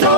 Don't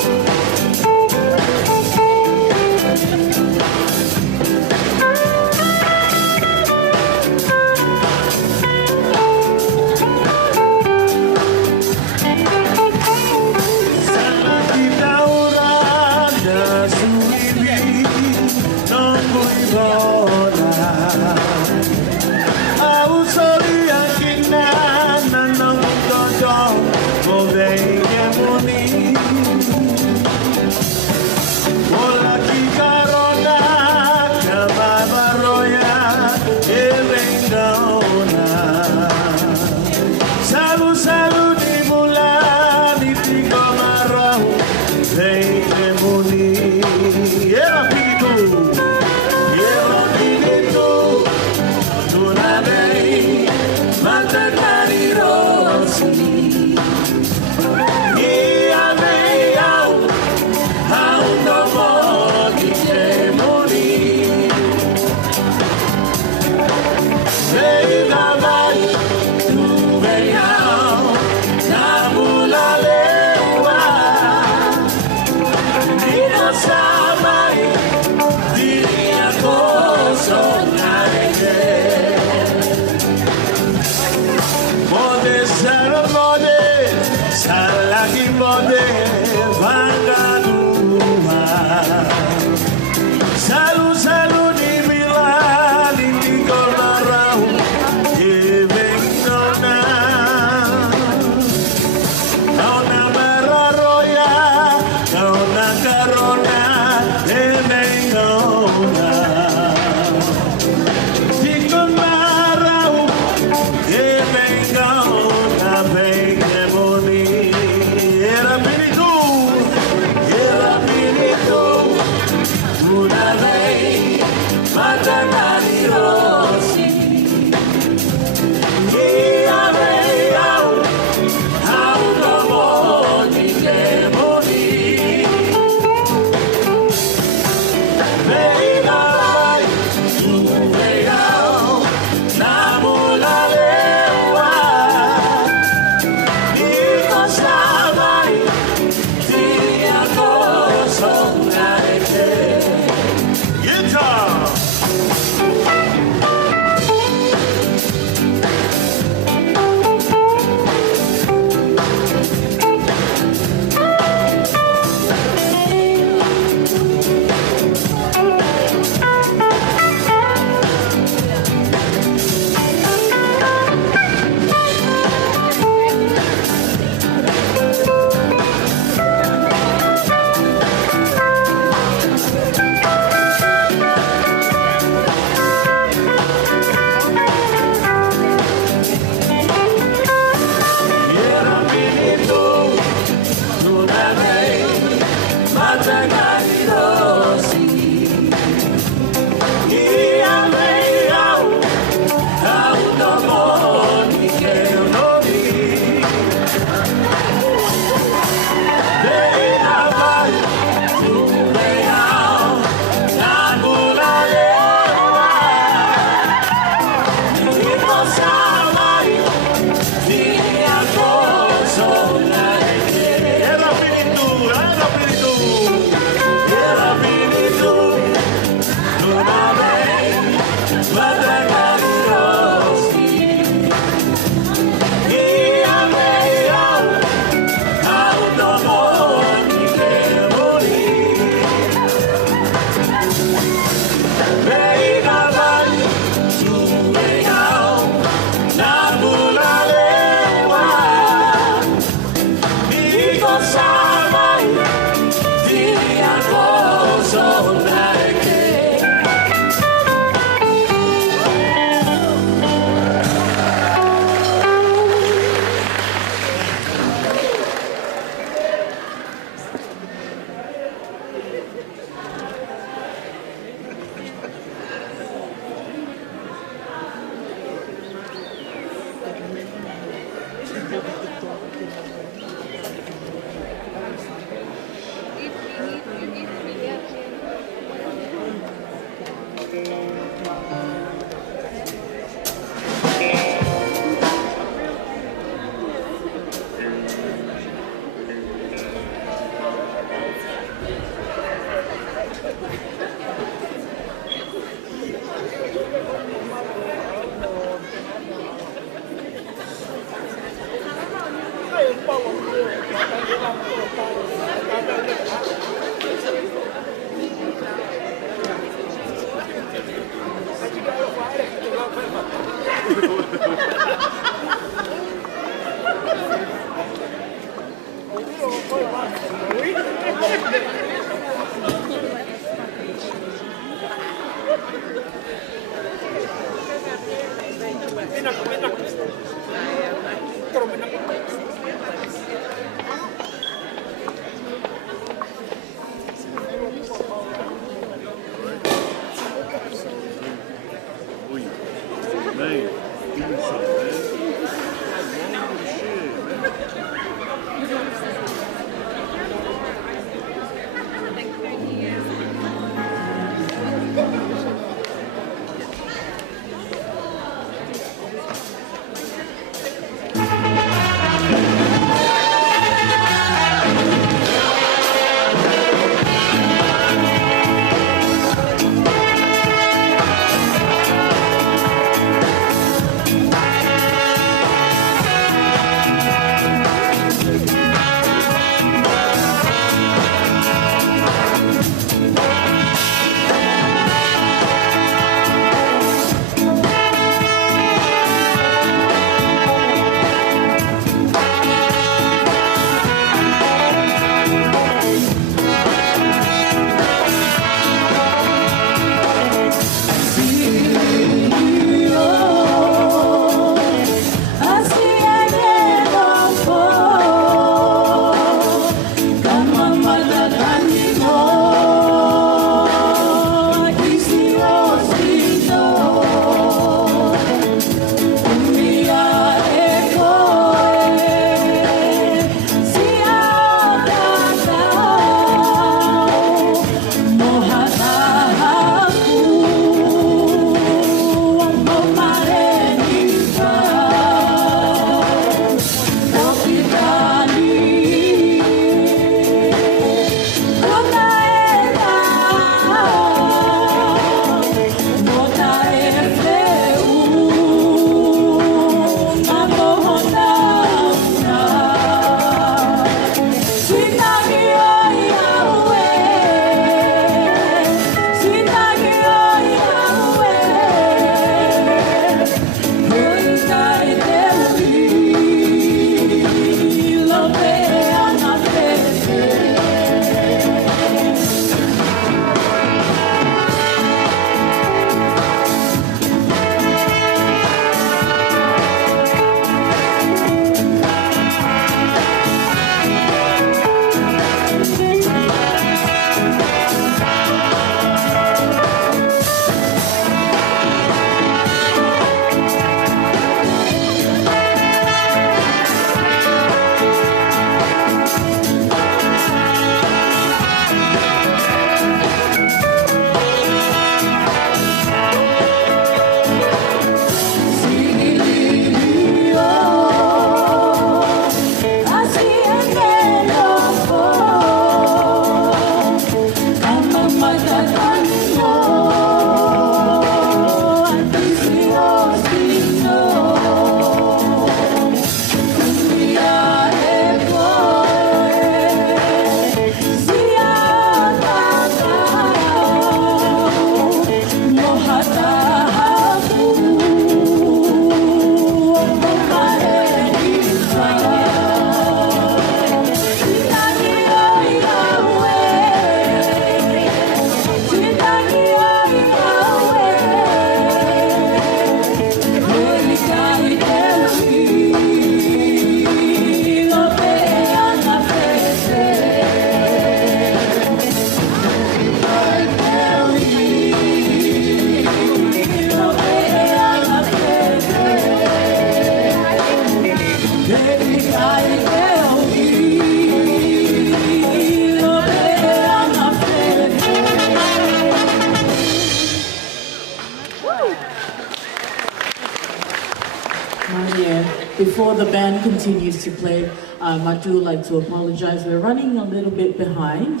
Before the band continues to play, I do like to apologize. We're running a little bit behind.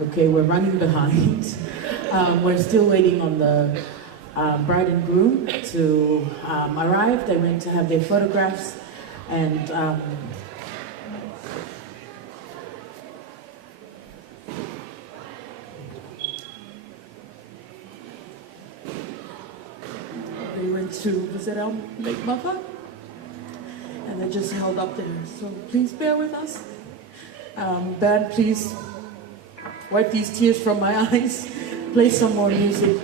Okay, we're running behind. We're still waiting on the bride and groom to arrive. They went to have their photographs, and and to visit our late mother. And they're just held up there. So please bear with us. Band, please wipe these tears from my eyes. Play some more music.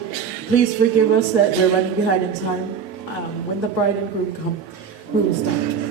Please forgive us that we're running behind in time. When the bride and groom come, we will start.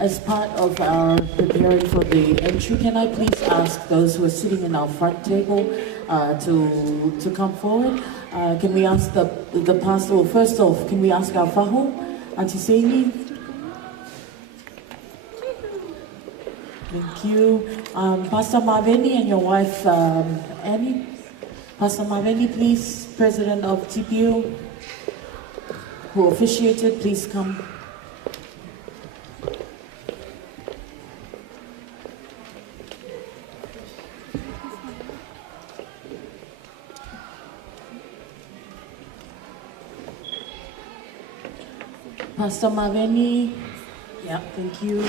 As part of our preparing for the entry, can I please ask those who are sitting in our front table to come forward? Can we ask the pastor, well, first off, can we ask our faho, Auntie Seini? Thank you. Pastor Maveni and your wife, Annie. Pastor Maveni, please, President of TPU, who officiated, please come. Pastor Maveni, yeah, thank you.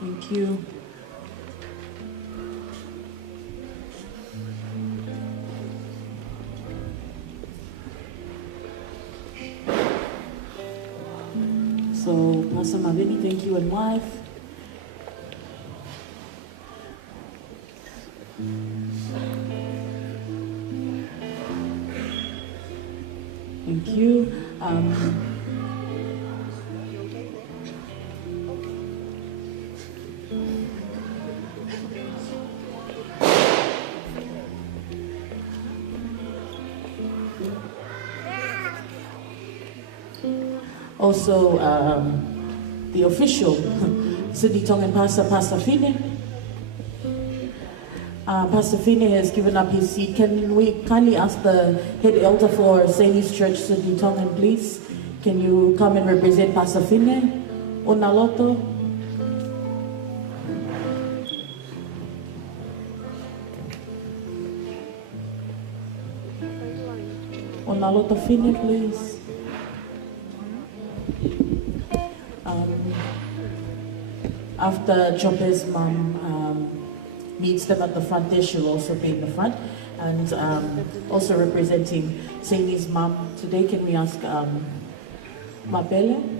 Thank you. So, Pastor Mavini, thank you, and wife. Thank you. Also, the official, Sydney Tongan Pastor, Pastor Fine. Pastor Fine has given up his seat. Can we kindly ask the head elder for Seini's Church, Sydney Tongan, please? Can you come and represent Pastor Fine? Onaloto. Onaloto Fine, please. After Jope's mom meets them at the front there, she'll also be in the front. And also representing Seini's mom today, can we ask Mabele?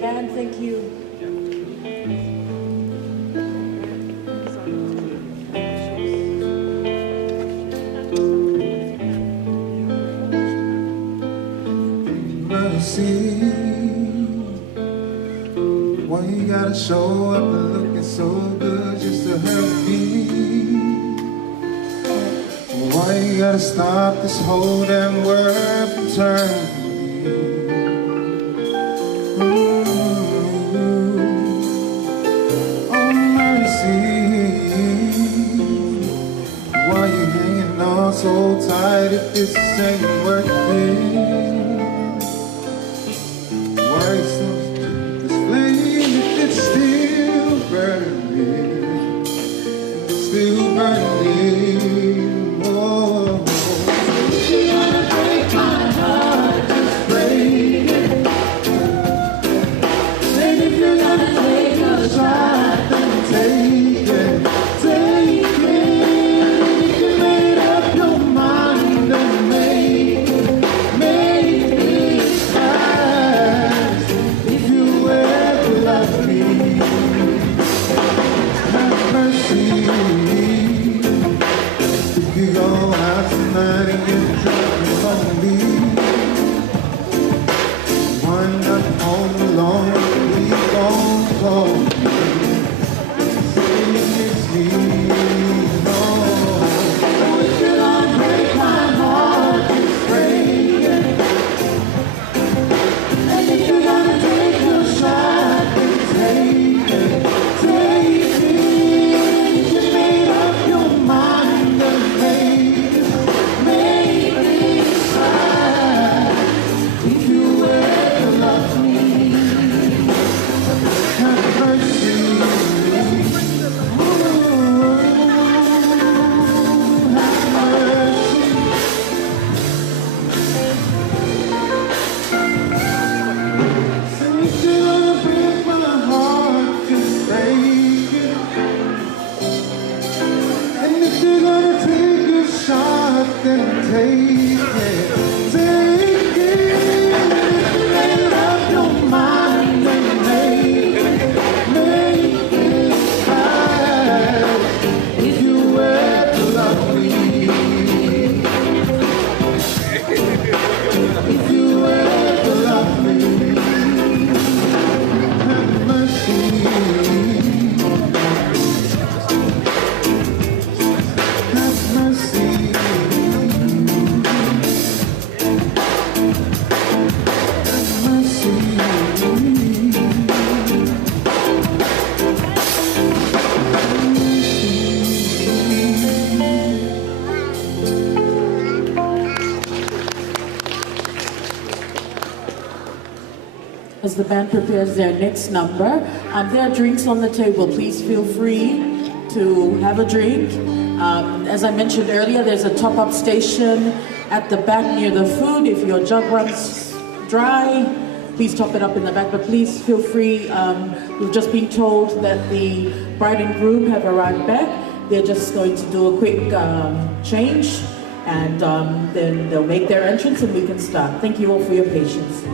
Band, thank you. Mercy, why you gotta show up and looking so good just to hurt me? Why you gotta stop this whole damn world from turning? So tight if this ain't worth it. Why so this flame if it's still burning? Still burning. Oh, you're gonna break my heart, just break it. And if you're gonna take a shot, then take it. As the band prepares their next number, there are drinks on the table. Please feel free to have a drink. As I mentioned earlier, there's a top-up station at the back near the food. If your jug runs dry, please top it up in the back, but please feel free. We've just been told that the bride and groom have arrived back. They're just going to do a quick change, and then they'll make their entrance and we can start. Thank you all for your patience.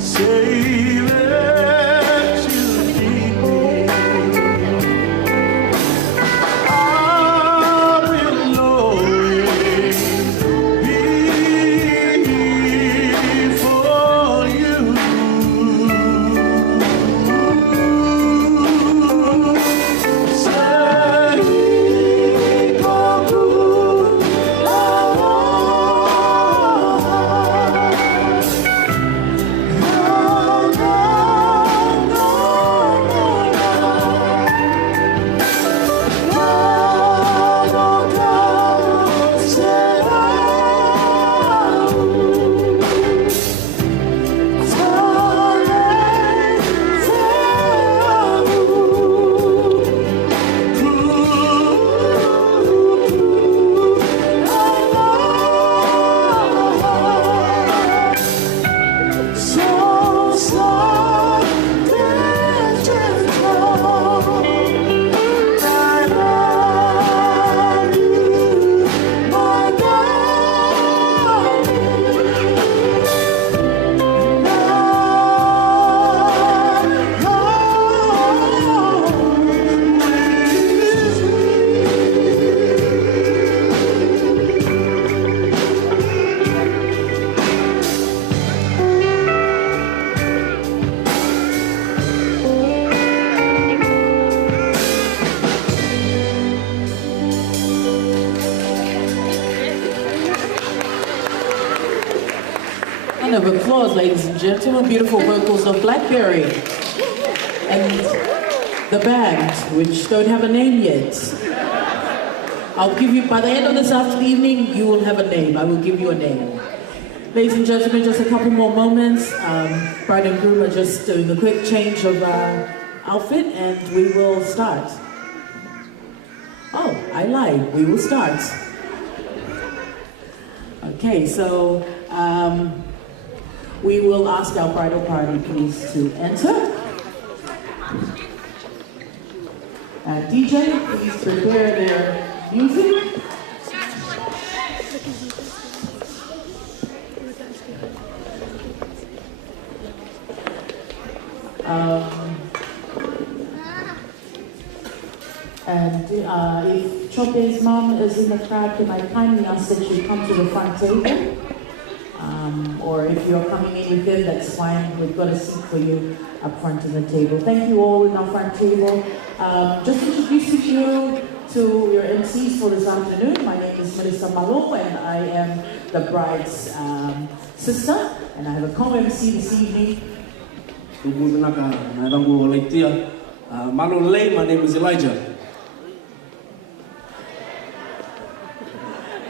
Save of applause, ladies and gentlemen. Beautiful vocals of Blackberry. And the band, which don't have a name yet. I'll give you, by the end of this evening, you will have a name. I will give you a name. Ladies and gentlemen, just a couple more moments. Bride and groom are just doing a quick change of outfit and we will start. Oh, I lied. We will start. Okay, so we will ask our bridal party please to enter. DJ, please prepare their music. And if Jope's mom is in the crowd, can I kindly ask that you come to the front table? Or if you're coming in with them, that's fine. We've got a seat for you up front of the table. Thank you all in our front table. Just introducing you to your MCs for this afternoon. My name is Melissa Malo and I am the bride's sister. And I have a co-MC this evening. My name is Elijah.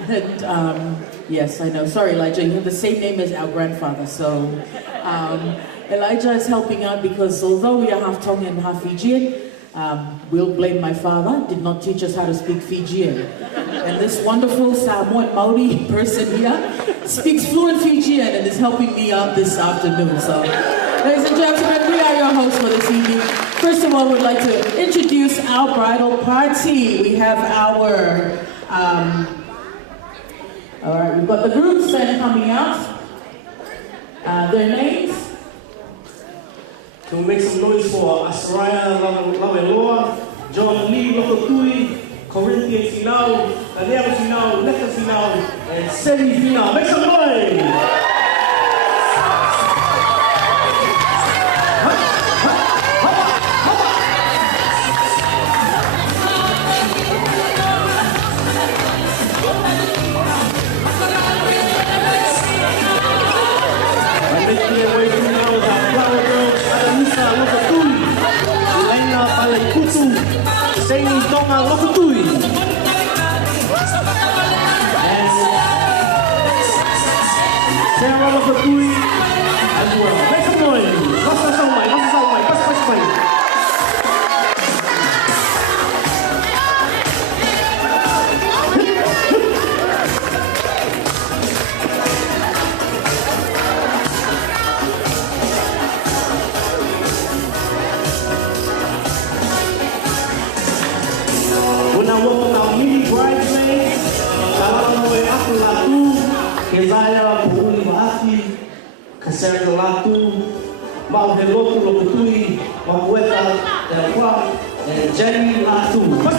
And yes, I know. Sorry, Elijah, you have the same name as our grandfather. So Elijah is helping out because although we are half Tongan and half Fijian, we'll blame my father, did not teach us how to speak Fijian. And this wonderful Samoan Maori person here speaks fluent Fijian and is helping me out this afternoon. So, ladies and gentlemen, we are your hosts for this evening. First of all, we'd like to introduce our bridal party. We have our, all right, we've got the groom's band coming out. Their names? Can we make some noise for Asraya Laweloa, John Lee Lokotui, Corinthian Finau, Anel Finau, Leka Finau, and Seini Finau. Make some noise! Seini Tonga Lokotui. And Sarah Lokotui as well. Make some noise. Lasa Saumai. Pas. Kezaya, Puhuli Maati, Kasera Latu, Mau Heloku Lokotui, Mahueta, Delqua, and Jenny Latu. Pas.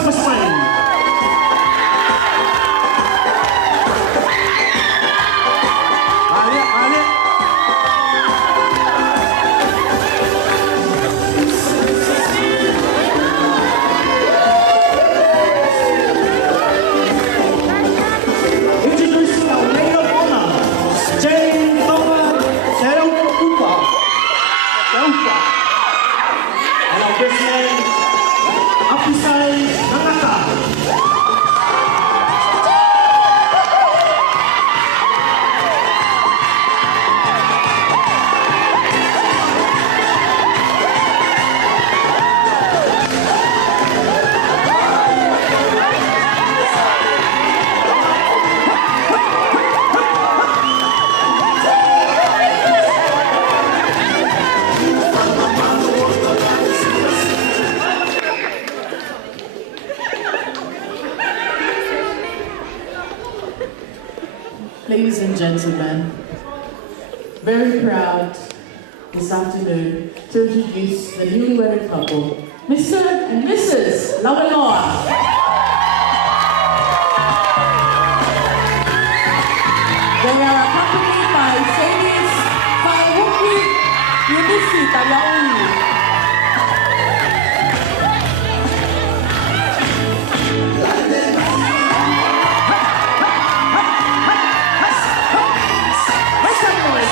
Ladies and gentlemen, very proud this afternoon to introduce the newly wedded couple, Mr. and Mrs. Laweloa. They are accompanied by Seini's Whaihuki Yunisi Talaui. Make some noise!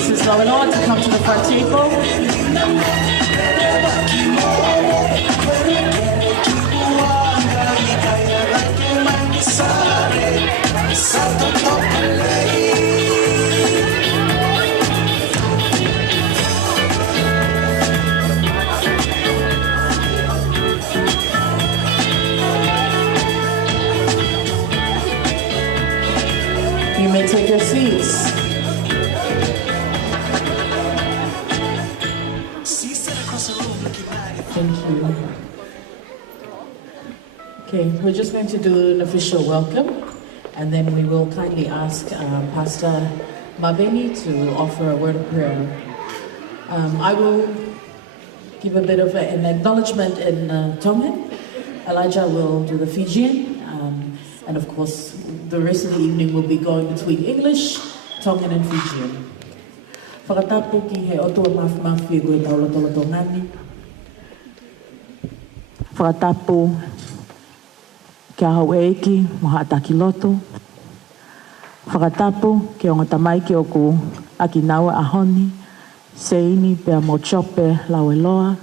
Mrs. Laweloa to come to the front table. You may take your seats. Thank you. Okay, we're just going to do an official welcome, and then we will kindly ask Pastor Mabeni to offer a word of prayer. I will give a bit of an acknowledgement in Tongan. Elijah will do the Fijian, and of course, the rest of the evening will be going between English, Tongan, and Fijian. Whakatapu ki he otua mafi e koe taulotoloto ngani. Whakatapu kia hau eiki maha ataki loto. Whakatapu ki o ngatamai ki oku aki naua ahoni, Seini pea mo Jope Laweloa.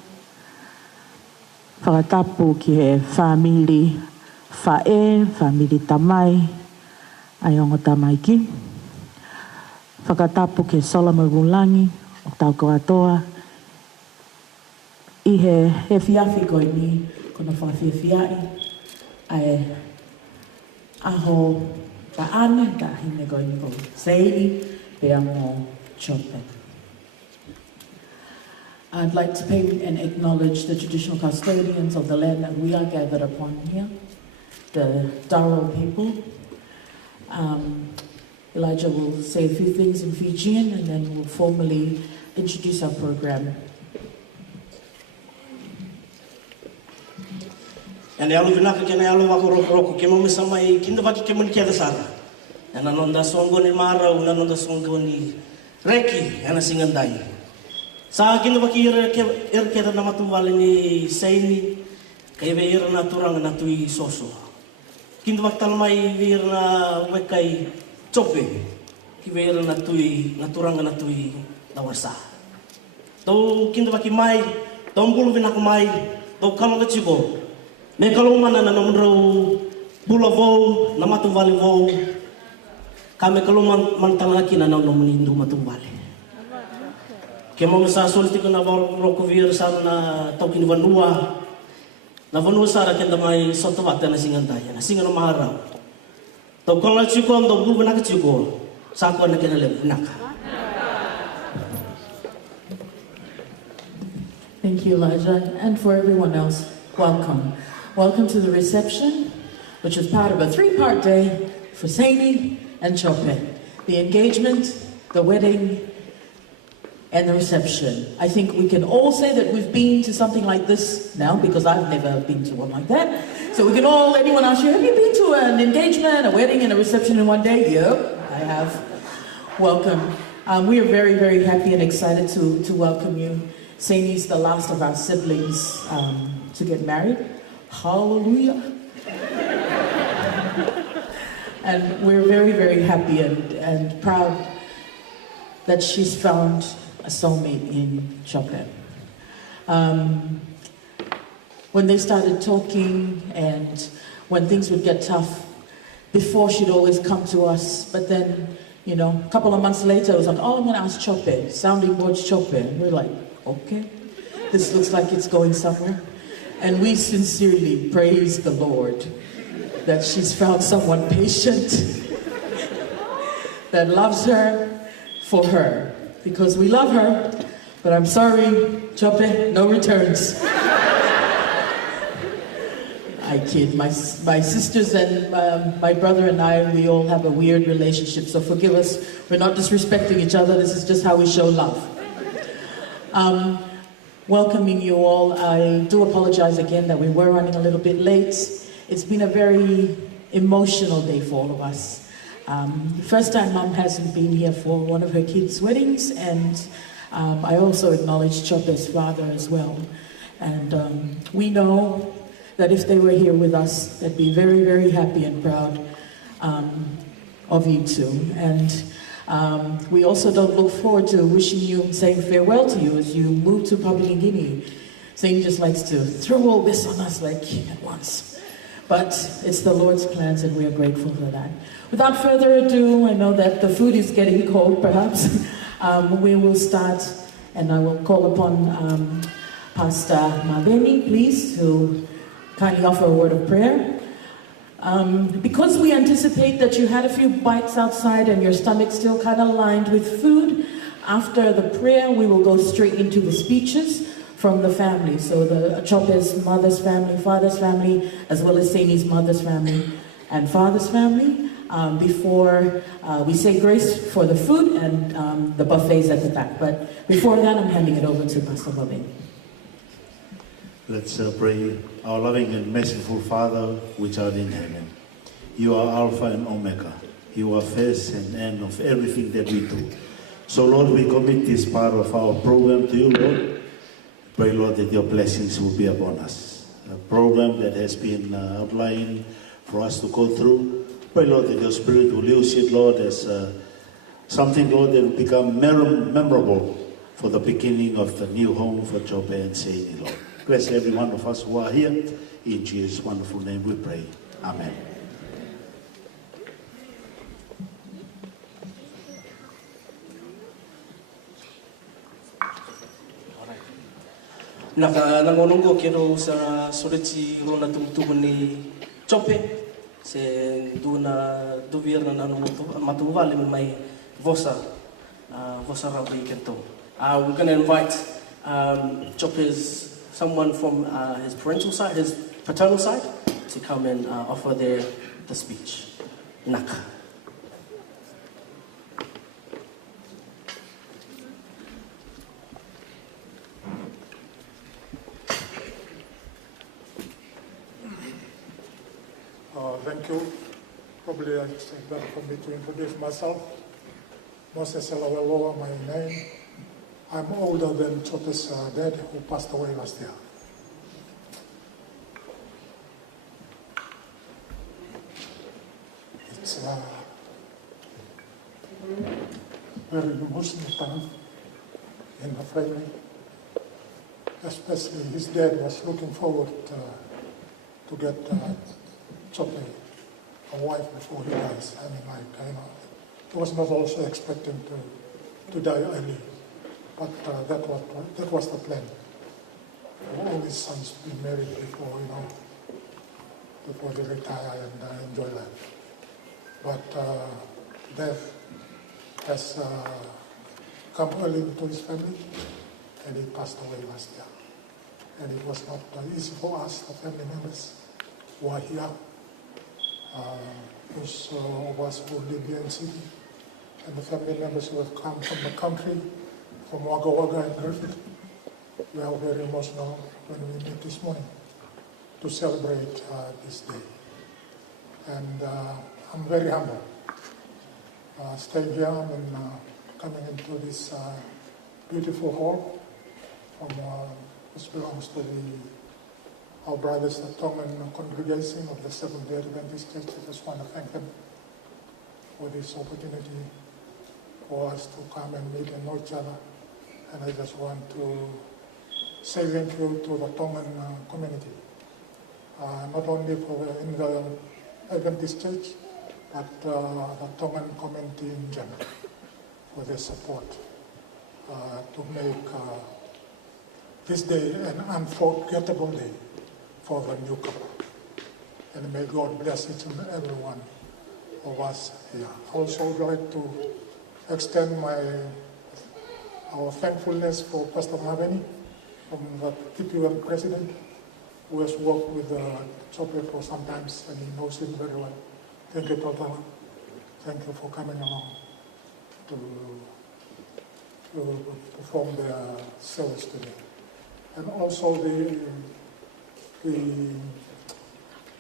Whakatapu ki he family family tamai, ai o ngatamai ki. Whakatapu ke Solomon Gulangi o tau katoa. I he whiawhi koe ni, kona whawhiawhiai. Ai aho ka ane, ka hine koe ni ko Seini, pea mo Jope. I'd like to pay and acknowledge the traditional custodians of the land that we are gathered upon here, the Daro people. Elijah will say a few things in Fijian and then we'll formally introduce our program. And alu vinaka kena alu wako roko ke mo samai kinda vaki ke mun kia sara. And anonda songo ni mara una anonda songo ni reki ana singandai. Sa kinda vaki ke na matuwale ni Seini kai veira na turanga na tui soso. Kinda vaki talmai veira na wekai Jope ki veira na tui na turanga na tui lawasa. Tau kinda vaki mai, tau mbulu vinaka mai, tau kalonga chibo. Me kalomana na namrau bula vou na matuvale vou ka me kaloma mantanga ki na na munindu matuvale ke mo sa solti ko na roko vir sa na toki ni vanua na vanua sara ke mai soto vata na singandaya na singa na mahara to kola chiko ndo bulu na chiko sa ko na kenale naka. Thank you, Elijah, and for everyone else, welcome. Welcome to the reception, which is part of a three-part day for Seini and Jope. The engagement, the wedding, and the reception. I think we can all say that we've been to something like this now, because I've never been to one like that. So we can all, anyone ask you, have you been to an engagement, a wedding, and a reception in one day? Yep, I have. Welcome. We are very, very happy and excited to welcome you. Seini's the last of our siblings to get married. Hallelujah. And we're very, very happy and proud that she's found a soulmate in Jope. When they started talking and when things would get tough, before she'd always come to us, but then, you know, a couple of months later, it was like, oh, I'm gonna ask Jope, sounding board's Jope. And we're like, okay, this looks like it's going somewhere. And we sincerely praise the Lord that she's found someone patient that loves her for her. Because we love her, but I'm sorry, Jope, no returns. I kid. My sisters and my brother and I, we all have a weird relationship, so forgive us. We're not disrespecting each other. This is just how we show love. Welcoming you all. I do apologize again that we were running a little bit late. It's been a very emotional day for all of us. First time Mum hasn't been here for one of her kids' weddings, and I also acknowledge Chope's father as well. And we know that if they were here with us, they'd be very, very happy and proud of you two. And We also don't look forward to wishing you and saying farewell to you as you move to Papua New Guinea. Seini just likes to throw all this on us like at once. But it's the Lord's plans and we are grateful for that. Without further ado, I know that the food is getting cold perhaps. We will start and I will call upon Pastor Mabeni, please, to kindly offer a word of prayer. Because we anticipate that you had a few bites outside and your stomach still kind of lined with food, after the prayer we will go straight into the speeches from the family. So the Jope's mother's family, father's family, as well as Seini's mother's family and father's family, before we say grace for the food and the buffets at the back. But before that, I'm handing it over to Pastor Mabeni. Let's pray. Our loving and merciful Father, which art in heaven, you are Alpha and Omega. You are first and end of everything that we do. So, Lord, we commit this part of our program to you, Lord. Pray, Lord, that your blessings will be upon us. A program that has been outlined for us to go through. Pray, Lord, that your Spirit will use it, Lord, as something, Lord, that will become memorable for the beginning of the new home for Jope and Seini, Lord. Bless every one of us who are here. In Jesus' wonderful name we pray. Amen. Naka nangonongo kero sa soreti rona tumutumu ni Jope se duna duvierna nanu matu vale mai vosa rabi kento. We're going to invite Jope's someone from his paternal side, to come and offer the speech. Naka. Thank you. Probably it's better for me to introduce myself. Moses Laweloa, my name. I'm older than Jope's dad, who passed away last year. It's a very emotional time in the family. Especially his dad was looking forward to get Jope a wife before he dies. I mean, he was not also expecting to die early. But that was the plan. All his sons be married before they retire and enjoy life. But death has come early into his family, and he passed away last year. And it was not easy for us, the family members who are here, those of us who live here in Sydney, and the family members who have come from the country, from Wagga Wagga and Griffith. We are very emotional when we meet this morning to celebrate this day. And I'm very humble. Staying here and coming into this beautiful hall which belongs to our brothers, the Tongan congregation of the Seventh-day Adventist Church. I just want to thank them for this opportunity for us to come and meet and know each other. And I just want to say thank you to the Tongan community, not only in the Adventist Church, but the Tongan community in general, for their support to make this day an unforgettable day for the new couple. And may God bless each and every one of us here. I also would like to extend our thankfulness for Pastor Mabeni, from the TPUM president, who has worked with Jope for some time, and he knows him very well. Thank you, Paula. Thank you for coming along to perform the service today. And also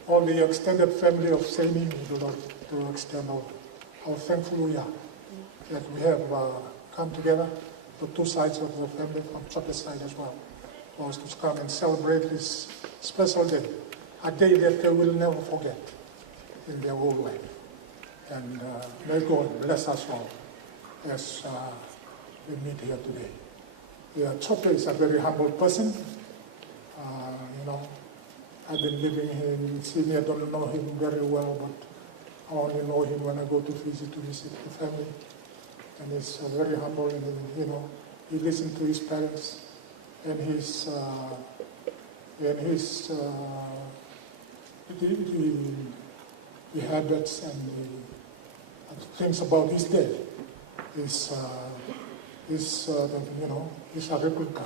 all the extended family of Seini, we would like to extend how thankful we are that we have come together, the two sides of the family, from Jope's side as well, for us to come and celebrate this special day, a day that they will never forget in their whole life. And may God bless us all as we meet here today. Jope is a very humble person. I've been living here in Seini. I don't know him very well, but I only know him when I go to Fiji to visit the family. And he's very humble, and he listens to his parents and the habits and the things about his dad. He's a replica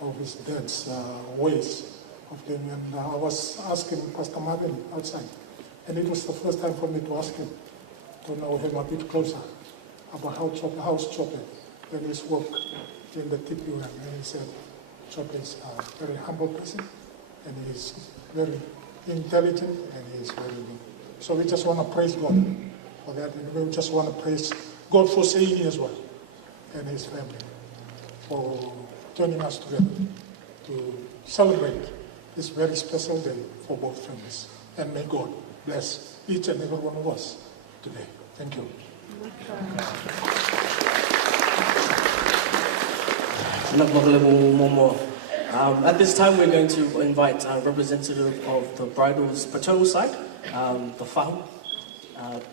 of his dad's ways of living. And I was asking Pastor Marvin outside, and it was the first time for me to ask him, to know him a bit closer about how's Jope and his work in the TPUM. And he said, Jope is a very humble person, and he's very intelligent, and he's very good. So we just want to praise God for that, and we just want to praise God for Seini as well, and his family, for joining us together to celebrate this very special day for both families. And may God bless each and every one of us today. Thank you. At this time, we're going to invite a representative of the Bridal's paternal side, the Fahu,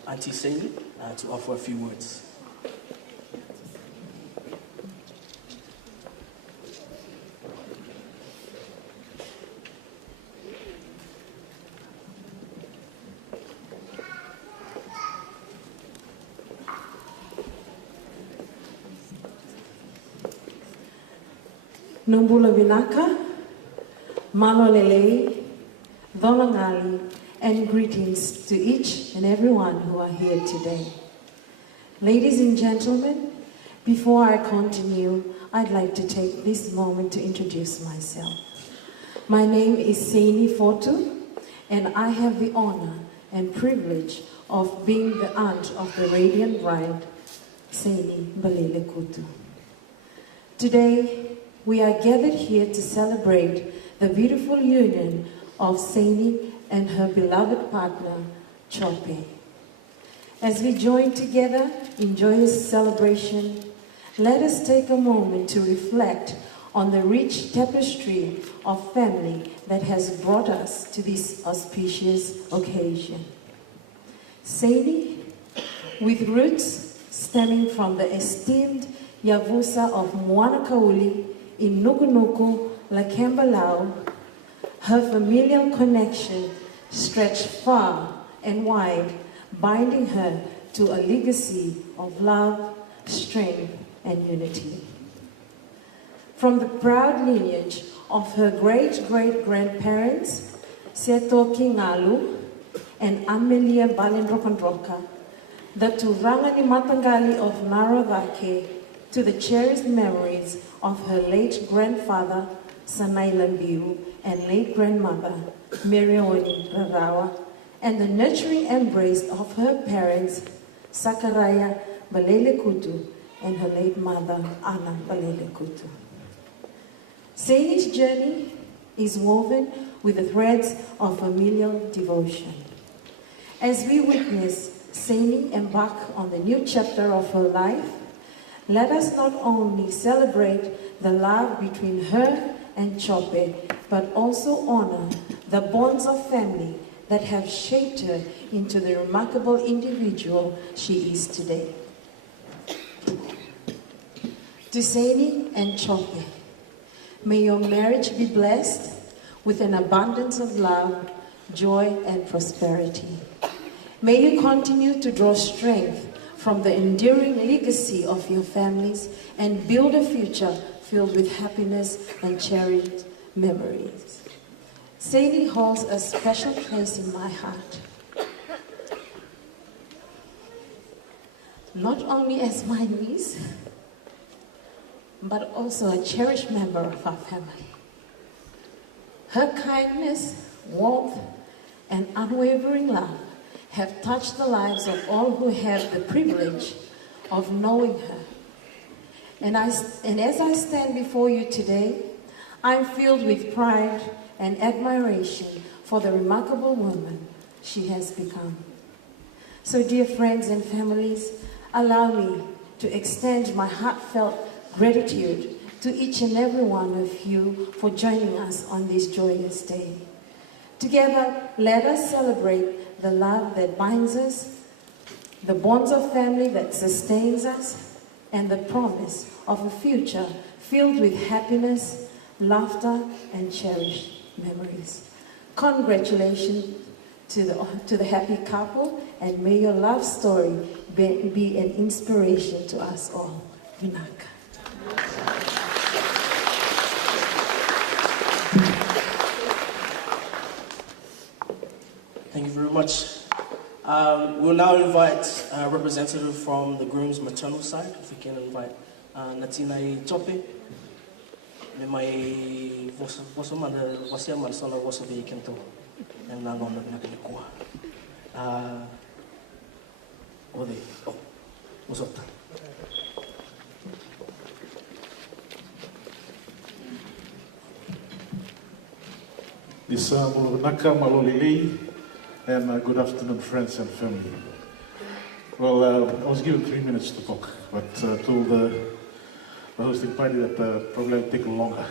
Auntie Seini, to offer a few words. Numbula Vinaka, Malolelei, Dolangali, and greetings to each and everyone who are here today. Ladies and gentlemen, before I continue, I'd like to take this moment to introduce myself. My name is Seini Fotu, and I have the honor and privilege of being the aunt of the radiant bride, Seini Balele Kutu. Today, we are gathered here to celebrate the beautiful union of Seini and her beloved partner, Jope. As we join together in joyous celebration, let us take a moment to reflect on the rich tapestry of family that has brought us to this auspicious occasion. Seini, with roots stemming from the esteemed Yavusa of Moana Kauli in Nukunuku, Lakembalau, her familial connection stretched far and wide, binding her to a legacy of love, strength, and unity. From the proud lineage of her great-great-grandparents, Seto Kingalu and Amelia Balendrokandroka, the Turangani Matangali of Naravake, to the cherished memories of her late grandfather, Sanaila Biu, and late grandmother, Mirioni Rarawa, and the nurturing embrace of her parents, Sakaraya Balele Kutu, and her late mother, Anna Balele Kutu. Seini's journey is woven with the threads of familial devotion. As we witness Seini embark on the new chapter of her life, let us not only celebrate the love between her and Jope, but also honor the bonds of family that have shaped her into the remarkable individual she is today. To Seini and Jope, may your marriage be blessed with an abundance of love, joy, and prosperity. May you continue to draw strength from the enduring legacy of your families and build a future filled with happiness and cherished memories. Seini holds a special place in my heart, not only as my niece, but also a cherished member of our family. Her kindness, warmth, and unwavering love have touched the lives of all who have the privilege of knowing her. And as I stand before you today, I'm filled with pride and admiration for the remarkable woman she has become. So dear friends and families, allow me to extend my heartfelt gratitude to each and every one of you for joining us on this joyous day. Together, let us celebrate the love that binds us, the bonds of family that sustains us, and the promise of a future filled with happiness, laughter, and cherished memories. Congratulations to the happy couple, and may your love story be an inspiration to us all. Vinaka. Thank you very much. We'll now invite a representative from the groom's maternal side. If we can invite Natina Jope. May vosa mana vosa mana sona vosa be kento. And now on the nakikua. Ode. Oh, usota. This Naka Malolili, and good afternoon, friends and family. Well, I was given 3 minutes to talk, but told the hosting party that probably would take longer.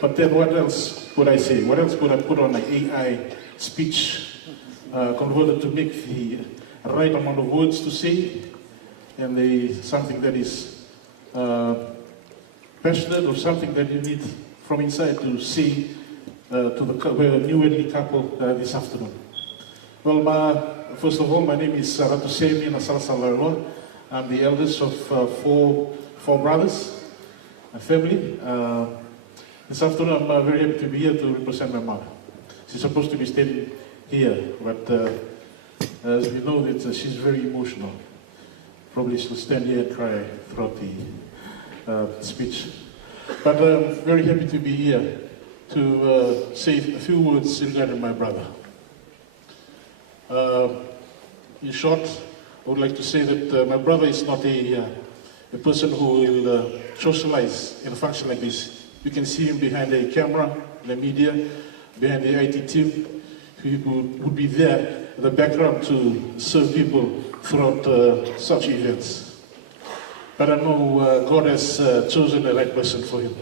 But then what else could I say? What else could I put on an AI speech converted to make the right amount of words to say, and something that is passionate, or something that you need from inside to say to the newly couple this afternoon. Well, first of all, my name is Latu Seini and Laweloa. I'm the eldest of four brothers, a family. This afternoon, I'm very happy to be here to represent my mother. She's supposed to be standing here, but as we know, that she's very emotional. Probably she'll stand here and cry throughout the speech. But I'm very happy to be here to say a few words regarding my brother. In short, I would like to say that my brother is not a person who will socialize in a function like this. You can see him behind the camera, the media, behind the IT team. He would be there in the background to serve people throughout such events. But I know God has chosen the right person for him.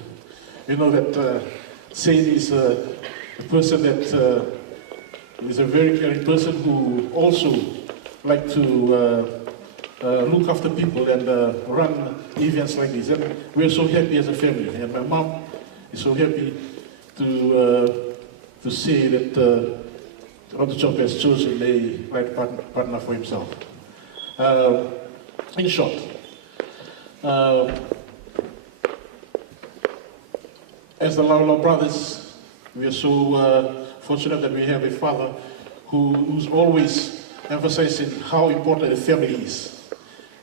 You know that Seini is a person that is a very caring person who also like to look after people and run events like this. And we're so happy as a family. And my mom is so happy to see that Jope has chosen a right partner for himself. In short, as the Laweloa brothers, we are so fortunate that we have a father who's always emphasizing how important a family is.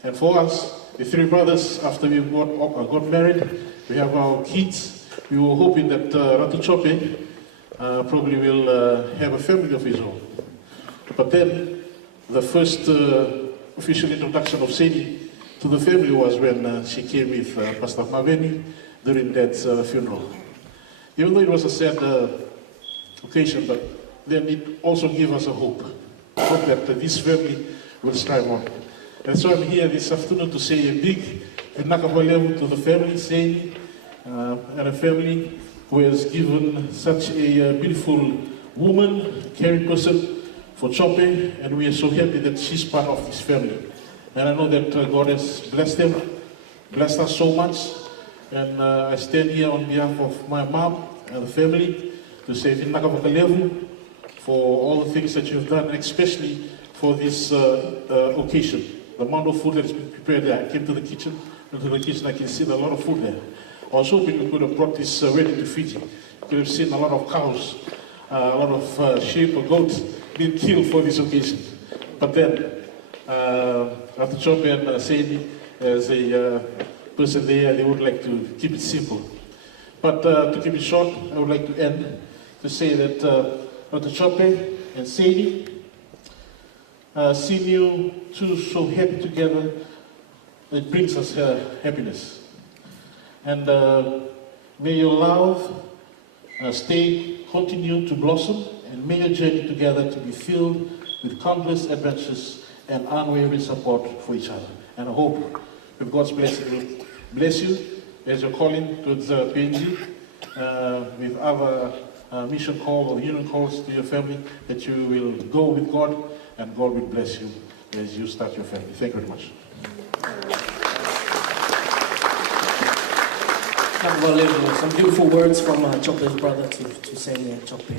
And for us, the three brothers, after we got married, we have our kids. We were hoping that Jope probably will have a family of his own. But then, the first official introduction of Seini to the family was when she came with Pastor Maveni during that funeral. Even though it was a sad occasion, but then it also gave us a hope that this family will strive on. And so I'm here this afternoon to say a big Vinaka to the family, Seini, and a family who has given such a beautiful woman, caring person for Jope, and we are so happy that she's part of this family. And I know that God has blessed them, blessed us so much, and I stand here on behalf of my mom and the family to say Vinaka for all the things that you've done, especially for this occasion. The amount of food that has been prepared there. I came to the kitchen, I can see a lot of food there. I was hoping we could have brought this wedding to Fiji. You could have seen a lot of cows, a lot of sheep or goats being killed for this occasion. But then, after Jope and Seini, as a person there, they would like to keep it simple. But to keep it short, I would like to end to say that Dr. Jope and Seini, seeing you two so happy together, it brings us happiness. And may your love continue to blossom, and may your journey together to be filled with countless adventures and unwavering support for each other. And I hope with God's blessing, will bless you as you're calling towards PNG, with other mission calls or union calls to your family, that you will go with God and God will bless you as you start your family. Thank you very much. Some beautiful words from Jope's brother to Seini and Jope.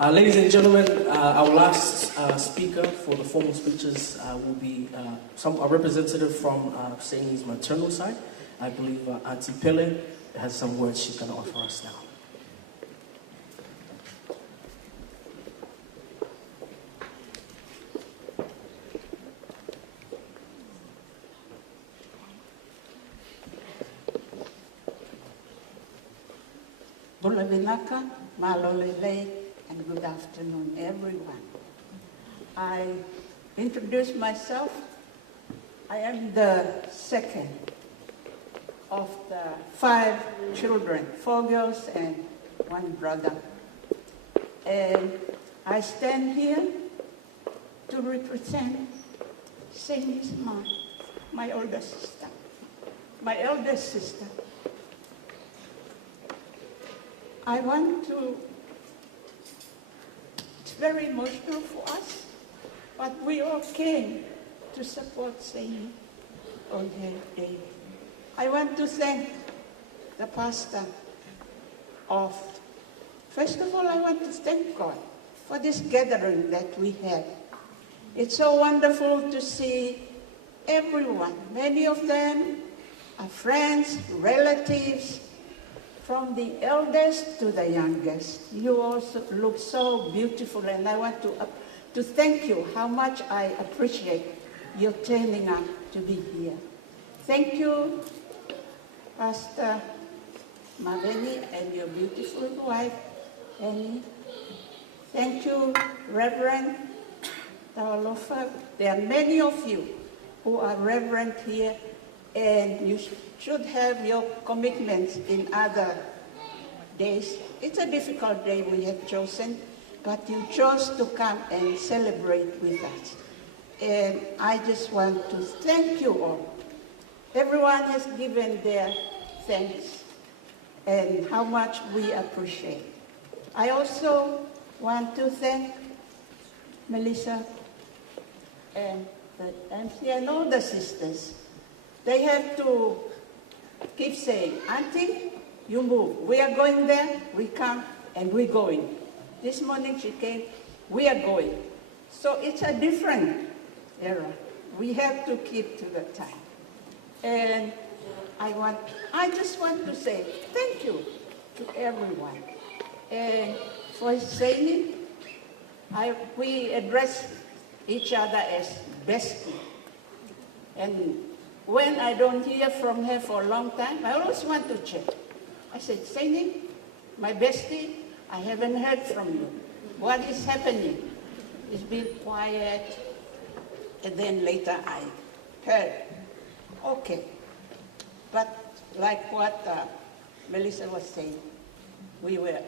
Ladies and gentlemen, our last speaker for the formal speeches will be a representative from Seini's maternal side. I believe Auntie Pele has some words she's going to offer us now. Bulavinaka, Malolele, and good afternoon, everyone. I introduce myself. I am the second of the 5 children, 4 girls and 1 brother. And I stand here to represent Seini's mom, my older sister, my eldest sister. I want to, it's very emotional for us, but we all came to support Seini on her day. I want to thank the pastor first of all, I want to thank God for this gathering that we have. It's so wonderful to see everyone. Many of them are friends, relatives, from the eldest to the youngest. You also look so beautiful, and I want to thank you how much I appreciate your turning up to be here. Thank you, Pastor Maveni and your beautiful wife, Annie. Thank you, Reverend Laweloa. There are many of you who are reverend here, and you should have your commitments in other days. It's a difficult day we have chosen, but you chose to come and celebrate with us. And I just want to thank you all. Everyone has given their thanks and how much we appreciate. I also want to thank Melissa and the MC and all the sisters. They have to keep saying, Auntie, you move. We are going there, we come, and we're going. This morning she came, we are going. So it's a different era. We have to keep to the time. And I just want to say thank you to everyone. And for Seini, we address each other as bestie. And when I don't hear from her for a long time, I always want to check. I said, Seini, my bestie, I haven't heard from you. What is happening? It's been quiet. And then later I heard, okay. But like what Melissa was saying, we were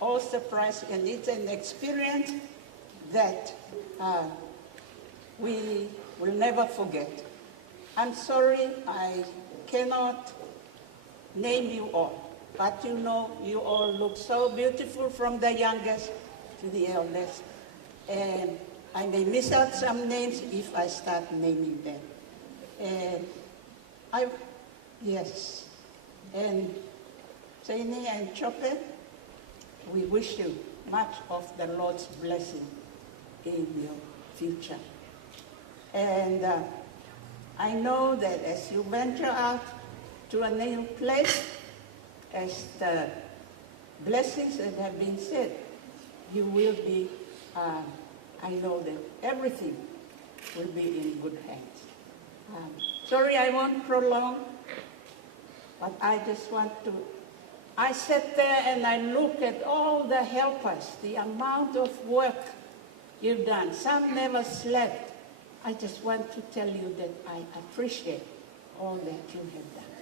all surprised, and it's an experience that we will never forget. I'm sorry I cannot name you all, but you know you all look so beautiful from the youngest to the eldest. And I may miss out some names if I start naming them. And yes. And Seini and Jope, we wish you much of the Lord's blessing in your future. And I know that as you venture out to a new place, as the blessings that have been said, you will be, I know that everything will be in good hands. Sorry I won't prolong, but I just want to, I sat there and I look at all the helpers, the amount of work you've done. Some never slept. I just want to tell you that I appreciate all that you have done.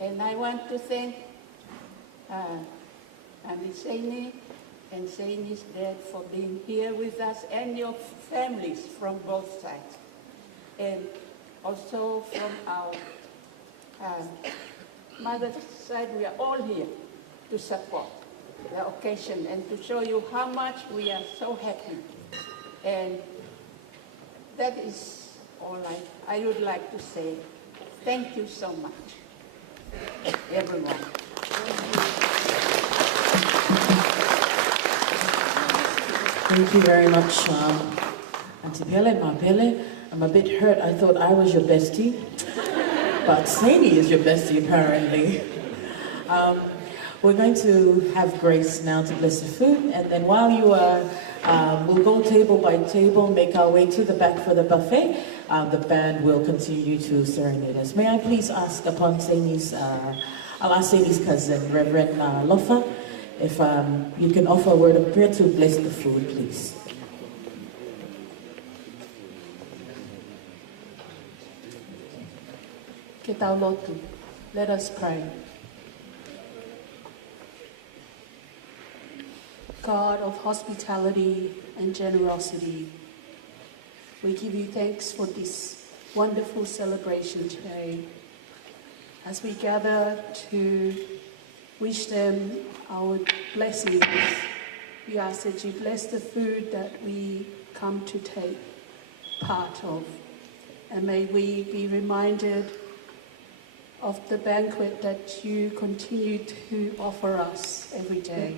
And I want to thank Seini and Seini's dad for being here with us, and your families from both sides. And Also from our mother's side, we are all here to support the occasion and to show you how much we are so happy. And that is all I would like to say. Thank you so much, everyone. Thank you very much, Auntie Pele, Ma Pele. I'm a bit hurt. I thought I was your bestie, but Seini is your bestie, apparently. We're going to have Grace now to bless the food, and then while you are, we'll go table by table, make our way to the back for the buffet. The band will continue to serenade us. May I please ask upon Seini's, I'll ask Seini's cousin, Reverend Lofa, if you can offer a word of prayer to bless the food, please. Latu, let us pray. God of hospitality and generosity, we give you thanks for this wonderful celebration today. As we gather to wish them our blessings, we ask that you bless the food that we come to take part of. And may we be reminded of the banquet that you continue to offer us every day.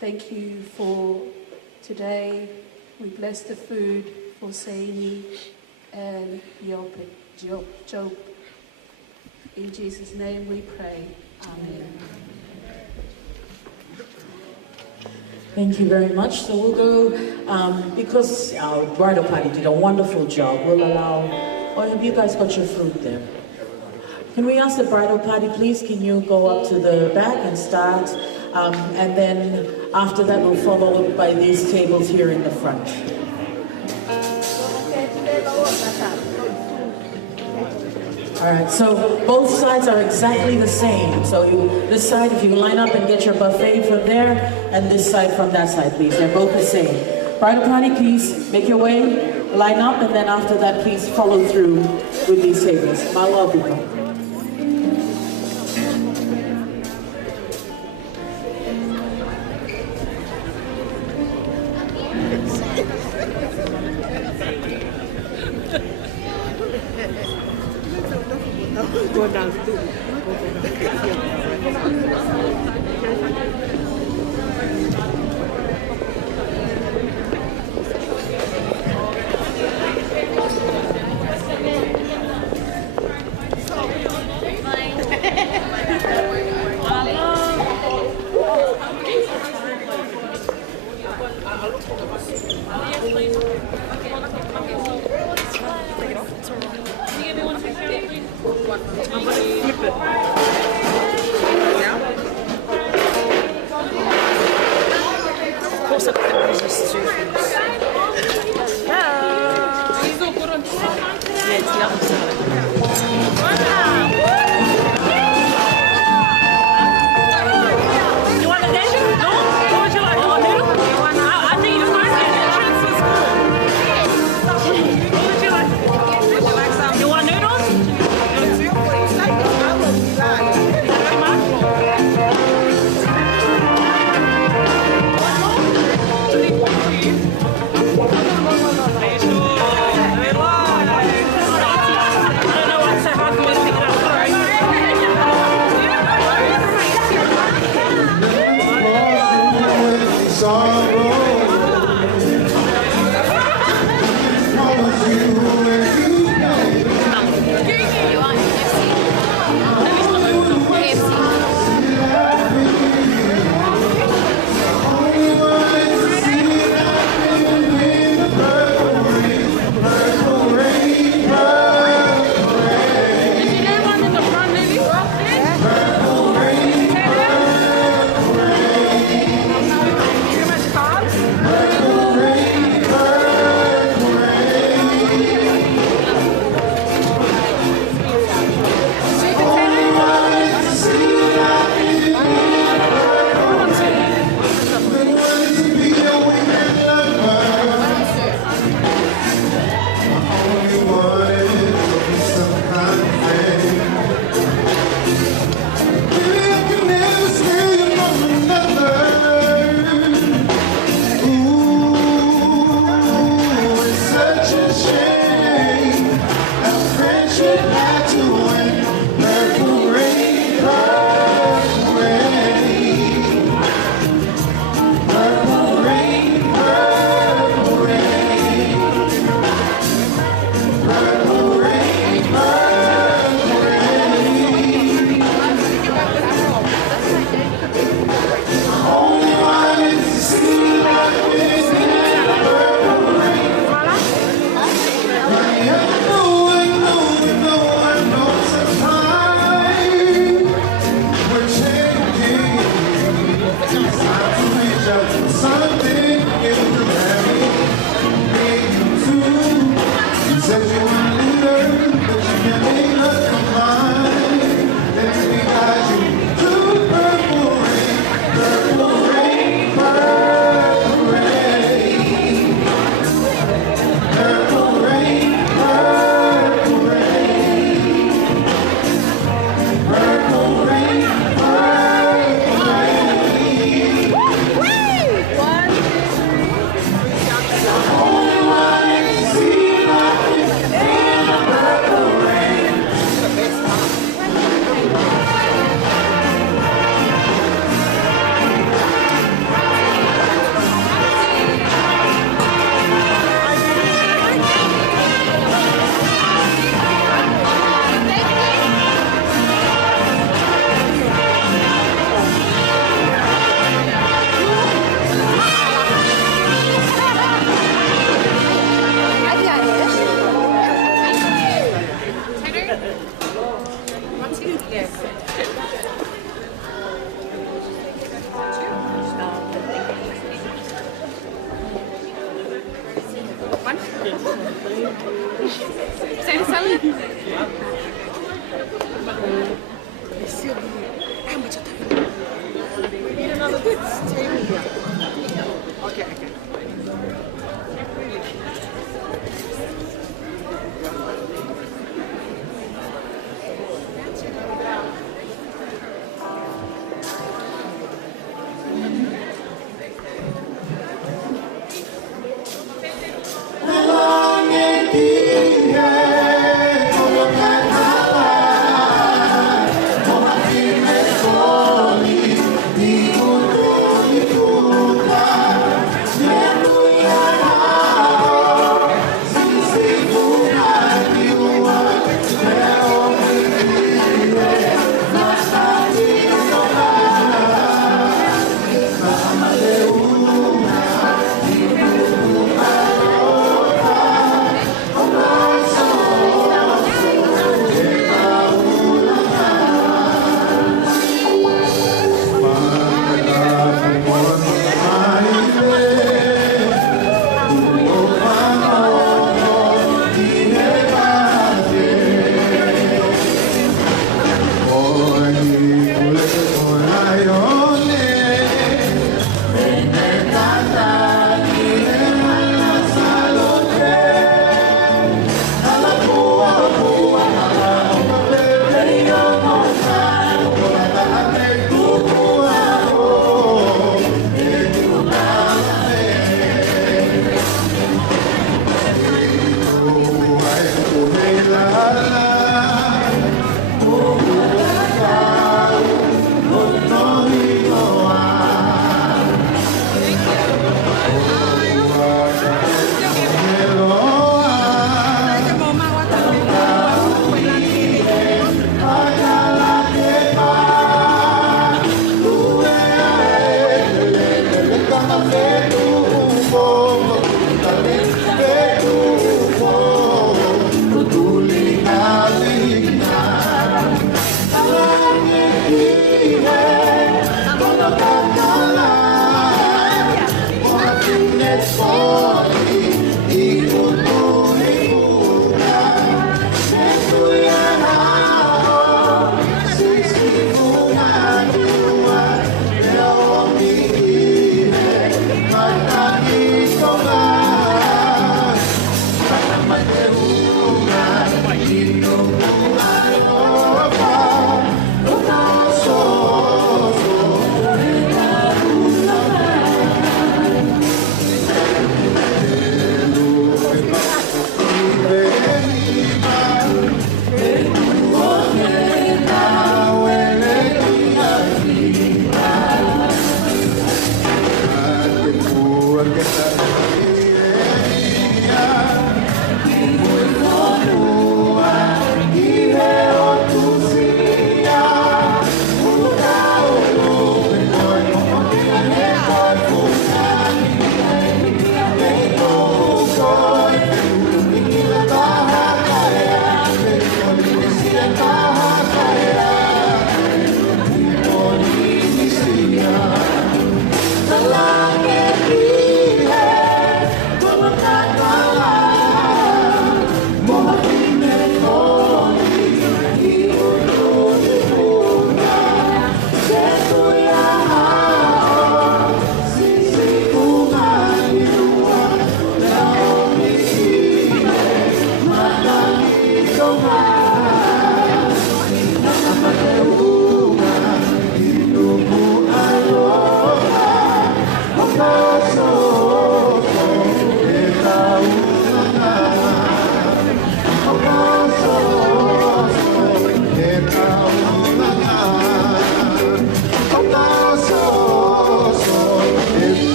Thank you for today. We bless the food for Seini and Jope. In Jesus' name we pray. Amen. Thank you very much. So we'll go, because our bridal party did a wonderful job, we'll allow, or have you guys got your food there? Can we ask the bridal party, please, can you go up to the back and start? And then after that, we'll follow by these tables here in the front. All right, so both sides are exactly the same. So this side, if you line up and get your buffet from there, and this side from that side, please. They're both the same. Bridal party, please make your way, line up, and then after that, please follow through with these tables. Maua buka. Long and deep,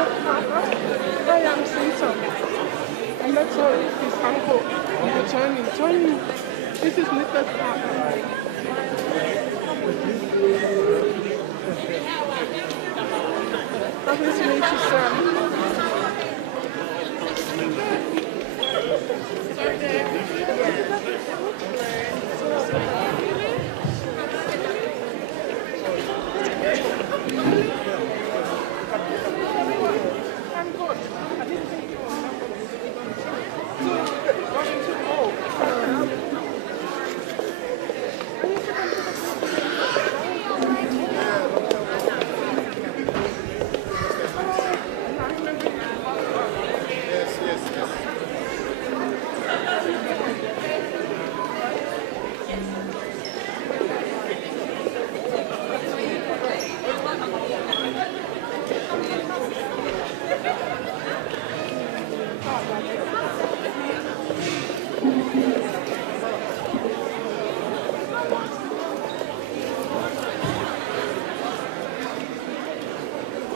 I am Caesar. And that's his uncle, Johnny. Johnny, this is Mr. Lovely to meet you, sir.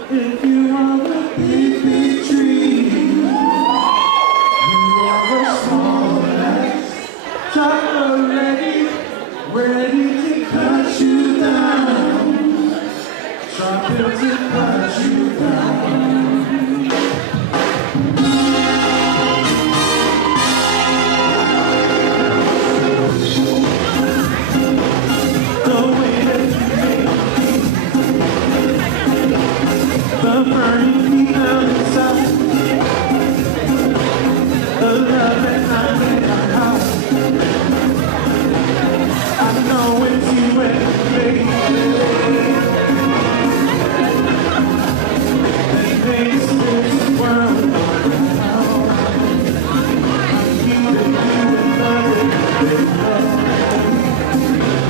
If you are a big, big tree, you are a small axe, chopper ready to cut you down, sharpened to cut you down. The way that you make the burning me out inside, the love that I make a house. I know it's you and me, that makes this world now. I'm keeping you in love,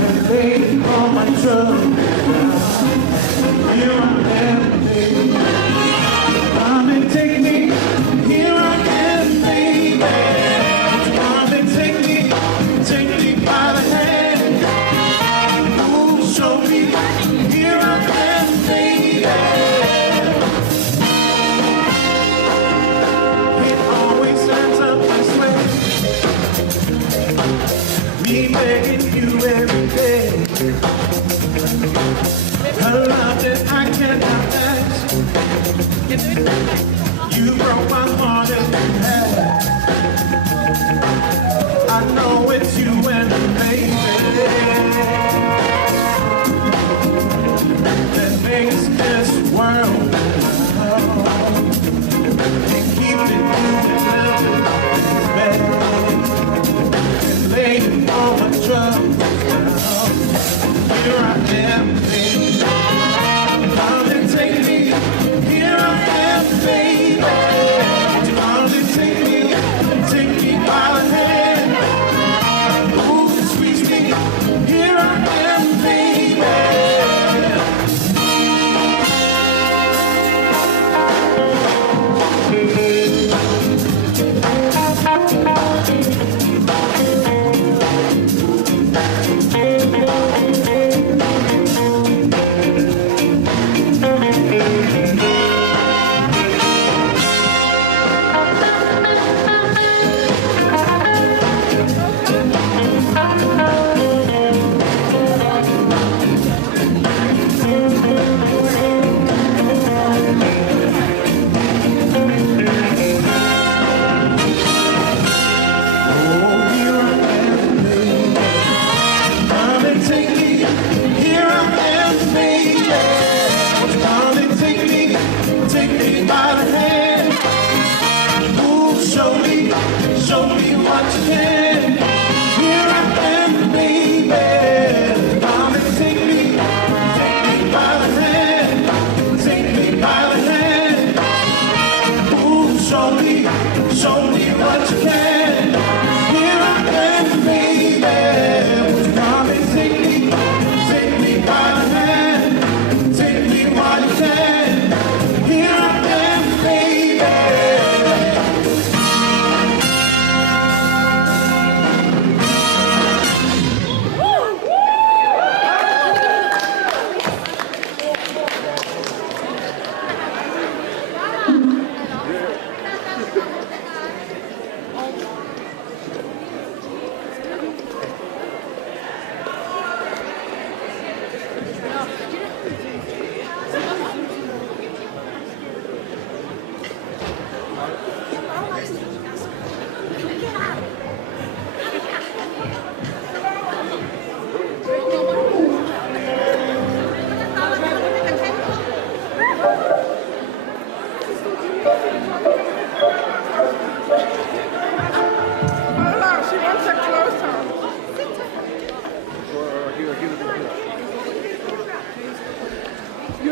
and laying all my troubles down. Here I am, baby. Come and take me, here I am, baby. Come and take me by the hand. Oh, show me, here I am, baby. It always ends up this way, me begging you every day. A love that I cannot match. You broke my heart in half. I know it's you and me, that makes this world love. And keeping you in bed, and laying all my troubles down. Here I am, baby. Come and take me. Here I am, baby. Come and take me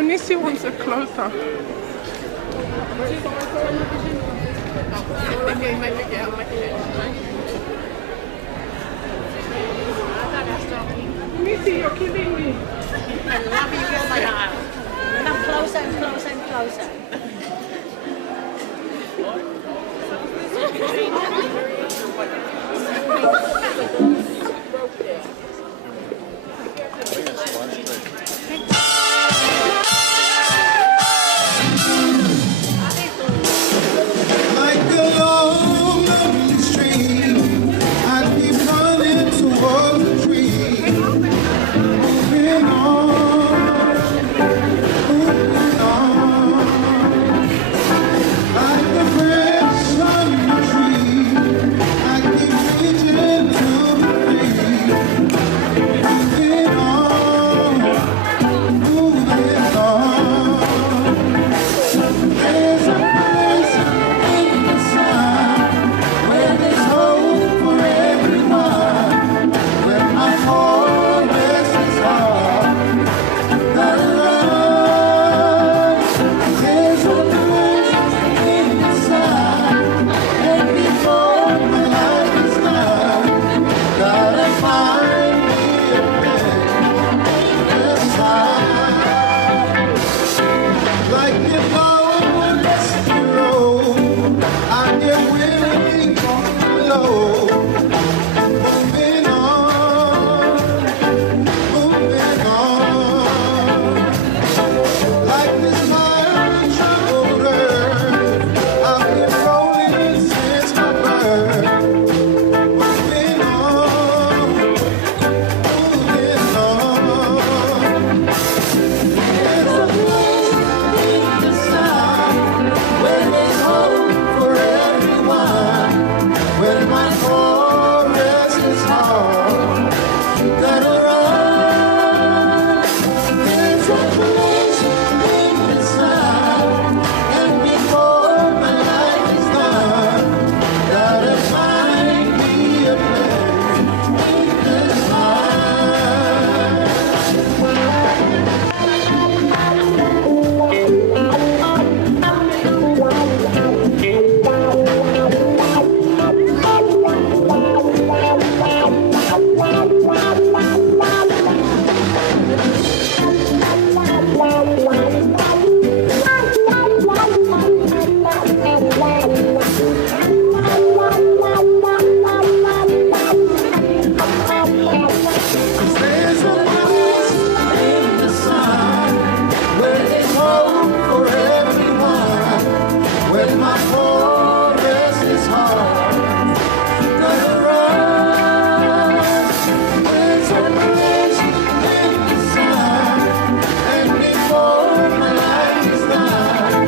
Nisi wants it closer. Nisi, you're killing me. I love you, girl. Come closer and closer and closer. Like a long, lonely stream, I keep running towards the tree. Moving on, moving on. Like the branch on the tree, I keep reaching to the tree. Moving on, moving on. There's a place in the sun where there's hope for everyone, where my forest is hard, gotta run. There's a place in the sun, and before my life is done, gotta find me a place in the sun. Like if I were rescue road, I'd get willing from below. Moving on, moving on. Like this mighty troubled earth, I've been rolling since my birth. Moving on, moving on. There's a place in the sun where there's hope for everyone, where my forest is hard, gotta run. There's a place in the sun, and before my life is done, gotta find me a place in the sun. There's a place in the sun where there's hope for everyone, where my forest is hard, gotta run. There's a place in the sun, and before my life is done,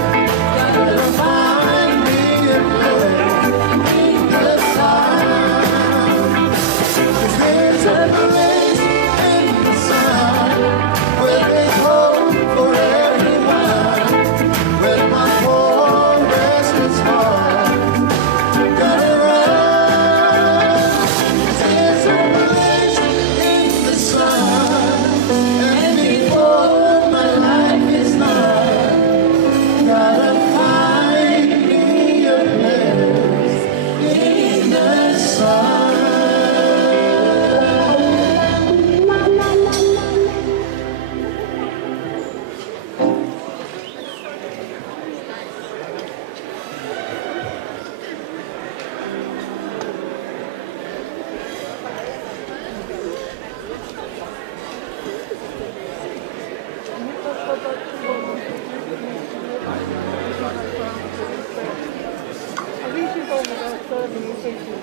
gotta find me a place in the sun. 'Cause there's a place in the sun where there's hope for everyone, where my forest is hard, gotta run. There's a place in the sun, and before my life is done, gotta find me a place in the sun. I think she's over there serving you, thank you.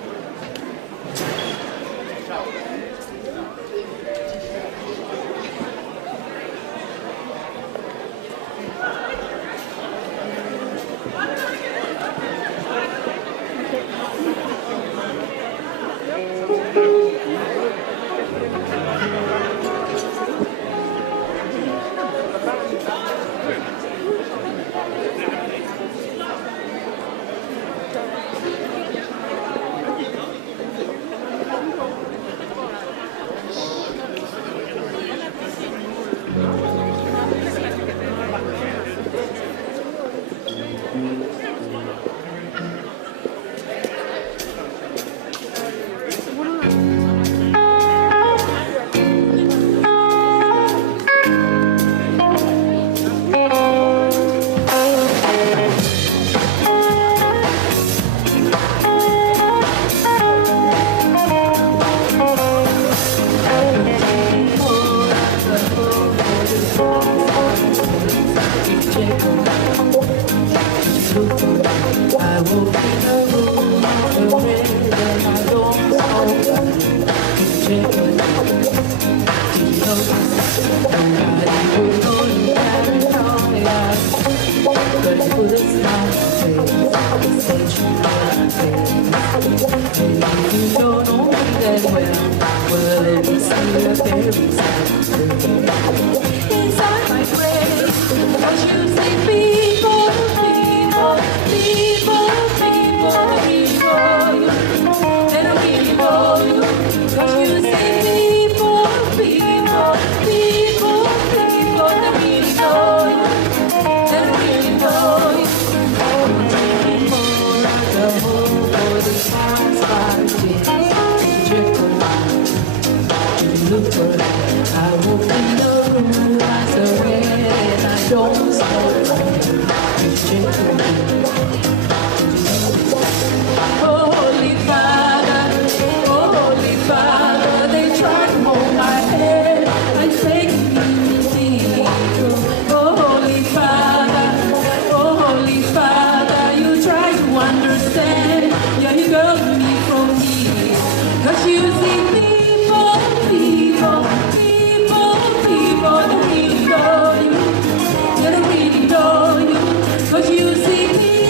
Inside my brain, what you say, people, people, people, people, they don't really know you. What you say, people, people, people, people, they really know you. They don't really know you. Drinking more alcohol for the past 5 years. Look for it. I walk in the room and lies away and I don't smoke. Holy Father, they try to hold my head and take me deep. Holy Father, you try to understand. Yeah, you got me from here. 'Cause you see people, they really know you. They don't really know you. 'Cause you see people.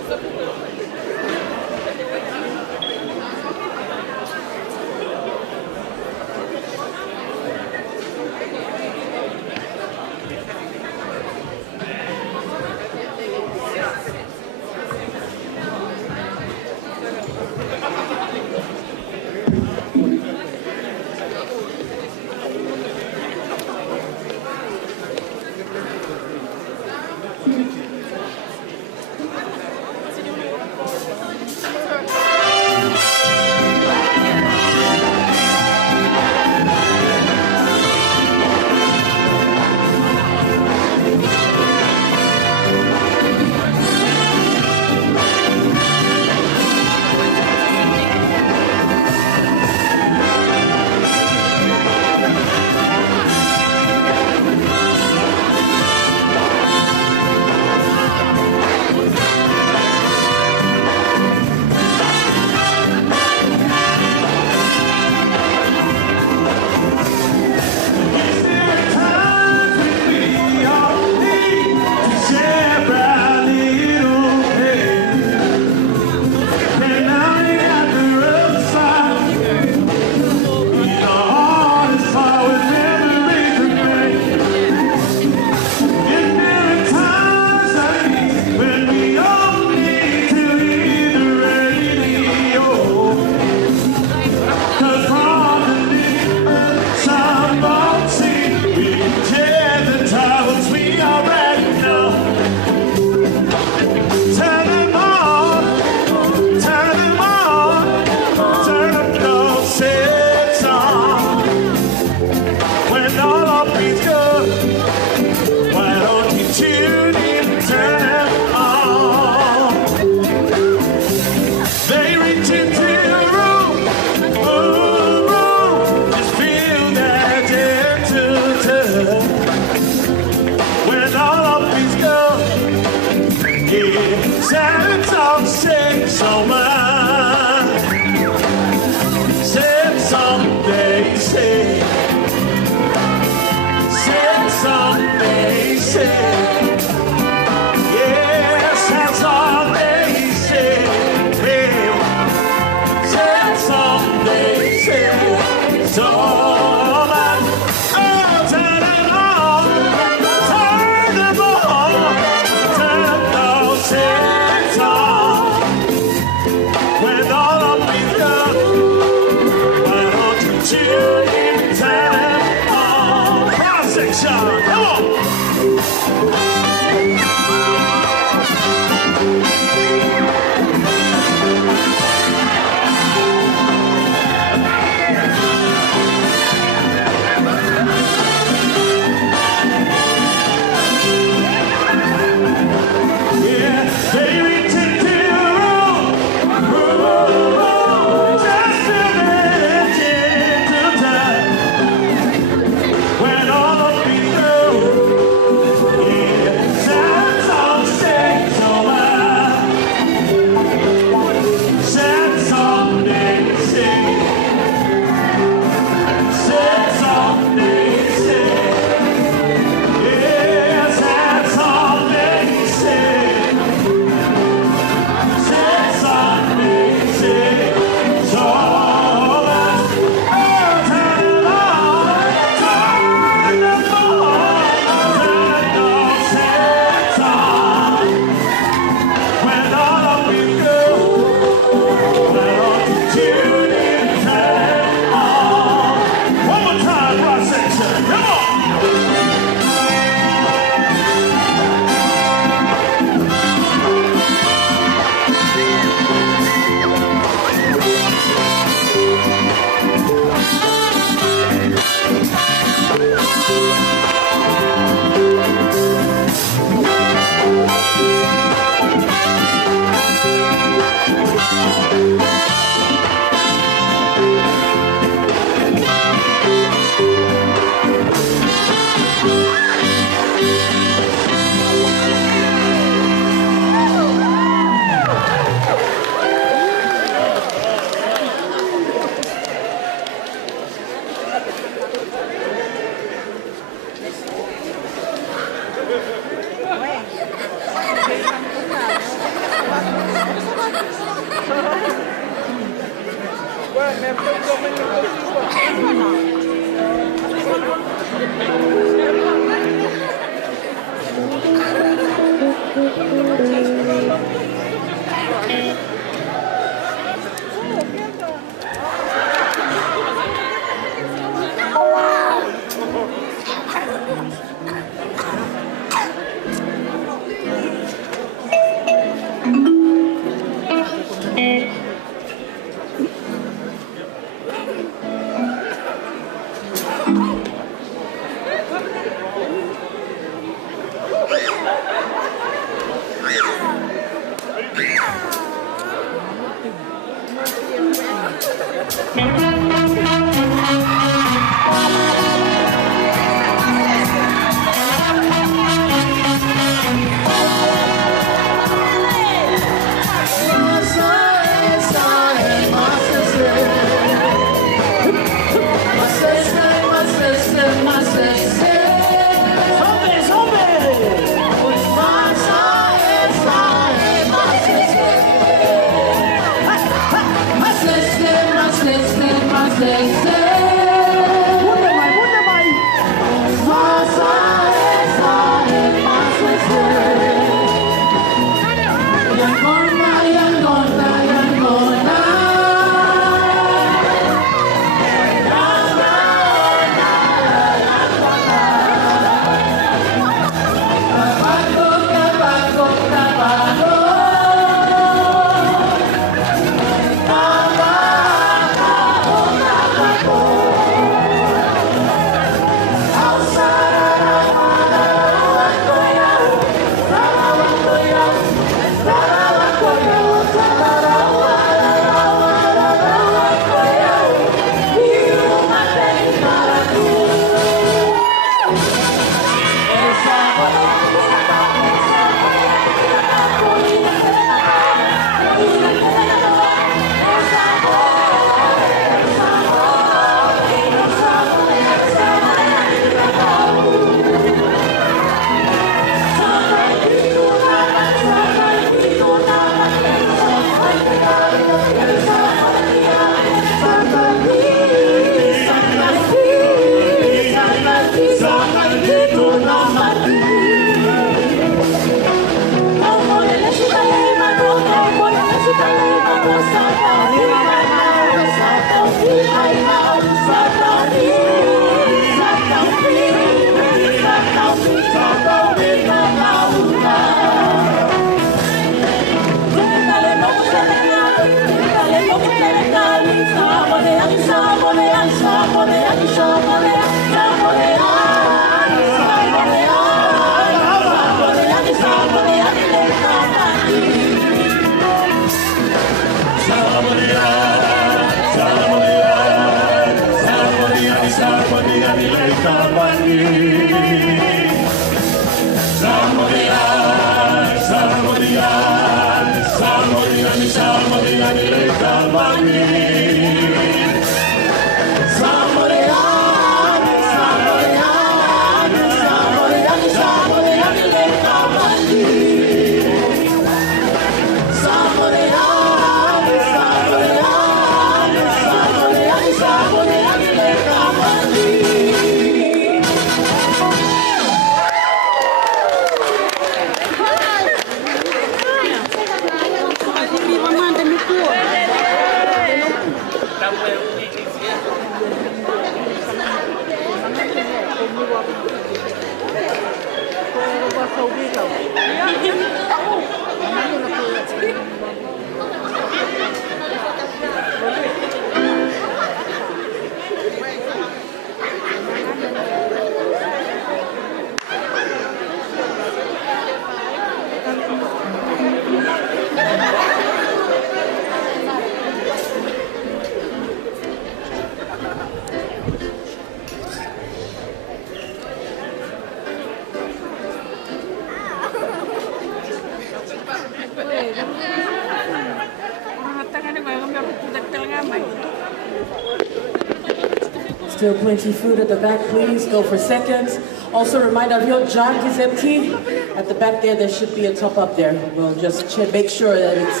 Still plenty food at the back, please go for seconds. Also, reminder, if your jug is empty, at the back there should be a top up there. We'll just make sure that it's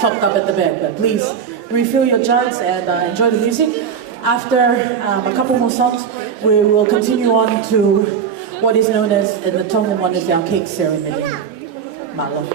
topped up at the back. But please refill your jugs and enjoy the music. After a couple more songs, we will continue on to what is known as, in the Tongan one, is our cake ceremony. Malo.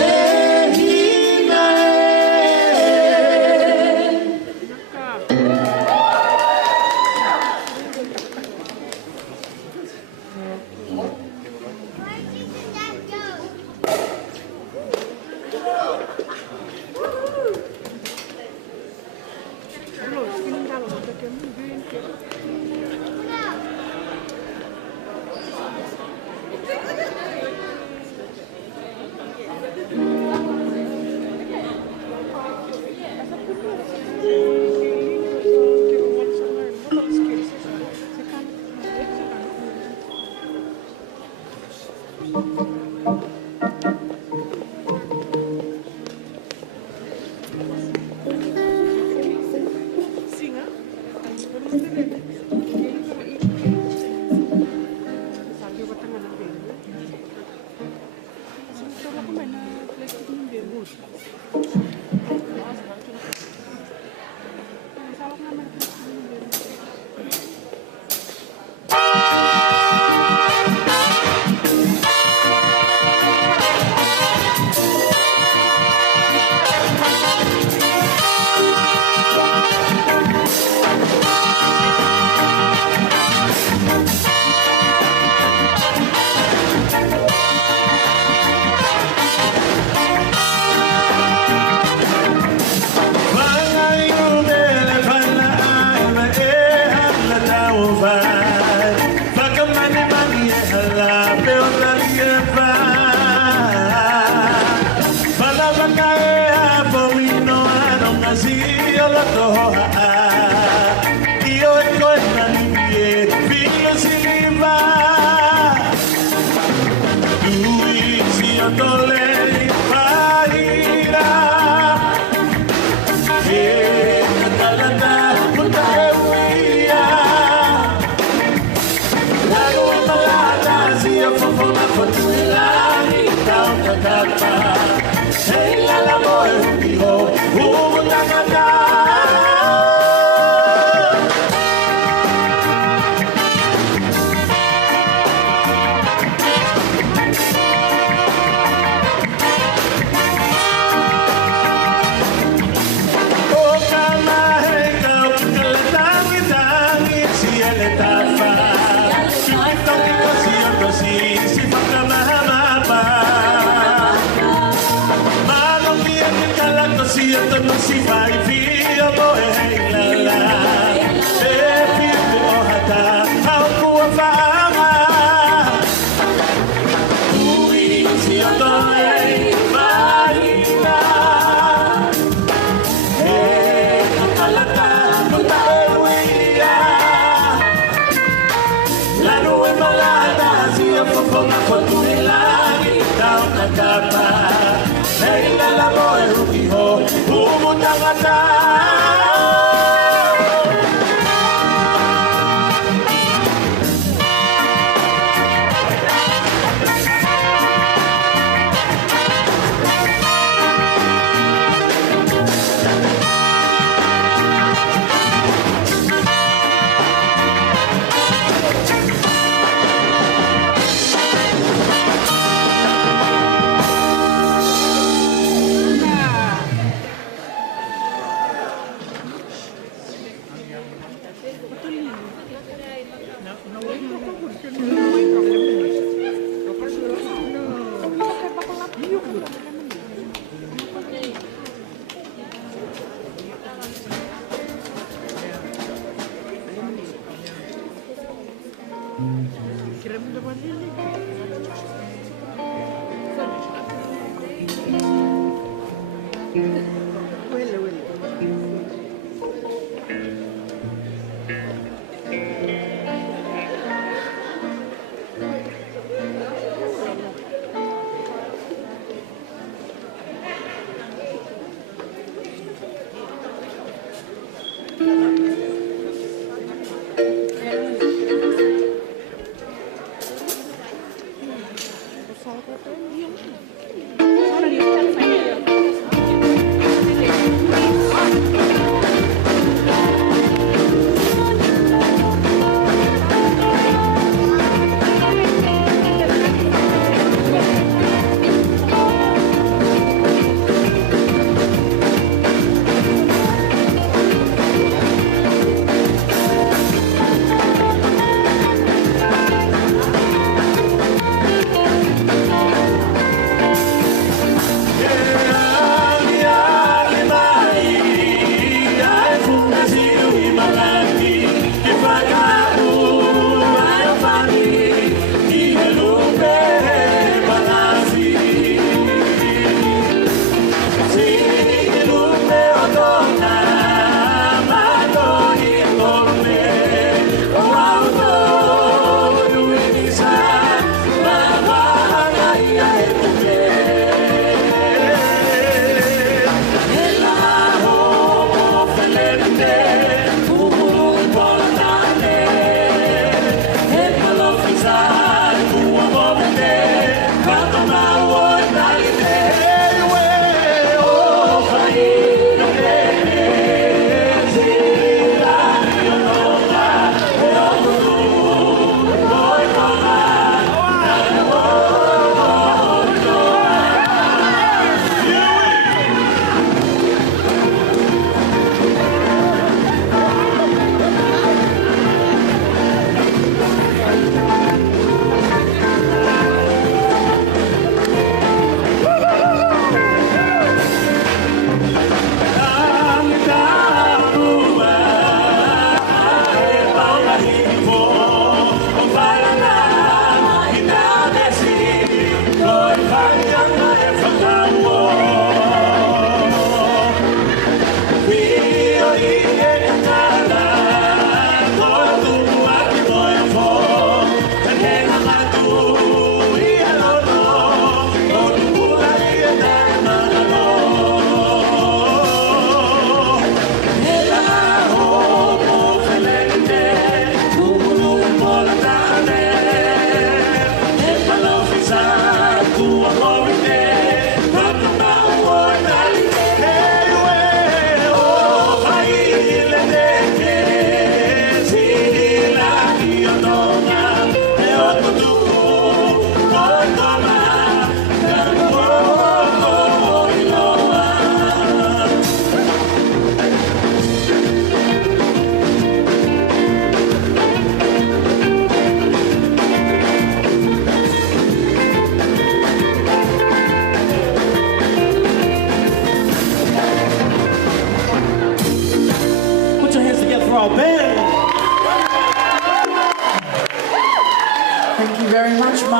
Hey!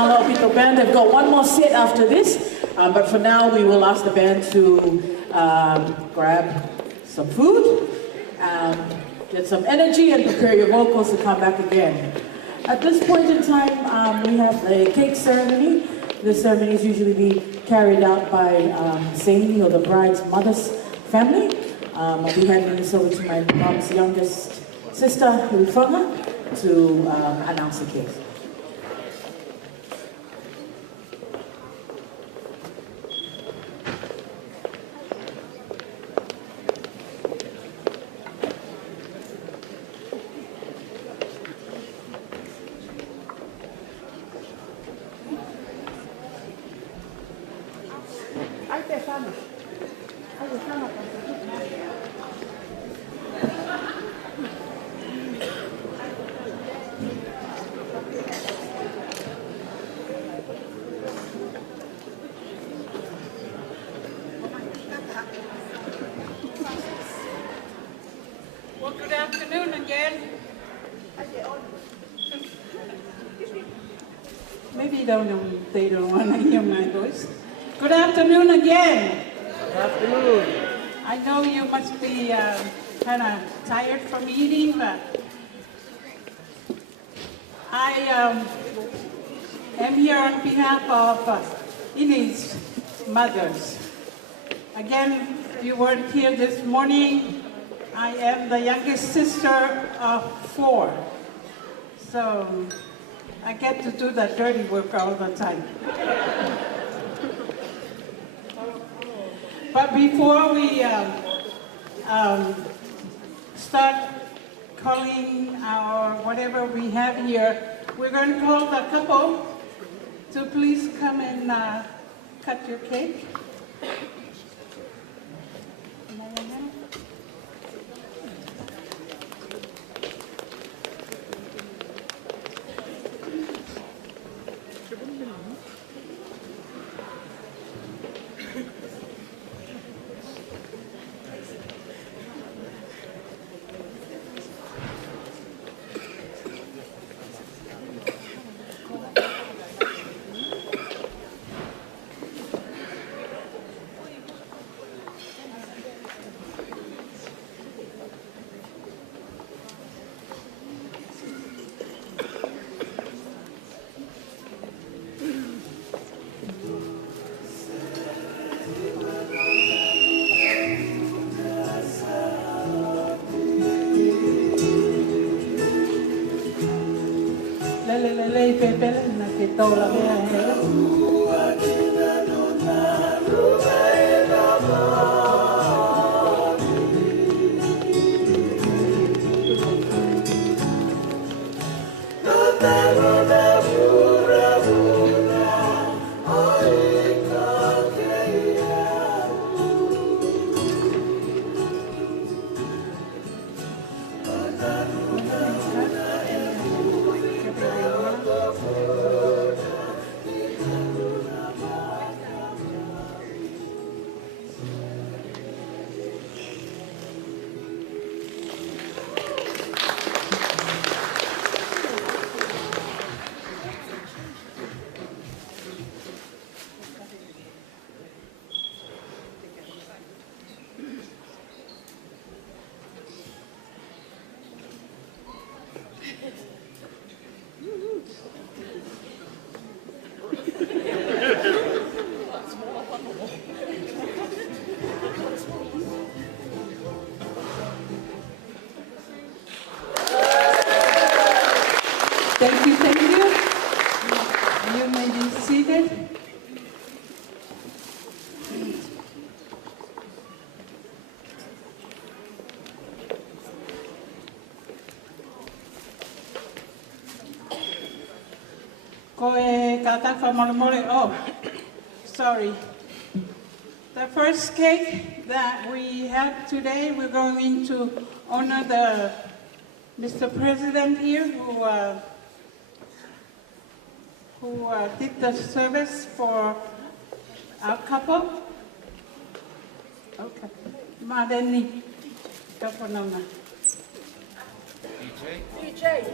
Malo Pito Band. They've got one more set after this, but for now we will ask the band to grab some food, get some energy, and prepare your vocals to come back again. At this point in time, we have a cake ceremony. The ceremony is usually be carried out by Seini, or the bride's mother's family. I'll be handing this over to my mom's youngest sister, Rufanga, to announce the cake. Well, good afternoon again. Maybe they don't want to hear my voice. Good afternoon again. Good afternoon. I know you must be kind of tired from eating, but I am here on behalf of Ini's mothers. Again, you weren't here this morning. I am the youngest sister of 4. So I get to do the dirty work all the time. But before we start calling our whatever we have here, we're going to call the couple to please come and cut your cake. Thank you, thank you. You may be seated. Oh, sorry. The first cake that we have today, we're going to honor the Mr. President here who did the service for our couple. Okay. Madeni, Kapanama. DJ.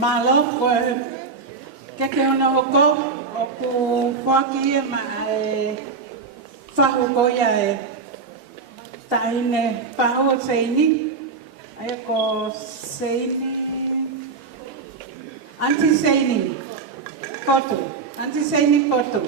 Malo ko ke ona hoko o ku whaki ma e whahu ko ia e taine whahu o Seini. Aia ko Seini. Auntie Seini Kotu. Auntie Seini Kotu.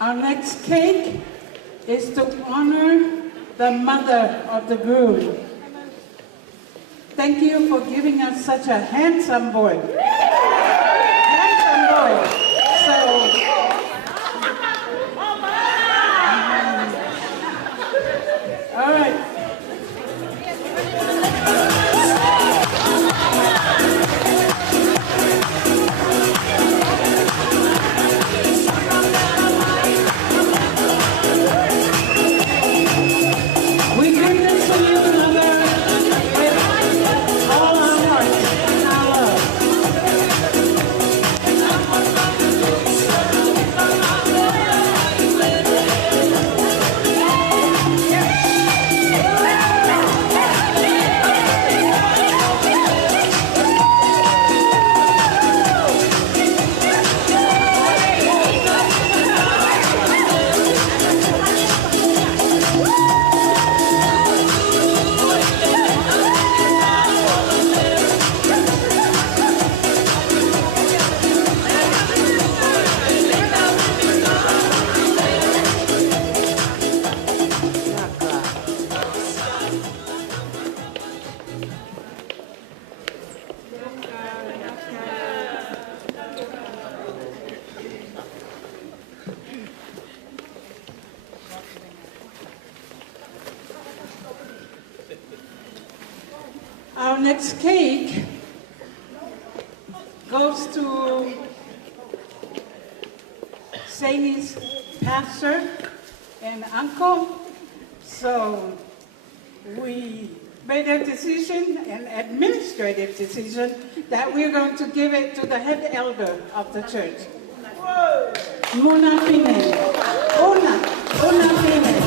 Our next cake is to honor the mother of the groom. Thank you for giving us such a handsome boy. Handsome boy. So, all right. Our next cake goes to Seini's pastor and uncle. So we made a decision, an administrative decision, that we're going to give it to the head elder of the church. Muna Pine. Una Pine.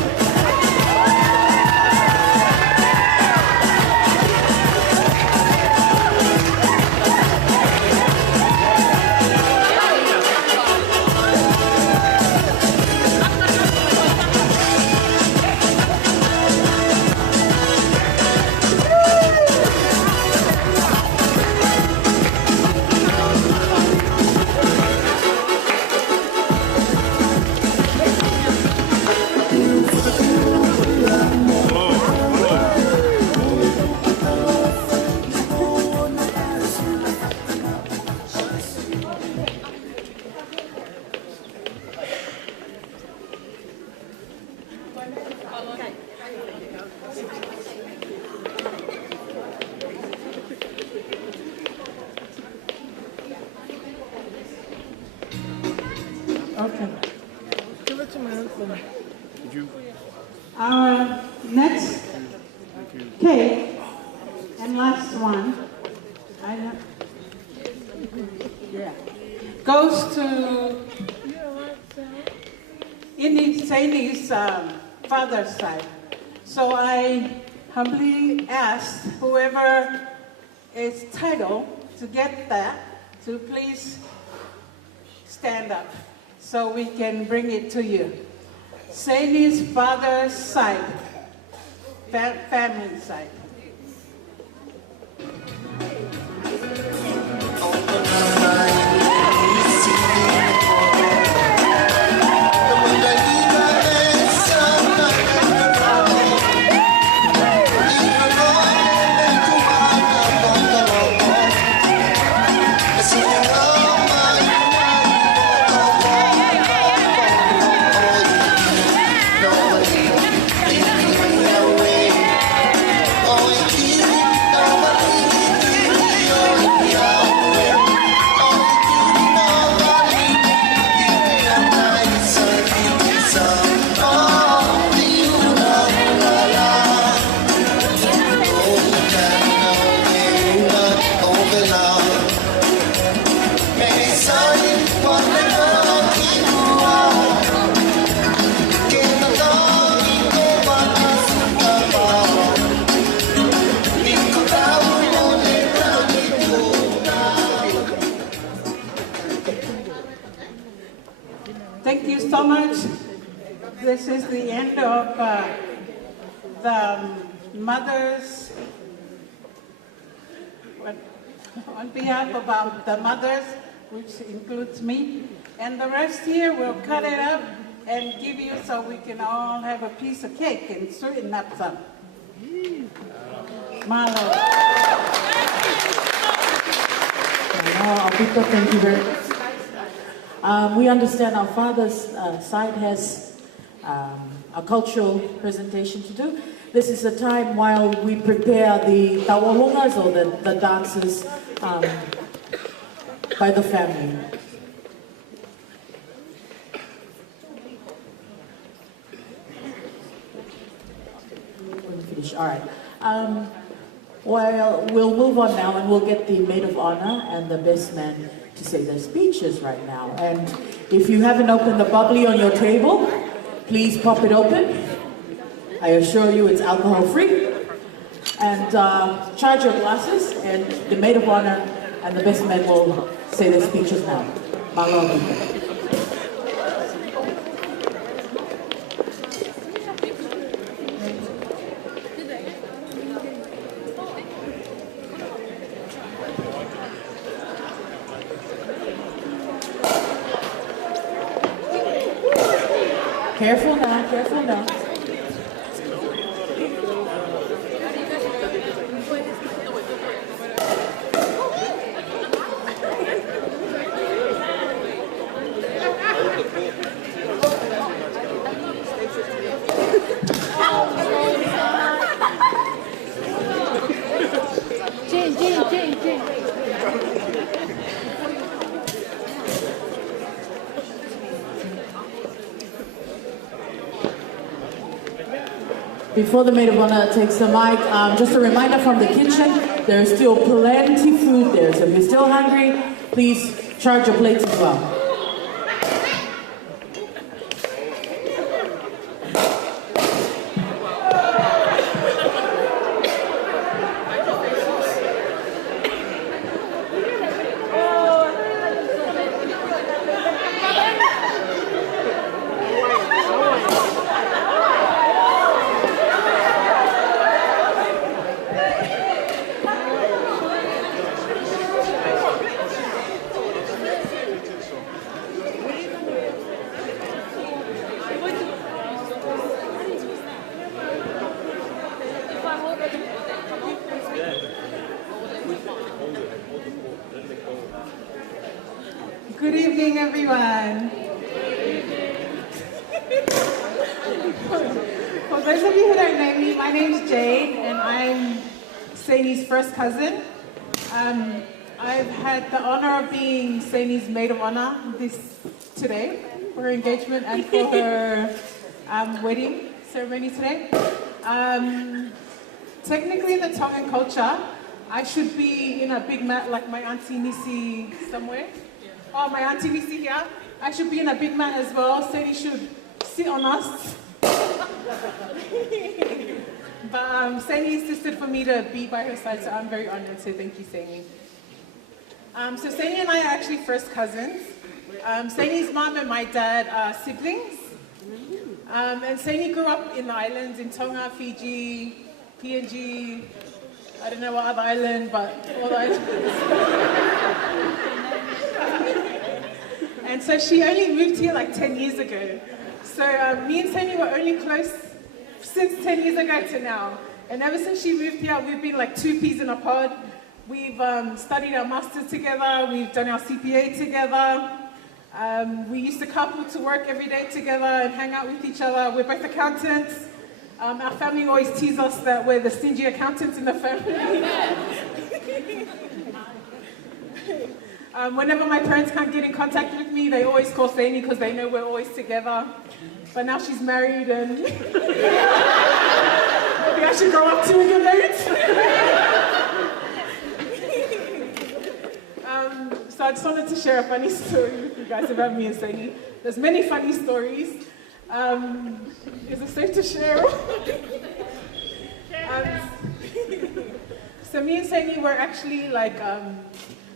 Okay. Give it to my husband. Did you? Our next cake and last one, goes to Seini's father's side. So I humbly ask whoever is titled to get that to please stand up so we can bring it to you. Seini's father's side, family side. It's Thank you so much. This is the end of the mothers. On behalf of the mothers, which includes me, and the rest here, we'll cut it up and give you so we can all have a piece of cake and sweeten up some. Malo. Alberto, thank you very much. We understand our father's side has a cultural presentation to do. This is a time while we prepare the tawalungas or the dances by the family. All right. Well, we'll move on now and we'll get the maid of honor and the best man to say their speeches right now. And if you haven't opened the bubbly on your table, please pop it open. I assure you it's alcohol free. And charge your glasses, and the maid of honor and the best man will say their speeches now. Malo. Careful now, careful now. Before the maid of honor takes the mic, just a reminder from the kitchen, there's still plenty food there. So if you're still hungry, please charge your plates as well. Good evening, everyone. For those of you who don't know me, my name is Jade, and I'm Seini's first cousin. I've had the honor of being Seini's maid of honor today for her engagement and for her wedding ceremony today. Technically, in the Tongan culture, I should be in a big mat like my auntie Nisi somewhere. Oh, my auntie Nisi here. I should be in a big mat as well. Seini should sit on us. But Seini insisted for me to be by her side, so I'm very honored. So thank you, Seini. So Seini and I are actually first cousins. Seini's mom and my dad are siblings. And Seini grew up in the islands in Tonga, Fiji, PNG, I don't know what other island, but all the islands. And so she only moved here like 10 years ago. So me and Seini were only close since 10 years ago to now. And ever since she moved here, we've been like two peas in a pod. We've studied our masters together. We've done our CPA together. We used to couple to work every day together and hang out with each other. We're both accountants. Our family always tease us that we're the stingy accountants in the family. Whenever my parents can't get in contact with me, they always call Seini because they know we're always together. But now she's married and maybe I should grow up too and get married. So I just wanted to share a funny story with you guys about me and Seini. There's many funny stories. Is it safe to share? So me and Seini were actually like,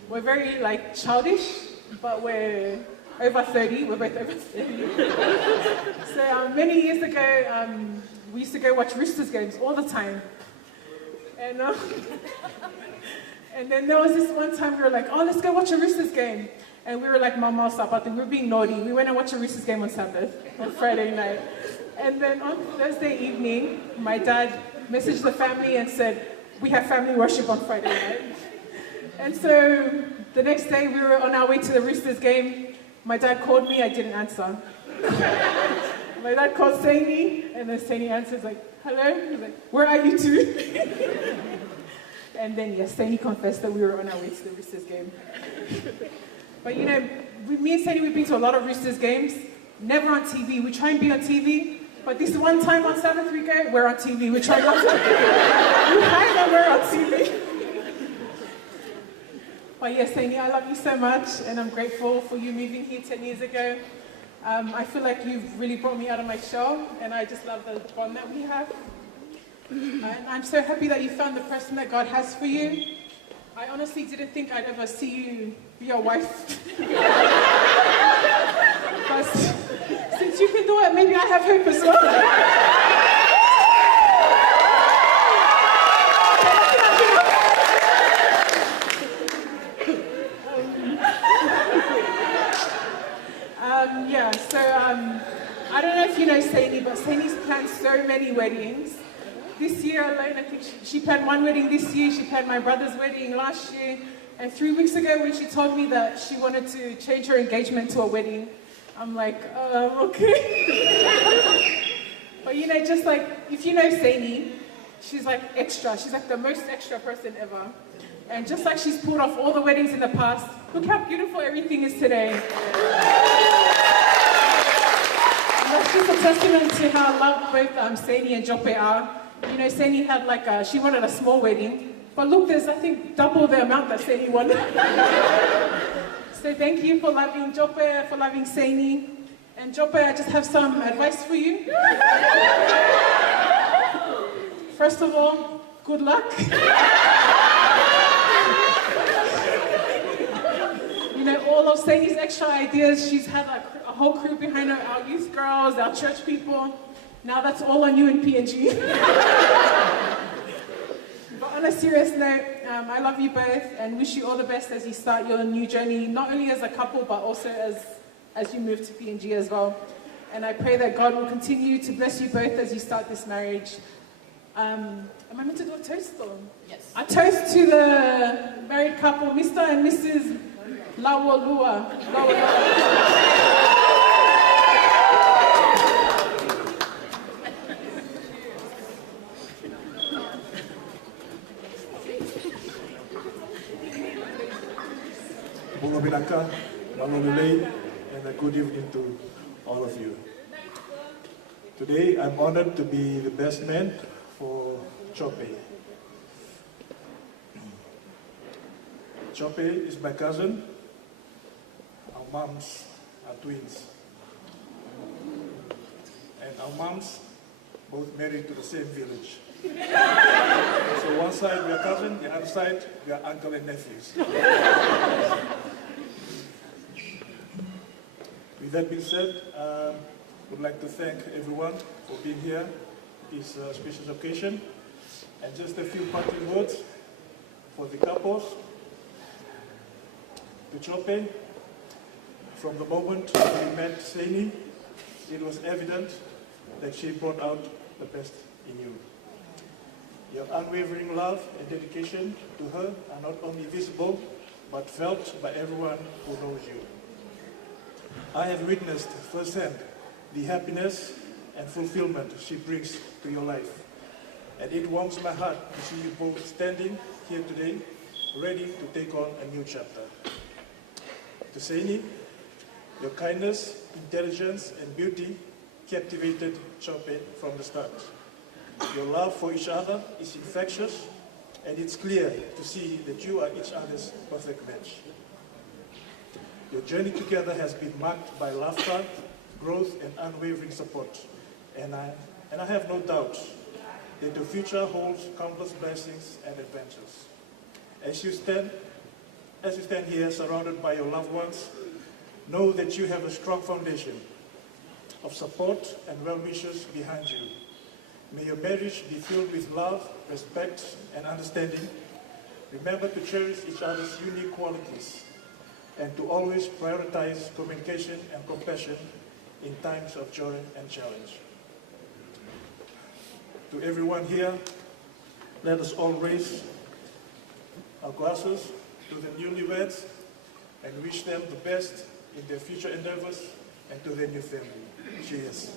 we're very like childish, but we're over 30. We're both over 30. So many years ago, we used to go watch Roosters games all the time. And then there was this one time we were like, oh, let's go watch a Roosters game. And we were like, Mama, stop. I think we were being naughty. We went and watched a Roosters game on Sabbath, on Friday night. And then on Thursday evening, my dad messaged the family and said, we have family worship on Friday night. And so the next day we were on our way to the Roosters game. My dad called me, I didn't answer. My dad called Seini, and then Seini answers like, hello? He's like, where are you two? And then yes, Seini confessed that we were on our way to the Roosters game. But you know, me and Seini, we've been to a lot of Roosters games, never on TV. We try and be on TV, but this one time on Sabbath we go, we're on TV. We try not to. We hide and we're on TV. But yes, Seini, I love you so much, and I'm grateful for you moving here 10 years ago. I feel like you've really brought me out of my shell, and I just love the bond that we have. And I'm so happy that you found the person that God has for you. I honestly didn't think I'd ever see you be your wife. But since you can do it, maybe I have hope as well. I don't know if you know Seini, but Seini's planned so many weddings. This year alone, I think she planned one wedding this year. She planned my brother's wedding last year. And 3 weeks ago, when she told me that she wanted to change her engagement to a wedding, I'm like, okay. But you know, just like, if you know Seini, she's like extra. She's like the most extra person ever. And just like she's pulled off all the weddings in the past, look how beautiful everything is today. And that's just a testament to how loved both Seini and Jope are. You know, Seini had like she wanted a small wedding, but look, there's I think double the amount that Seini wanted. So thank you for loving Jope, for loving Seini. And Jope, I just have some advice for you. First of all, good luck. You know, all of Seini's extra ideas, she's had a whole crew behind her, our youth girls, our church people. Now that's all on you in PNG. But on a serious note, I love you both and wish you all the best as you start your new journey, not only as a couple, but also as you move to PNG as well. And I pray that God will continue to bless you both as you start this marriage. Am I meant to do a toast or? Yes. A toast to the married couple, Mr. and Mrs. Laweloa. Bunga Binaka, Malolulei, and a good evening to all of you. Today, I'm honored to be the best man for Jope. Jope is my cousin. Our moms are twins. And our moms both married to the same village. So one side we are cousins, the other side we are uncle and nephews. With that being said, I would like to thank everyone for being here this special occasion. And just a few parting words for the couples. To Jope, from the moment we met Seini, it was evident that she brought out the best in you. Your unwavering love and dedication to her are not only visible, but felt by everyone who knows you. I have witnessed firsthand the happiness and fulfillment she brings to your life. And it warms my heart to see you both standing here today, ready to take on a new chapter. To Seini, your kindness, intelligence, and beauty captivated Jope from the start. Your love for each other is infectious, and it's clear to see that you are each other's perfect match. Your journey together has been marked by laughter, growth, and unwavering support. And I have no doubt that your future holds countless blessings and adventures. As you stand here surrounded by your loved ones, know that you have a strong foundation of support and well-wishers behind you. May your marriage be filled with love, respect, and understanding. Remember to cherish each other's unique qualities and to always prioritize communication and compassion in times of joy and challenge. To everyone here, let us all raise our glasses to the newlyweds and wish them the best in their future endeavors and to their new family. Cheers.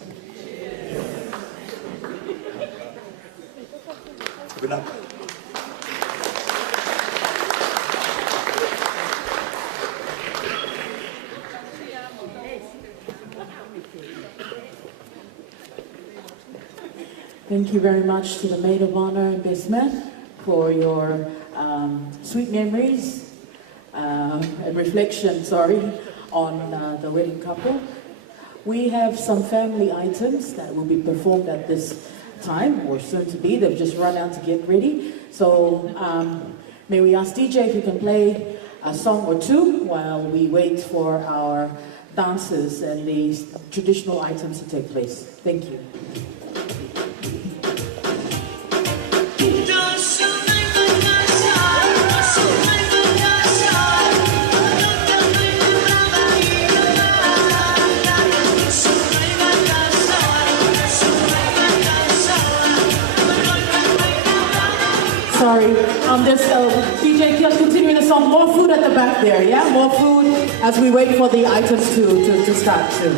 Good night. Thank you very much to the maid of honor and best man for your sweet memories and reflection, on the wedding couple. We have some family items that will be performed at this time, or soon to be. They've just run out to get ready. So may we ask DJ if you can play a song or two while we wait for our dances and these traditional items to take place. Thank you. Sorry, there's DJ continuing the song. More food at the back there, yeah? More food as we wait for the items to start too.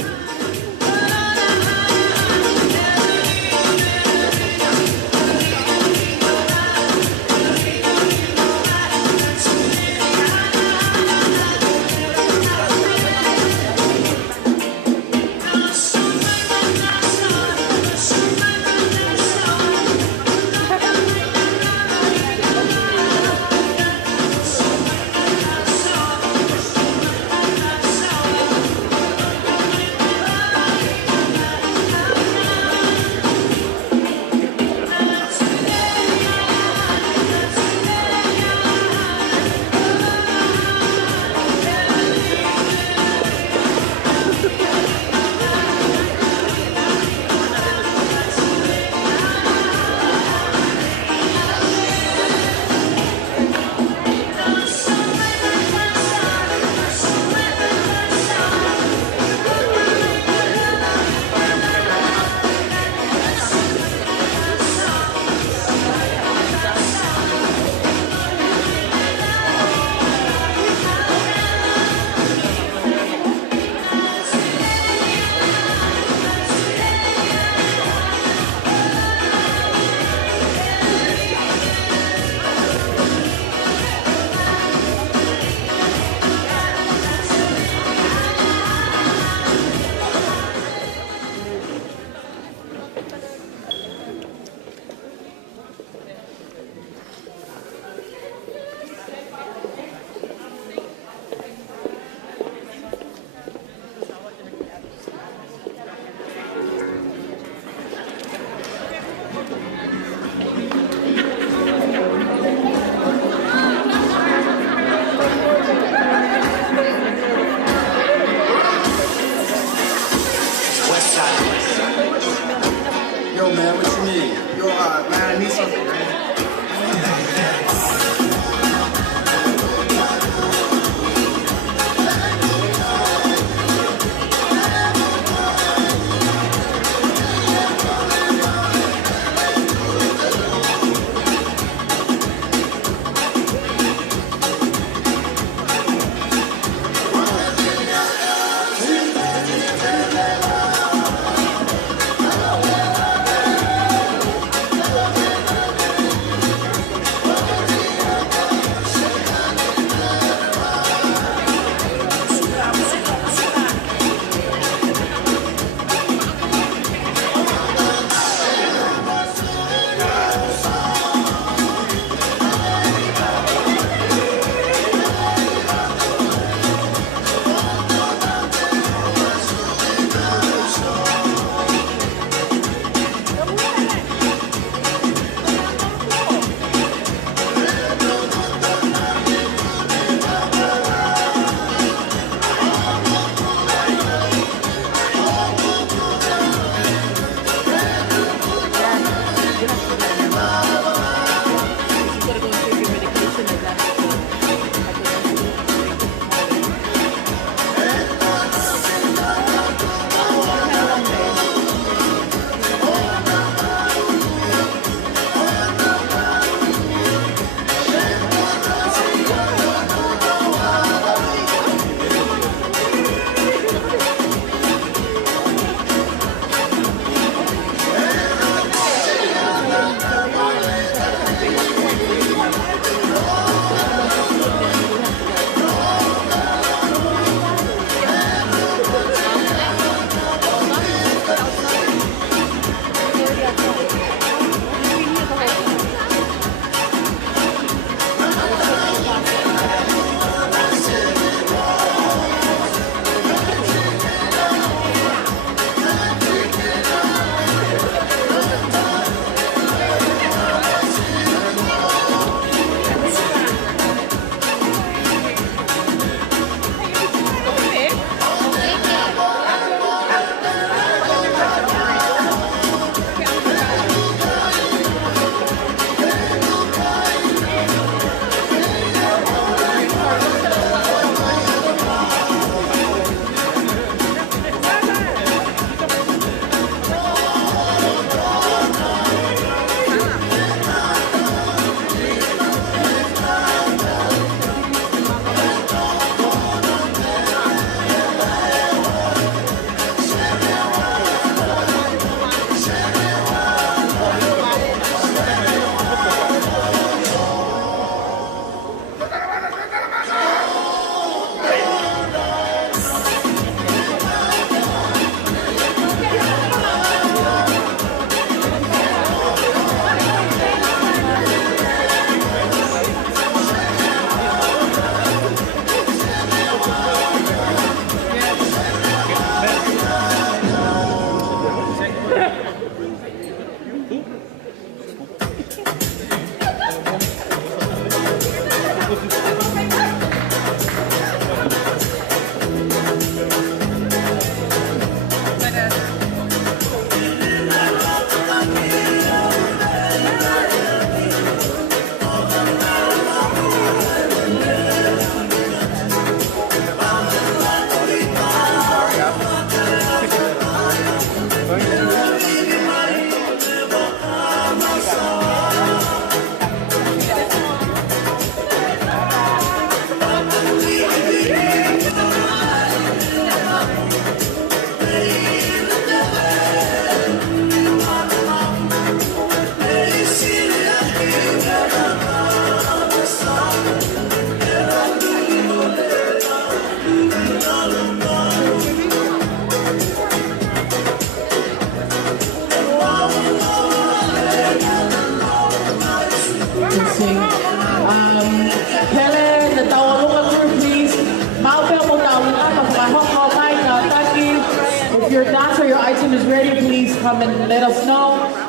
your dance or your item is ready, please come and let us know.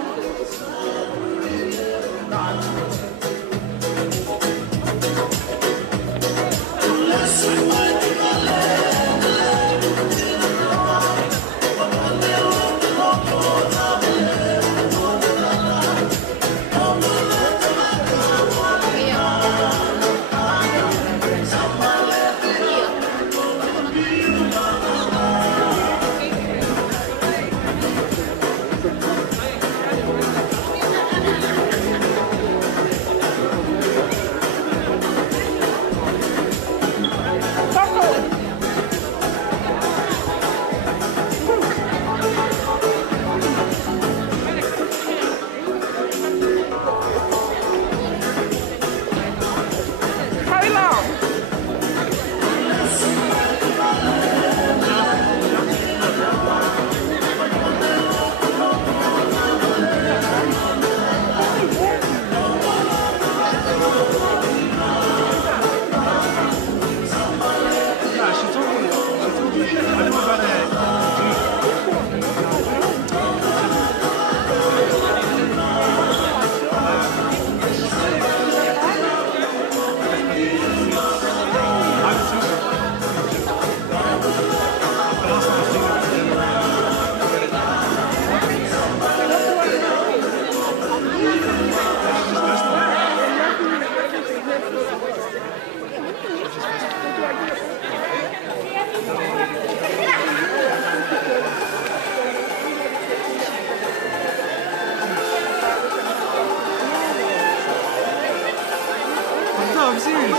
I'm serious.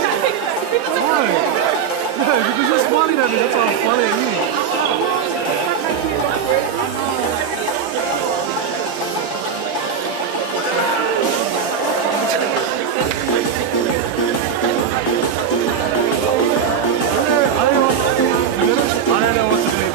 Why? No, because you're smiling at me, that's why I'm smiling at you. I don't know what to do.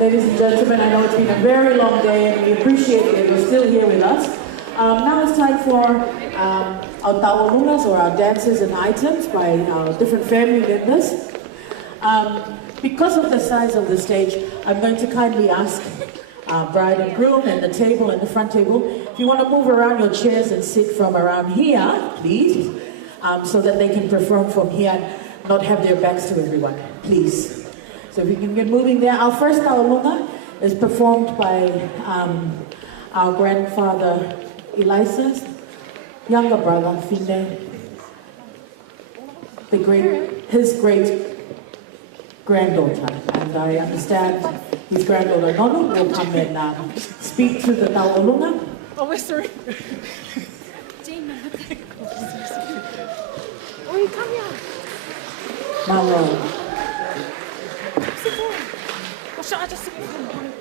Ladies and gentlemen, I know it's been a very long day and we appreciate that you're still here with us. Now it's time for our Laweloas, or our dances and items by our different family members. Because of the size of the stage, I'm going to kindly ask bride and groom and the table and the front table, if you want to move around your chairs and sit from around here, please, so that they can perform from here and not have their backs to everyone, please. So if you can get moving there. Our first Laweloa is performed by our grandfather Elisa's younger brother, Fine, his great granddaughter. and I understand his granddaughter Nono will come and speak to the Laweloa. Oh, we're sorry. Oh, come here. Malo. Sit down. Or should I just sit down?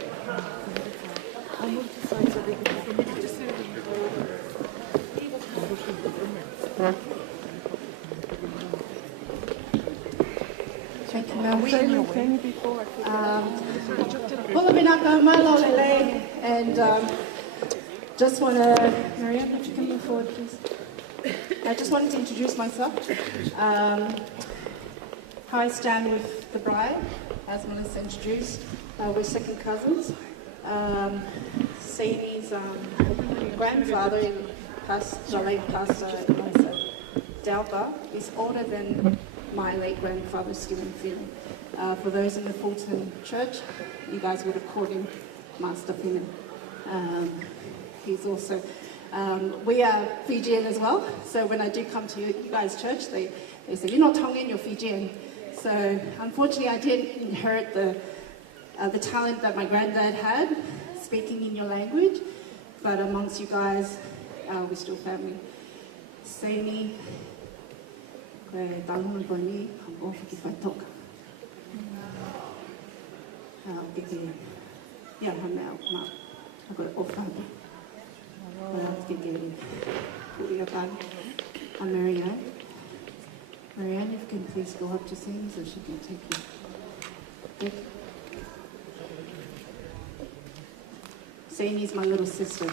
I'll move to the side so they can just sit down. Thank you, Melvin. Pula Minaka, Malo Lele, and just want to, Marianne, if you can move forward, please. I just wanted to introduce myself. Hi, stand with the bride, as Melissa introduced. We're second cousins. Seini's grandfather, the late pastor Delta, is older than my late grandfather, Stephen Finan. For those in the Fulton Church, you guys would have called him Master Finan. He's also, we are Fijian as well, so when I do come to you guys' church, they say, you're not Tongan, you're Fijian. So unfortunately, I didn't inherit the talent that my granddad had, speaking in your language, but amongst you guys, we're still family. Seini, koe talunga koe ni, o whaki whai toka. Ia hana au ma, a koe o whani. I'm Marianne. Marianne, if you can please go up to Seini so she can take you. Good. Seini is my little sister.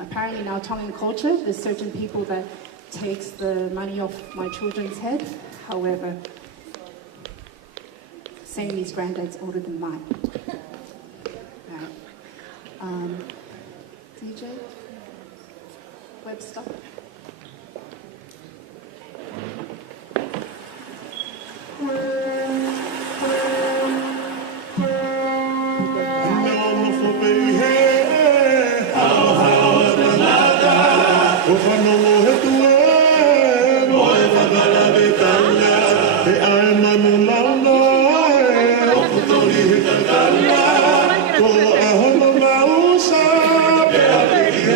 Apparently in our Tongan culture, there's certain people that takes the money off my children's head. However, Seini's granddad's older than mine. Right. DJ Webster.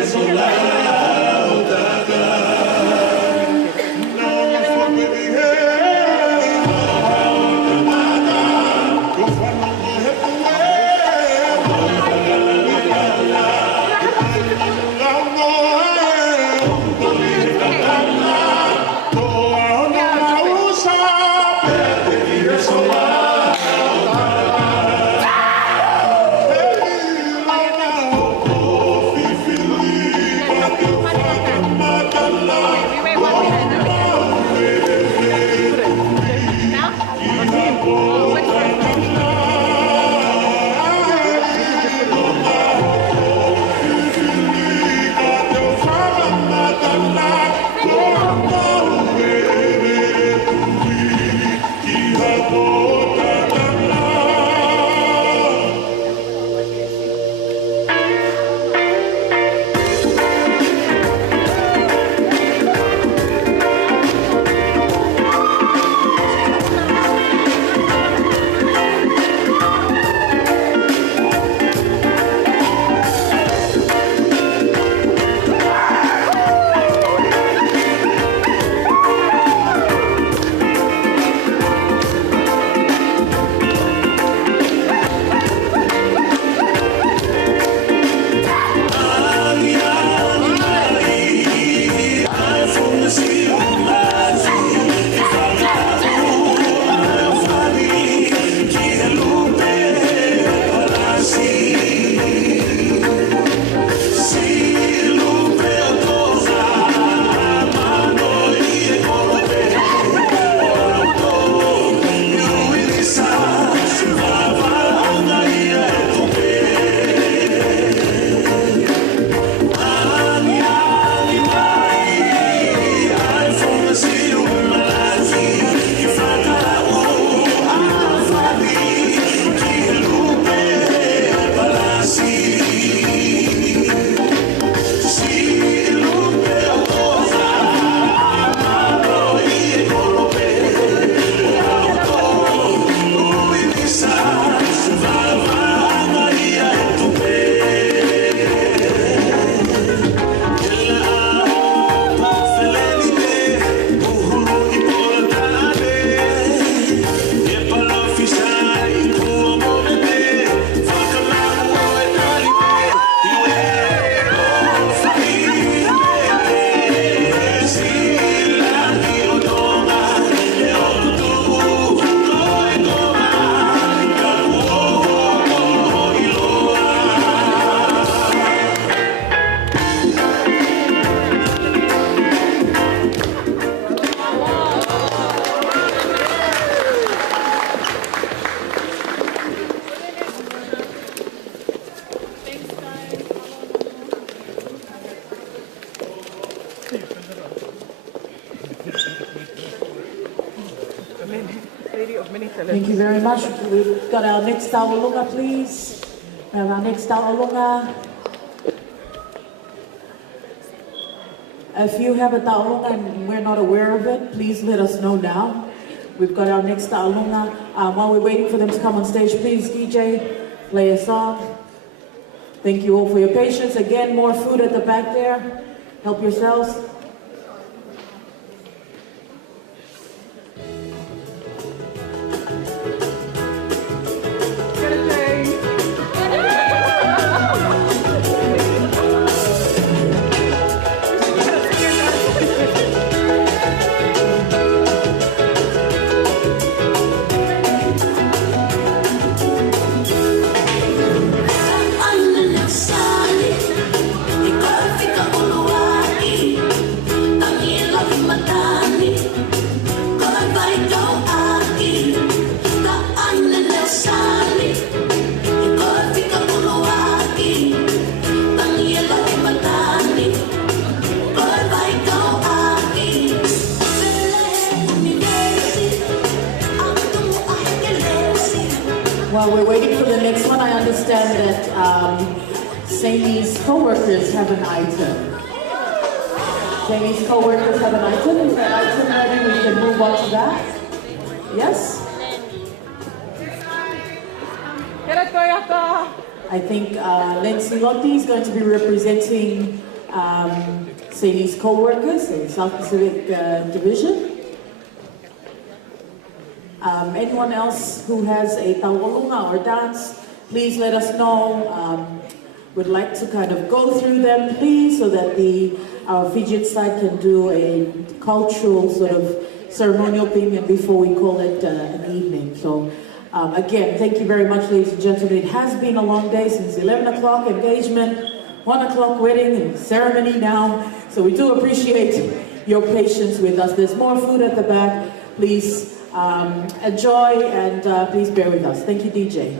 Solauda Thank you very much. We've got our next Laweloa, please. We have our next Laweloa. If you have a Laweloa and we're not aware of it, please let us know now. We've got our next Laweloa. While we're waiting for them to come on stage, please, DJ, play a song. Thank you all for your patience. Again, more food at the back there. Help yourselves. While we're waiting for the next one, I understand that Seini's co-workers have an item. Seini's co-workers have an item. Is that item ready? We can move on to that. Yes? I think Lindsay Lotti is going to be representing Seini's co-workers in South Pacific Division. Anyone else who has a Laweloa or dance, please let us know. We'd like to kind of go through them, please, so that our Fijian side can do a cultural sort of ceremonial thing and before we call it an evening. So again, thank you very much, ladies and gentlemen. It has been a long day since 11 o'clock engagement, 1 o'clock wedding and ceremony now. So we do appreciate your patience with us. There's more food at the back. Please enjoy and please bear with us. Thank you, DJ.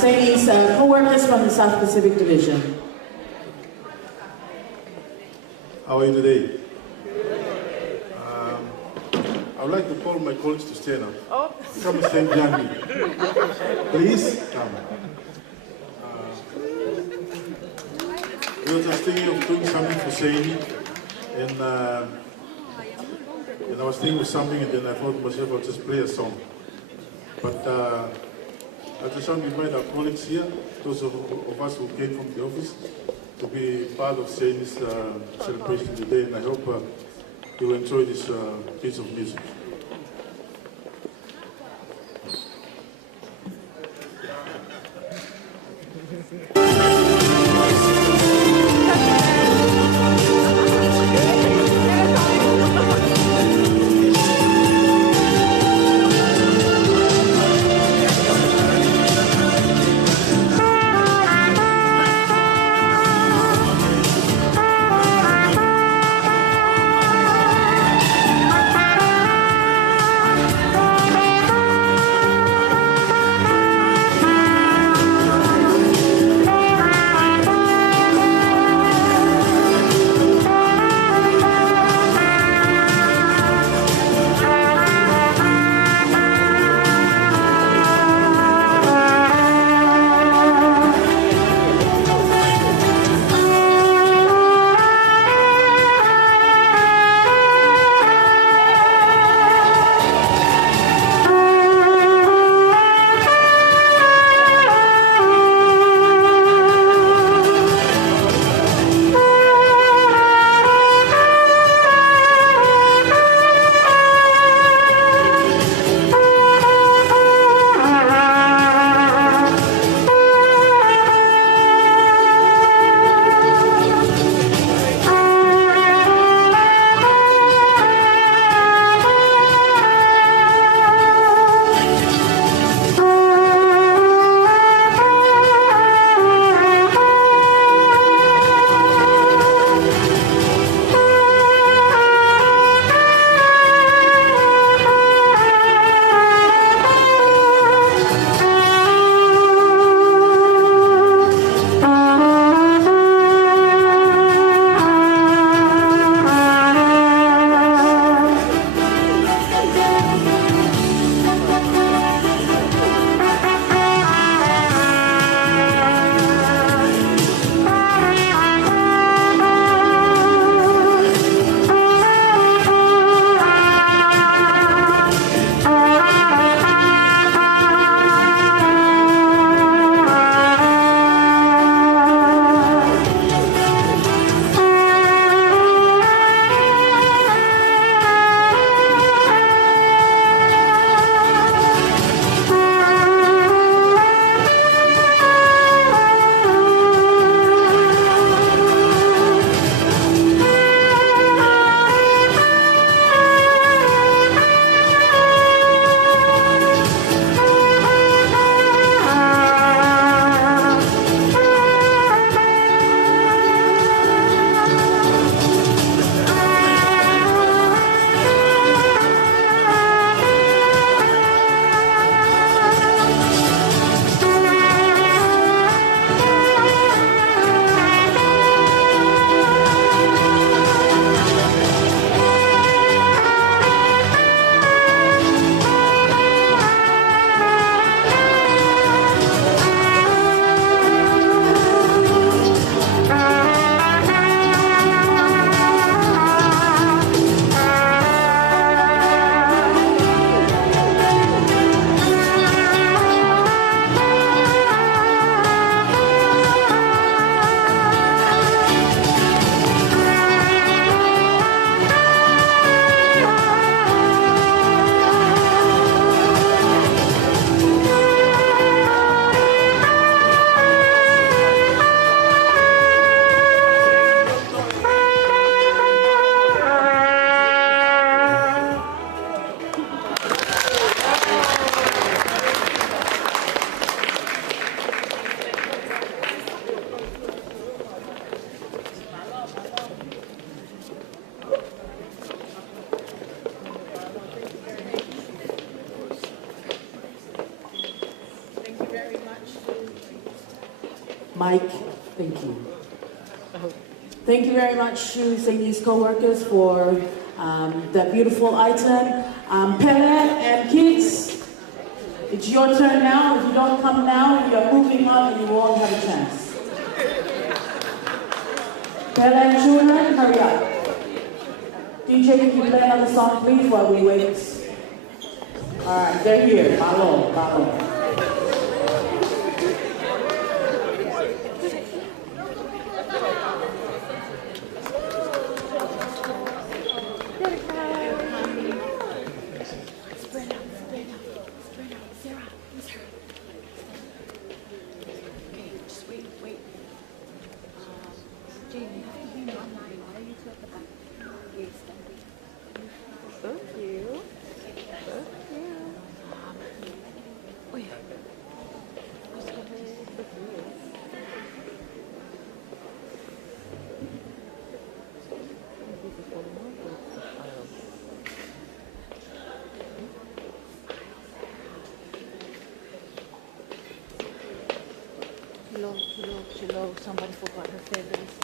Seini's co-workers from the South Pacific Division. How are you today? I would like to call my colleagues to stand up. Oh. Come and stand behind me. Please, come. We were just thinking of doing something for Seini, and I was thinking of something, and then I thought to myself, I'll just play a song. But I just want to invite our colleagues here, those of us who came from the office, to be part of Seini's celebration today, and I hope you will enjoy this piece of music. Mike, thank you. Thank you very much to Seini's co-workers for that beautiful item. Parent and kids, it's your turn now. If you don't come now, you're moving on and you won't have a chance. Parent and children, hurry up. DJ, can you play another song, please, while we wait? All right, they're here. Malo. Chilo, somebody forgot her feathers.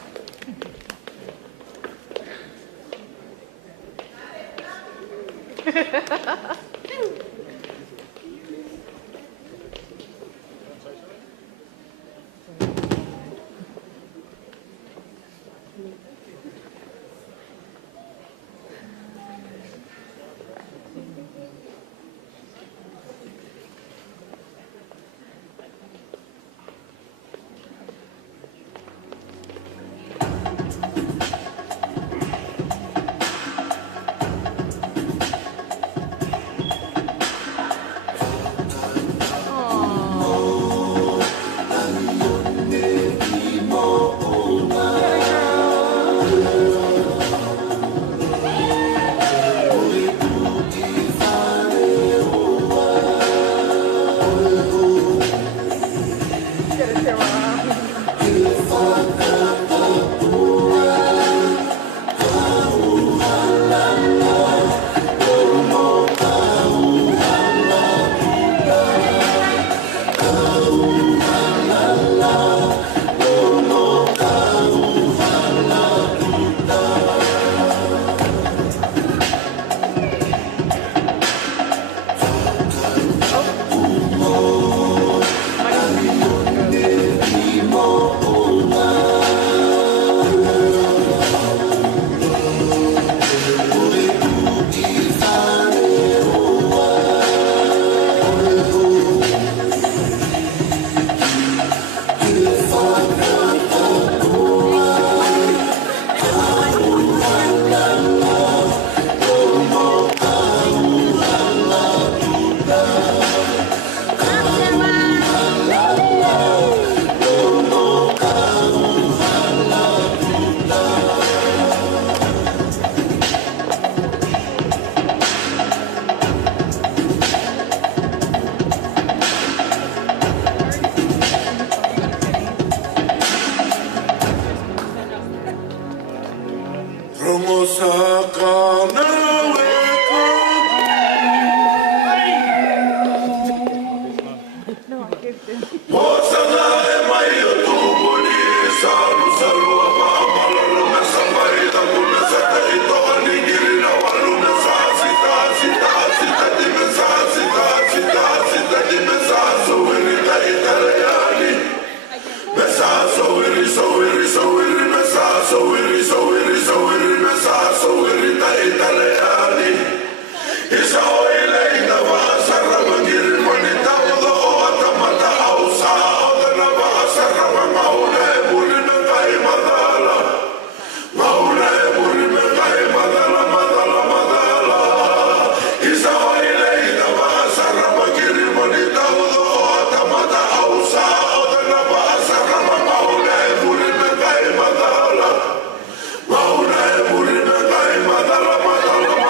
Madala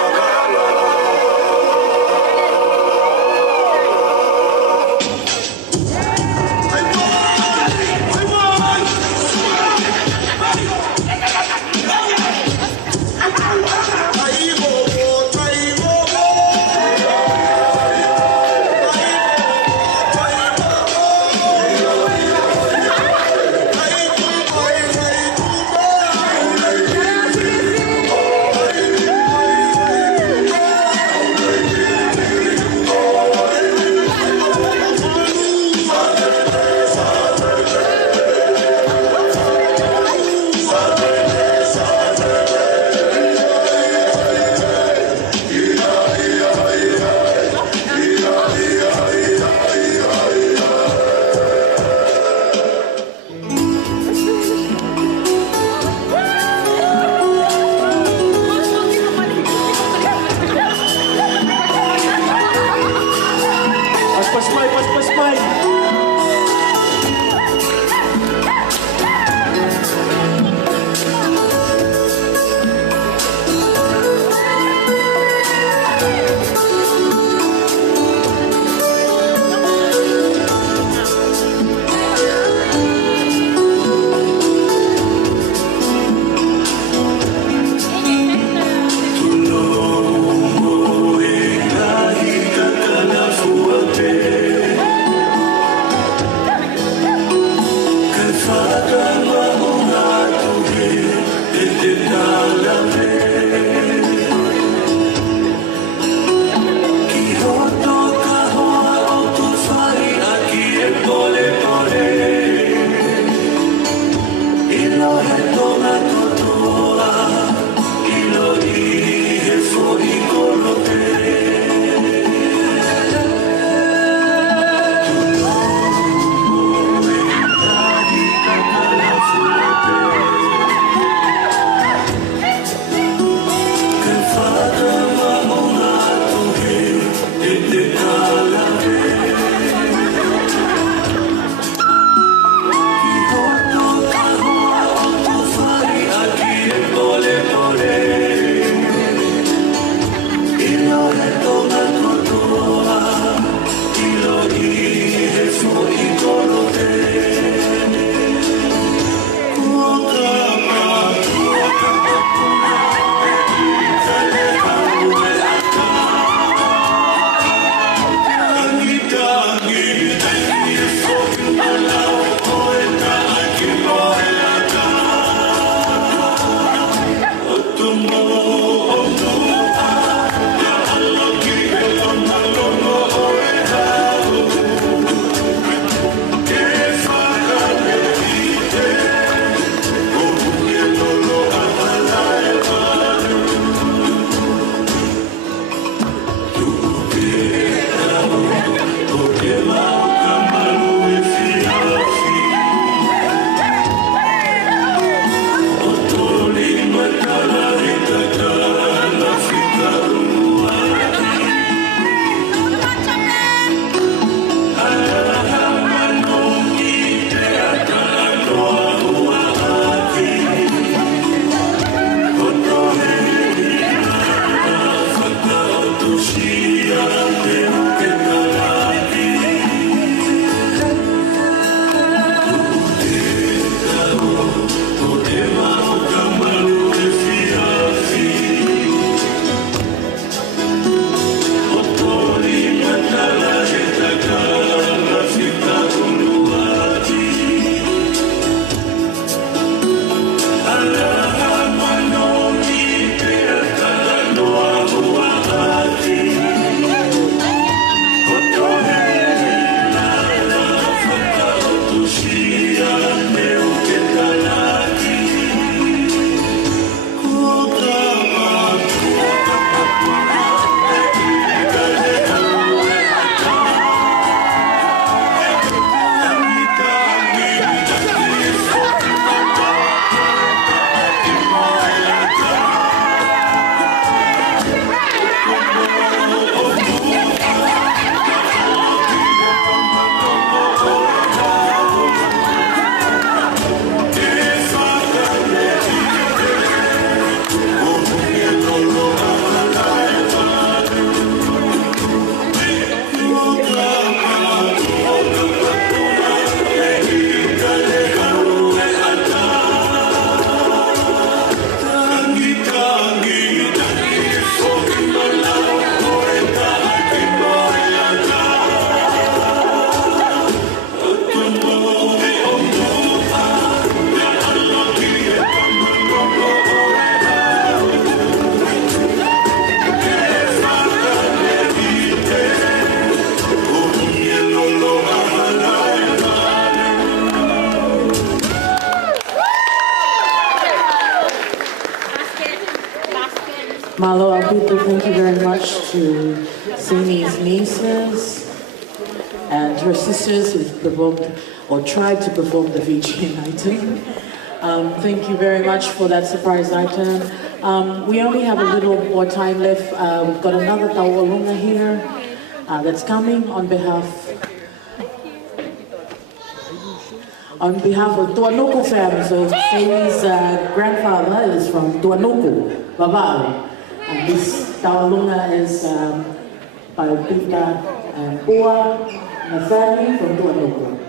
Malo Alpito, thank you very much to Seini's nieces and her sisters who performed or tried to perform the Fijian item. Thank you very much for that surprise item. We only have a little more time left. We've got another Laweloa here that's coming on behalf of Tuanuku family. So Seini's grandfather is from Tuanuku, Bavaro. And this Laweloa is by Pita and Ua, my family from Tuanuku.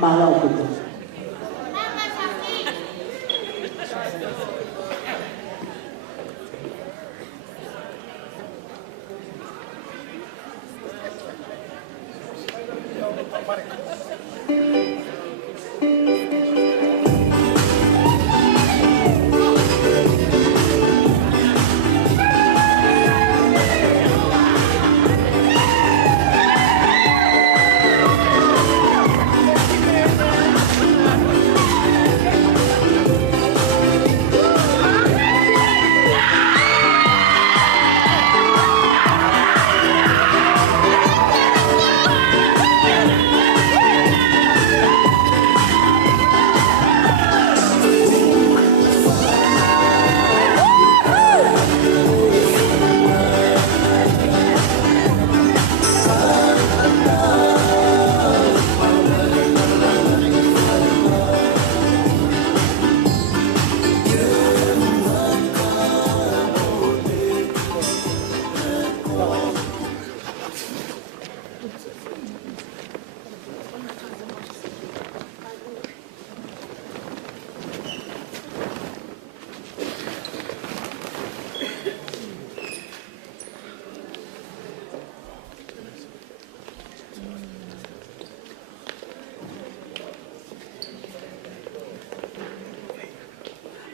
Mahalo Pita.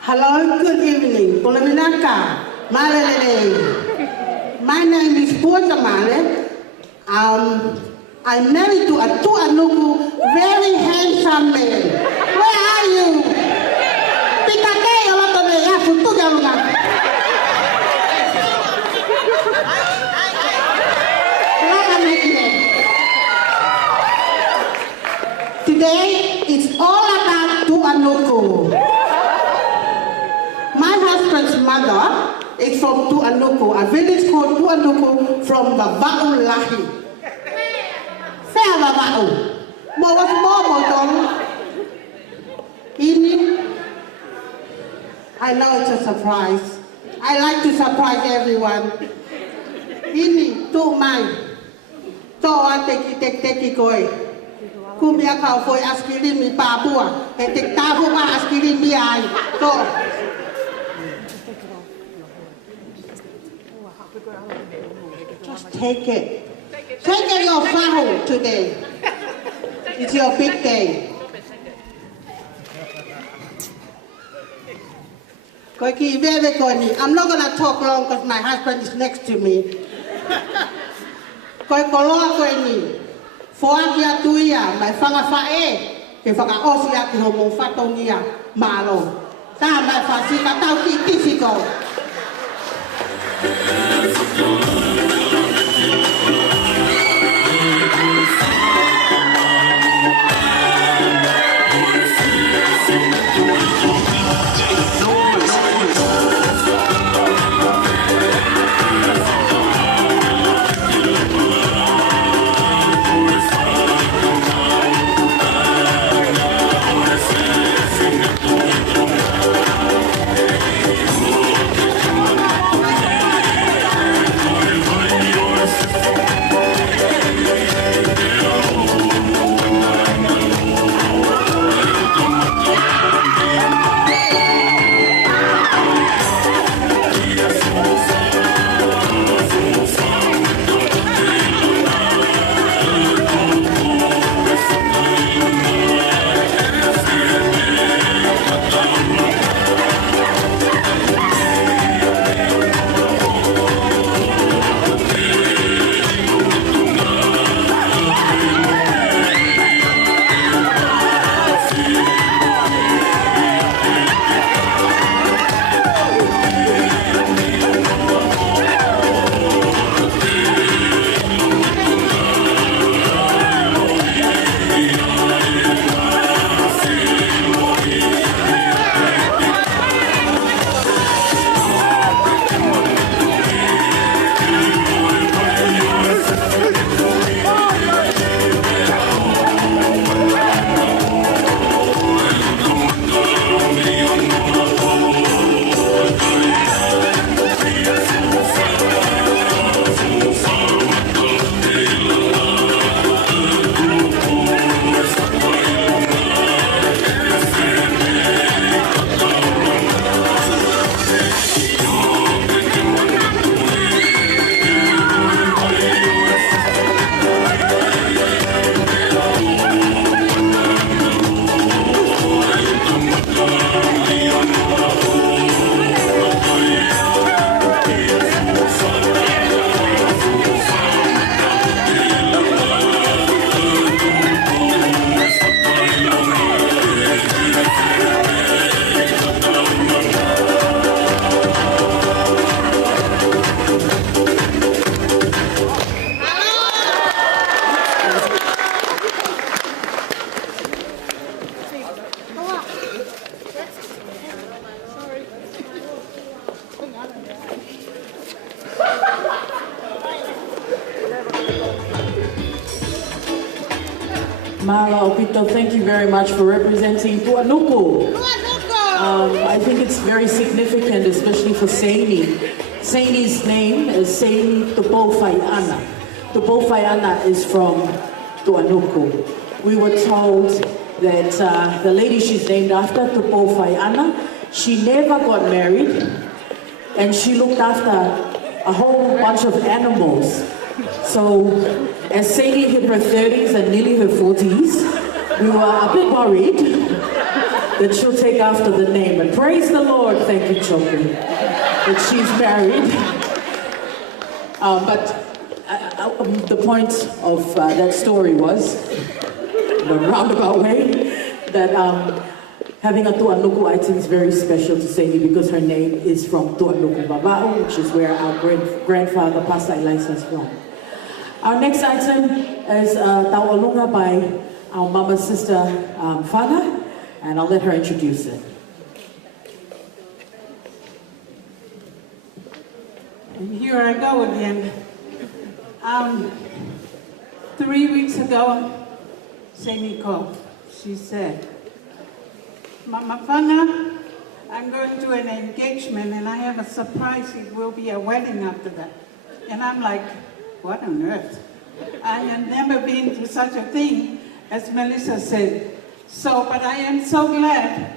Hello, good evening. Polaminaka, Malele. My name is Puerta Male. I'm married to a Tuanuku, very handsome man. Where are you? Today, it's all about Tuanuku. My husband's mother is from Tuanuku, a village called Tuanuku from the Va'u Lahi. Fair Va'u. Mo was more I know it's a surprise. I like to surprise everyone. Ini, tu mai. Toa teki koi. Kumbia kau foi askirin mi papua. Etik tahu ma askirin mi ai. To. Just take it. Take it your fahu today. It's your big day. I'm not going to talk long because my husband is next to me. My Mahalo Opito, thank you very much for representing Tuanuku. I think it's very significant, especially for Seini. Seini's name is Seini Tupofaiana. Tupofaiana is from Tuanuku. We were told that the lady she's named after, Tupofaiana, she never got married and she looked after a whole bunch of animals. So as Seini hit her 30s and nearly her 40s, we were a bit worried that she'll take after the name. And praise the Lord, thank you, Jope, that she's married. The point of that story was, in a roundabout way, that having a Tuanuku item is very special to Seini because her name is from Tuanuku Babao, which is where our grandfather passed our license from. Our next item is Tau'olunga by our mama's sister, Fana, and I'll let her introduce it. And here I go again. 3 weeks ago, Seini called. She said, Mama Fana, I'm going to an engagement and I have a surprise. It will be a wedding after that. And I'm like, what on earth? I have never been to such a thing, as Melissa said. But I am so glad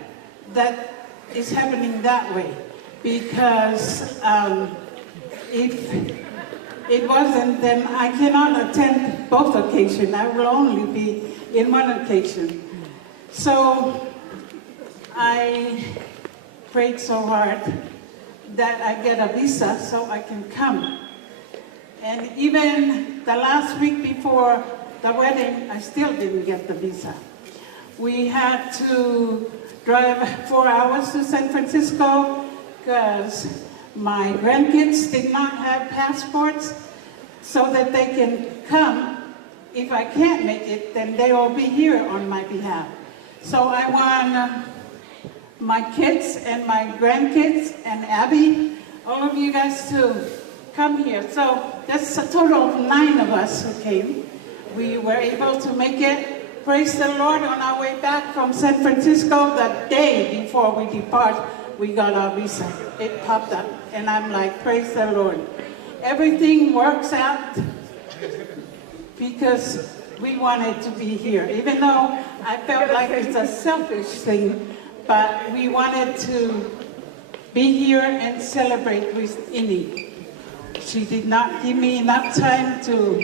that it's happening that way, because if it wasn't, then I cannot attend both occasions. I will only be in one occasion. So I prayed so hard that I get a visa so I can come. And even the last week before the wedding, I still didn't get the visa. We had to drive 4 hours to San Francisco because my grandkids did not have passports so that they can come. If I can't make it, then they will be here on my behalf. So I want my kids and my grandkids and Abby, all of you guys to come here. So that's a total of 9 of us who came. We were able to make it. Praise the Lord, on our way back from San Francisco, the day before we depart, we got our visa. It popped up, and I'm like, praise the Lord. Everything works out because we wanted to be here, even though I felt like it's a selfish thing, but we wanted to be here and celebrate with Ini. She did not give me enough time to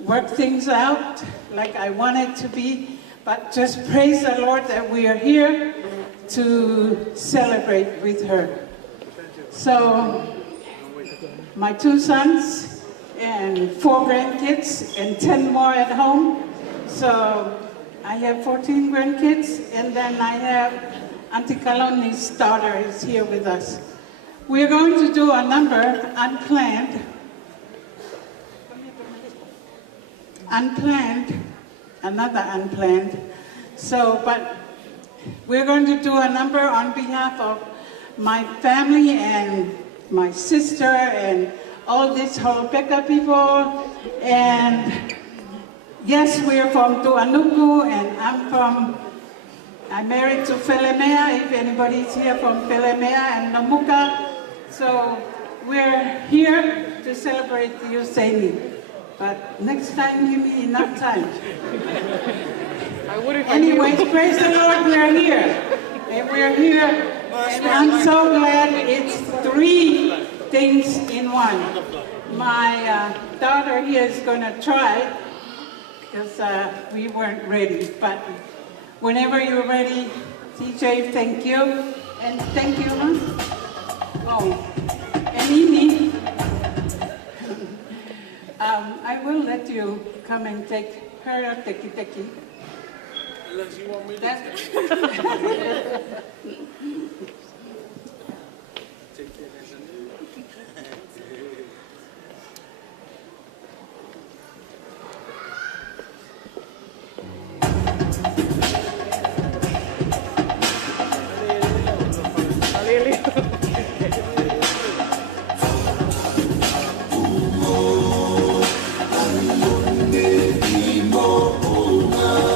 work things out like I wanted to be, but just praise the Lord that we are here to celebrate with her. So my 2 sons and 4 grandkids and 10 more at home. So I have 14 grandkids, and then I have Auntie Kaloni's daughter is here with us. We're going to do a number unplanned, another unplanned. So, but we're going to do a number on behalf of my family and my sister and all these Holopeka people. And yes, we're from Tuanuku, and I'm married to Felemea, if anybody's here from Felemea and Namuka. So we're here to celebrate you, Seini. But next time, give me enough time. Anyways, praise the Lord, we're here. And we're here, and I'm so glad it's 3 things in one. My daughter here is going to try, because we weren't ready. But whenever you're ready, TJ, thank you. And thank you, huh? Oh, and Ini. I will let you come and take her teki-teki. Unless you want me to. Oh,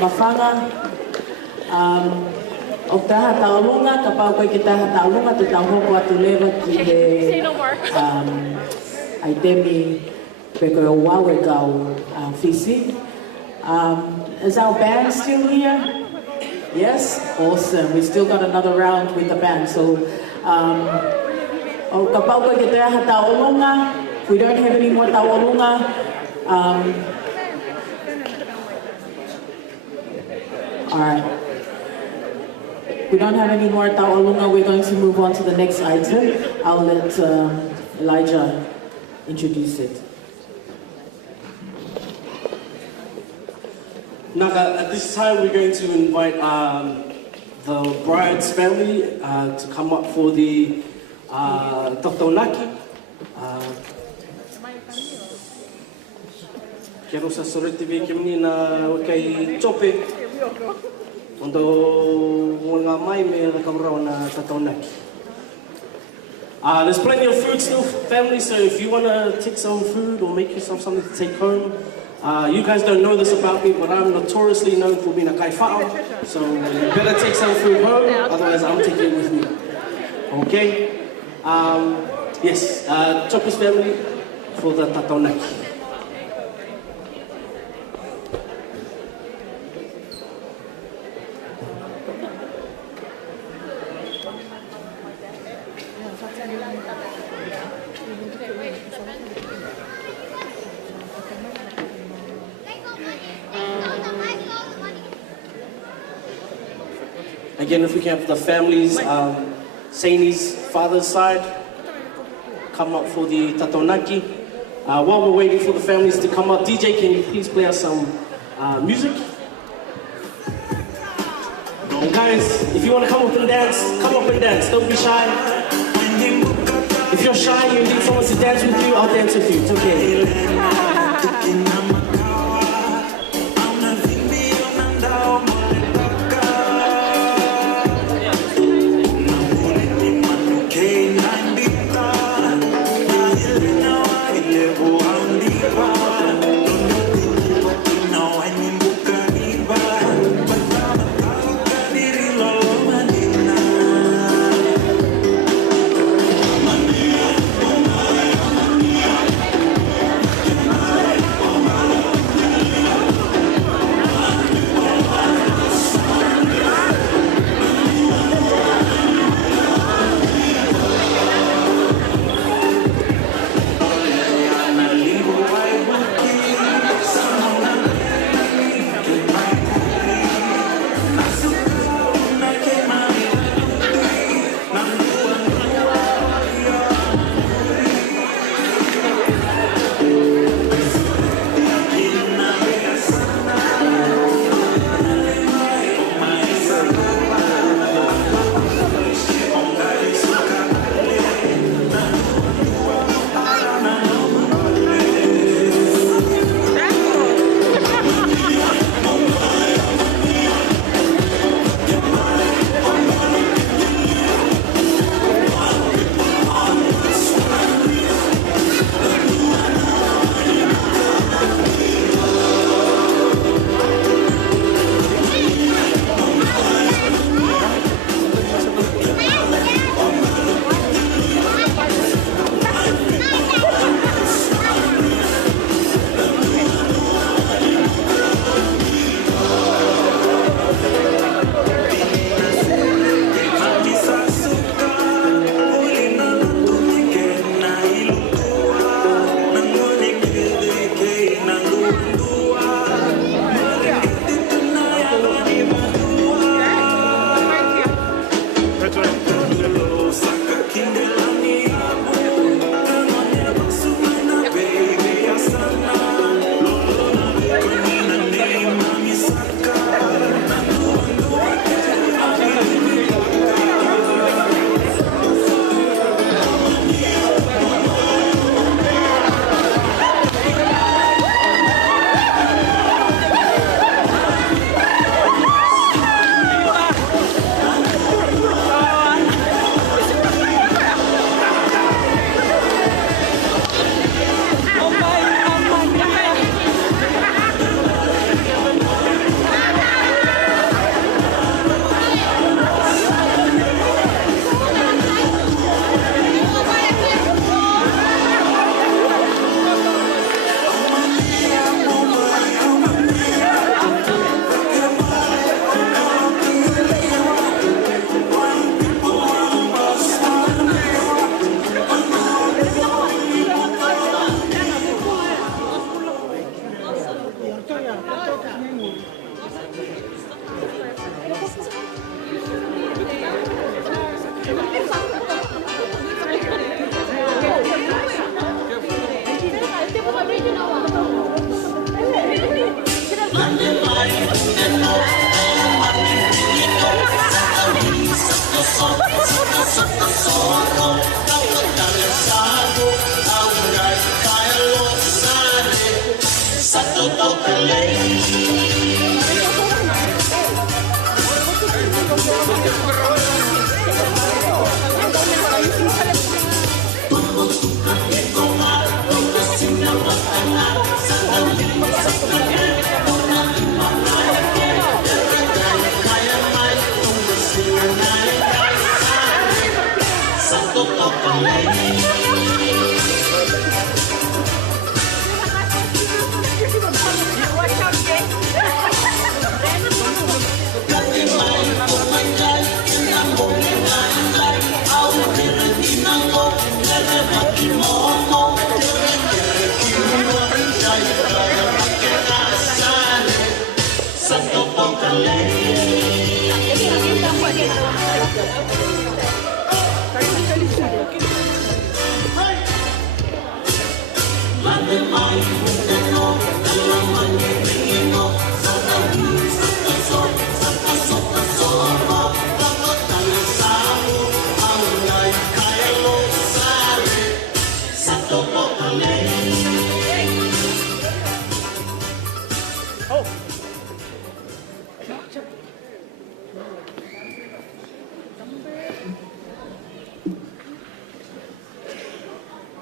Mama Whanga. O taha taolunga, ka pau koe ki taha taolunga, te tau hoko atu lewa ki he ai temi pe koe o wawe kau Fisi. Is our band still here? Yes? Awesome. We still got another round with the band. So, o ka pau koe ki taha taolunga. If we don't have any more taolunga, all right. We don't have any more ta'olunga. We're going to move on to the next item. I'll let Elijah introduce it. Naka, at this time we're going to invite the bride's family to come up for the Tautaunaki. Kero sa sorete vi kimni na kay Jope. Ondo mga mai me la kaurau na Tautaunaki. There's plenty of food still, family, so if you want to take some food or make yourself something to take home, you guys don't know this about me, but I'm notoriously known for being a kaifa'o, so you better take some food home, otherwise I'm taking it with me. Okay? Yes, Chope's family for the Tautaunaki. Again, if we can have the families, Seini's father's side, come up for the Tautaunaki. While we're waiting for the families to come up, DJ, can you please play us some music? And guys, if you want to come up and dance, come up and dance. Don't be shy. If you're shy, you need someone to dance with you, I'll dance with you. It's okay. Mama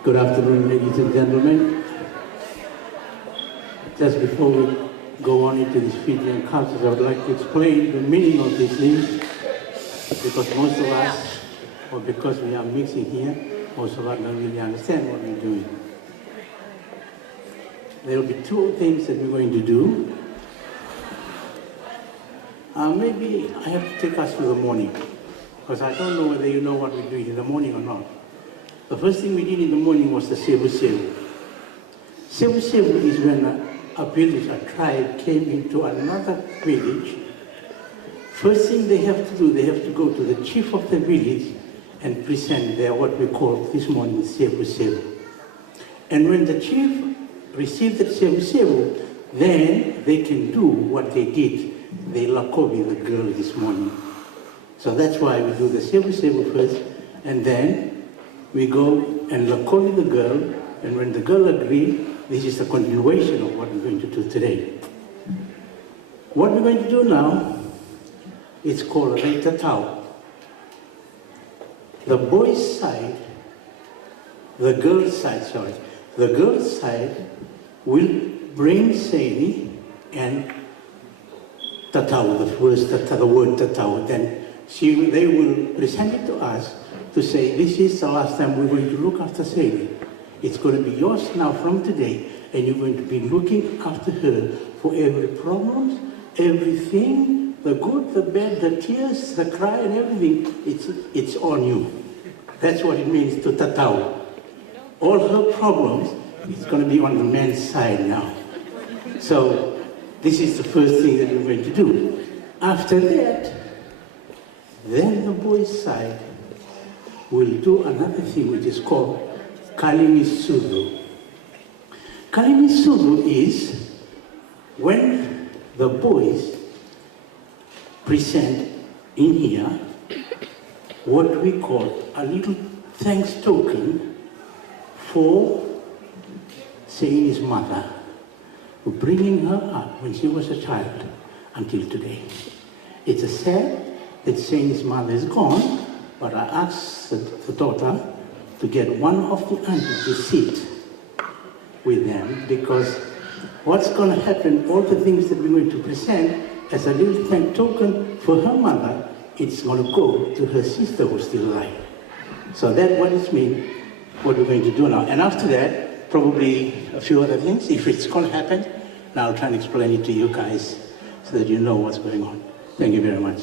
Good afternoon, ladies and gentlemen. Just before we go on into these Fijian cultures, I would like to explain the meaning of these names, because most of us, or because we are mixing here, most of us don't really understand what we're doing. There will be two things that we're going to do. Maybe I have to take us through the morning, because I don't know whether you know what we're doing in the morning or not. The first thing we did in the morning was the sevu sevu. Sevu sevu is when a village, a tribe came into another village. First thing they have to do, they have to go to the chief of the village and present their what we call this morning sevu sevu. And when the chief received the sevu sevu, then they can do what they did. They lakobi the girl this morning. So that's why we do the sevu sevu first, and then we go and lakobi the girl, and when the girl agrees, this is the continuation of what we're going to do today. What we're going to do now is called Reita Tau. The boys' side, the girls' side will bring Seini and Tatau, the word Tatau. Then they will present it to us to say, this is the last time we're going to look after Seini. It's going to be yours now from today, and you're going to be looking after her for every problem, everything, the good, the bad, the tears, the cry, and everything. It's on you. That's what it means to Tatau. All her problems, it's going to be on the man's side now. So this is the first thing that we're going to do. After that, then the boys' side will do another thing which is called Kalimisudu. Kalimisudu is when the boys present in here what we call a little thanks token for Seini's mother, bringing her up when she was a child until today. It's a sad that Seini's mother is gone, but I asked the daughter to get one of the aunties to sit with them, because what's going to happen, all the things that we're going to present as a little thank token for her mother, it's going to go to her sister who's still alive. So that's what it means, what we're going to do now. And after that, probably a few other things, if it's going to happen, and I'll try and explain it to you guys so that you know what's going on. Thank you very much.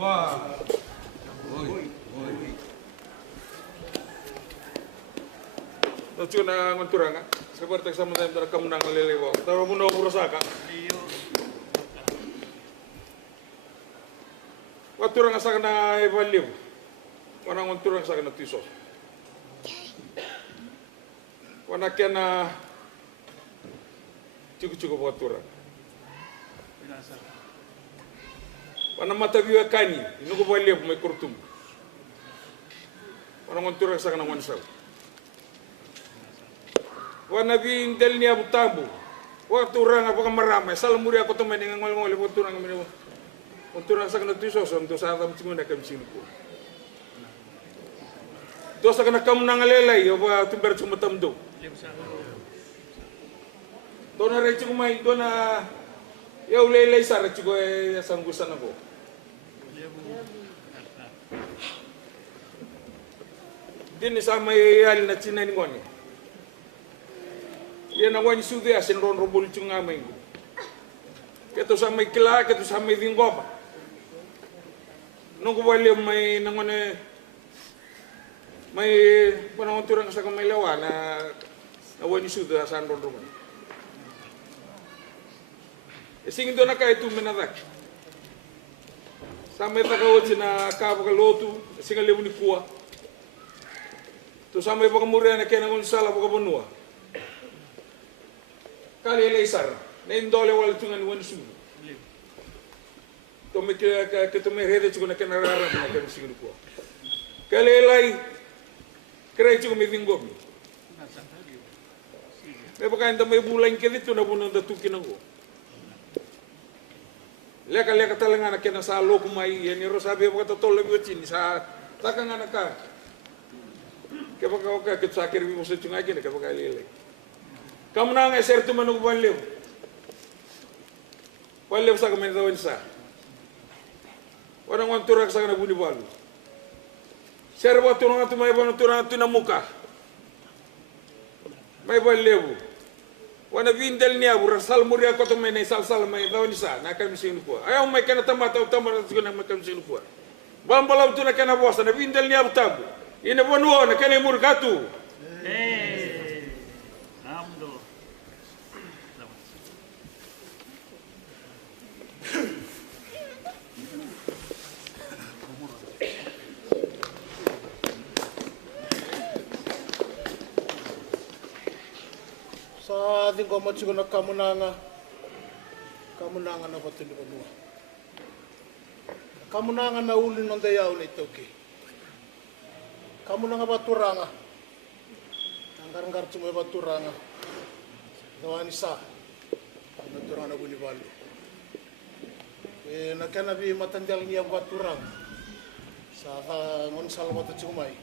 Wah. Latu na ngonturanga. Seperti sama time tara kamunang lelewa. Tara mo na urosaka. Waturanga sa kana ibaliw. Wana ngonturanga sa kana tisos. Wana kena cukup waturang. Wana mata biwa kani, inugo baliw may kurtum. Wana ngonturanga sa kana wansaw. Wana bin del niya butabu. Waturanga paka marama. Salamuri ako to may ngol-ngol waturanga mino. Waturanga sa kana tisos untuk sa atam timuna kam sinku. Dosa kana kam nangalelay yo ba tumber sumatam do. Dona rechi ko may dona yaw lelay sa rechi ko sanggusan ako. Din sa may yal na chinanin ko ni. Yan ang wani sude asin ron robol chung amay ko. Keto sa may kila, keto sa may dinggopa. Nung ko wali may nangone may panahon turang sa kamay lawa na wani sude asan ron robol. Singin do na kaya tu menadak. Sampai takawat sina kaba kalotu, singa lewu ni kuwa. Tu sampai pakamurian na kaya nangon sala pakabanua. Kali elesar, na indole wala tungan wani sudu. To me ke to me rede chuko na kena rara na kaya singa kuwa. Kali elai, kaya chuko me vingobi. Me pakain ta may bulan kedito na puno da tukin ako. Leka talanga na kena sa loko mai yani rosabi ko to tole biutin sa takanga na ka ke baka ka sakir bi mo sa tunga ke ka baka lele kam na nga sertu manu banlew sa kamen dawin sa wana ngon turak sa na buni balu serbo turanga tu mai banu turanga tu na muka mai banlew wana vindel ni abu rasal muria ko to mene sal mai dawni sa na kam sinu ko ayaw may kana tamata na makam sinu ko bambalaw tu na kana bosa na vindel ni abu tabu ina bonuo na kana murgatu amdo Sa ating komatsiko na kamunanga na batili banua. Kamunanga na uli ng dayaw na itoki. Kamunanga baturanga. Anggar-anggar cuma baturanga. Dawani sa. Baturanga na buni bali. Nakana bi matandal niya baturanga. Sa ngon salamata cumay.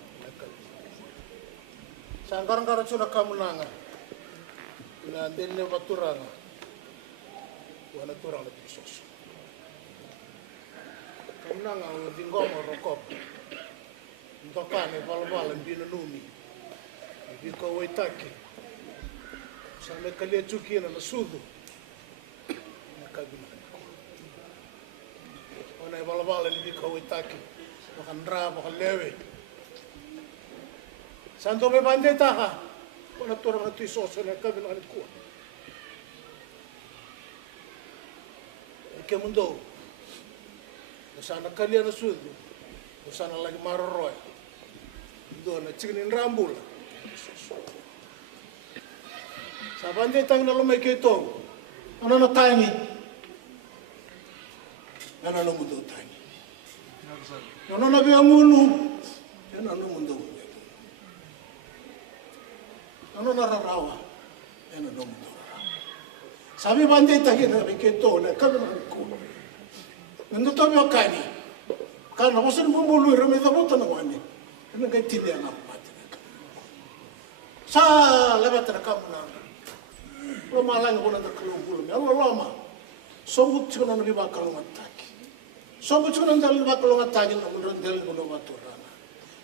Sa anggar-anggar cuma kamunanga. Na denne baturanga wana turanga tisos kamnanga o dingoma rokop ndokane balbala mbina numi biko waitaki same kalia chukina na sudu na kabina wana balbala ni biko waitaki bakandra bakalewe santo me bandeta wana turanga tisos na kabina ni kuwa ke mundo. Usana kalia na sudu. Usana lagi maroroy. Do na chikin rambula. Sabande tang na lumay kito. Ano na tani? Ano na mundo tani? Ano na biangulu? Ano na mundo? Ano na rarawa? Ano na mundo? Sabi bande tagi na kito na kami na kulo. Nando tabi akani. Kana wasan bumulu rame tabota na wani. Ano kay tili ang apati na kami. Sa lebat na kami na. Lama lang ko na takalungkulo. Ano lama? Sombut ko na nabiba kalungataki. Sombut ko na nabiba kalungataki na mundon del ko na waturana.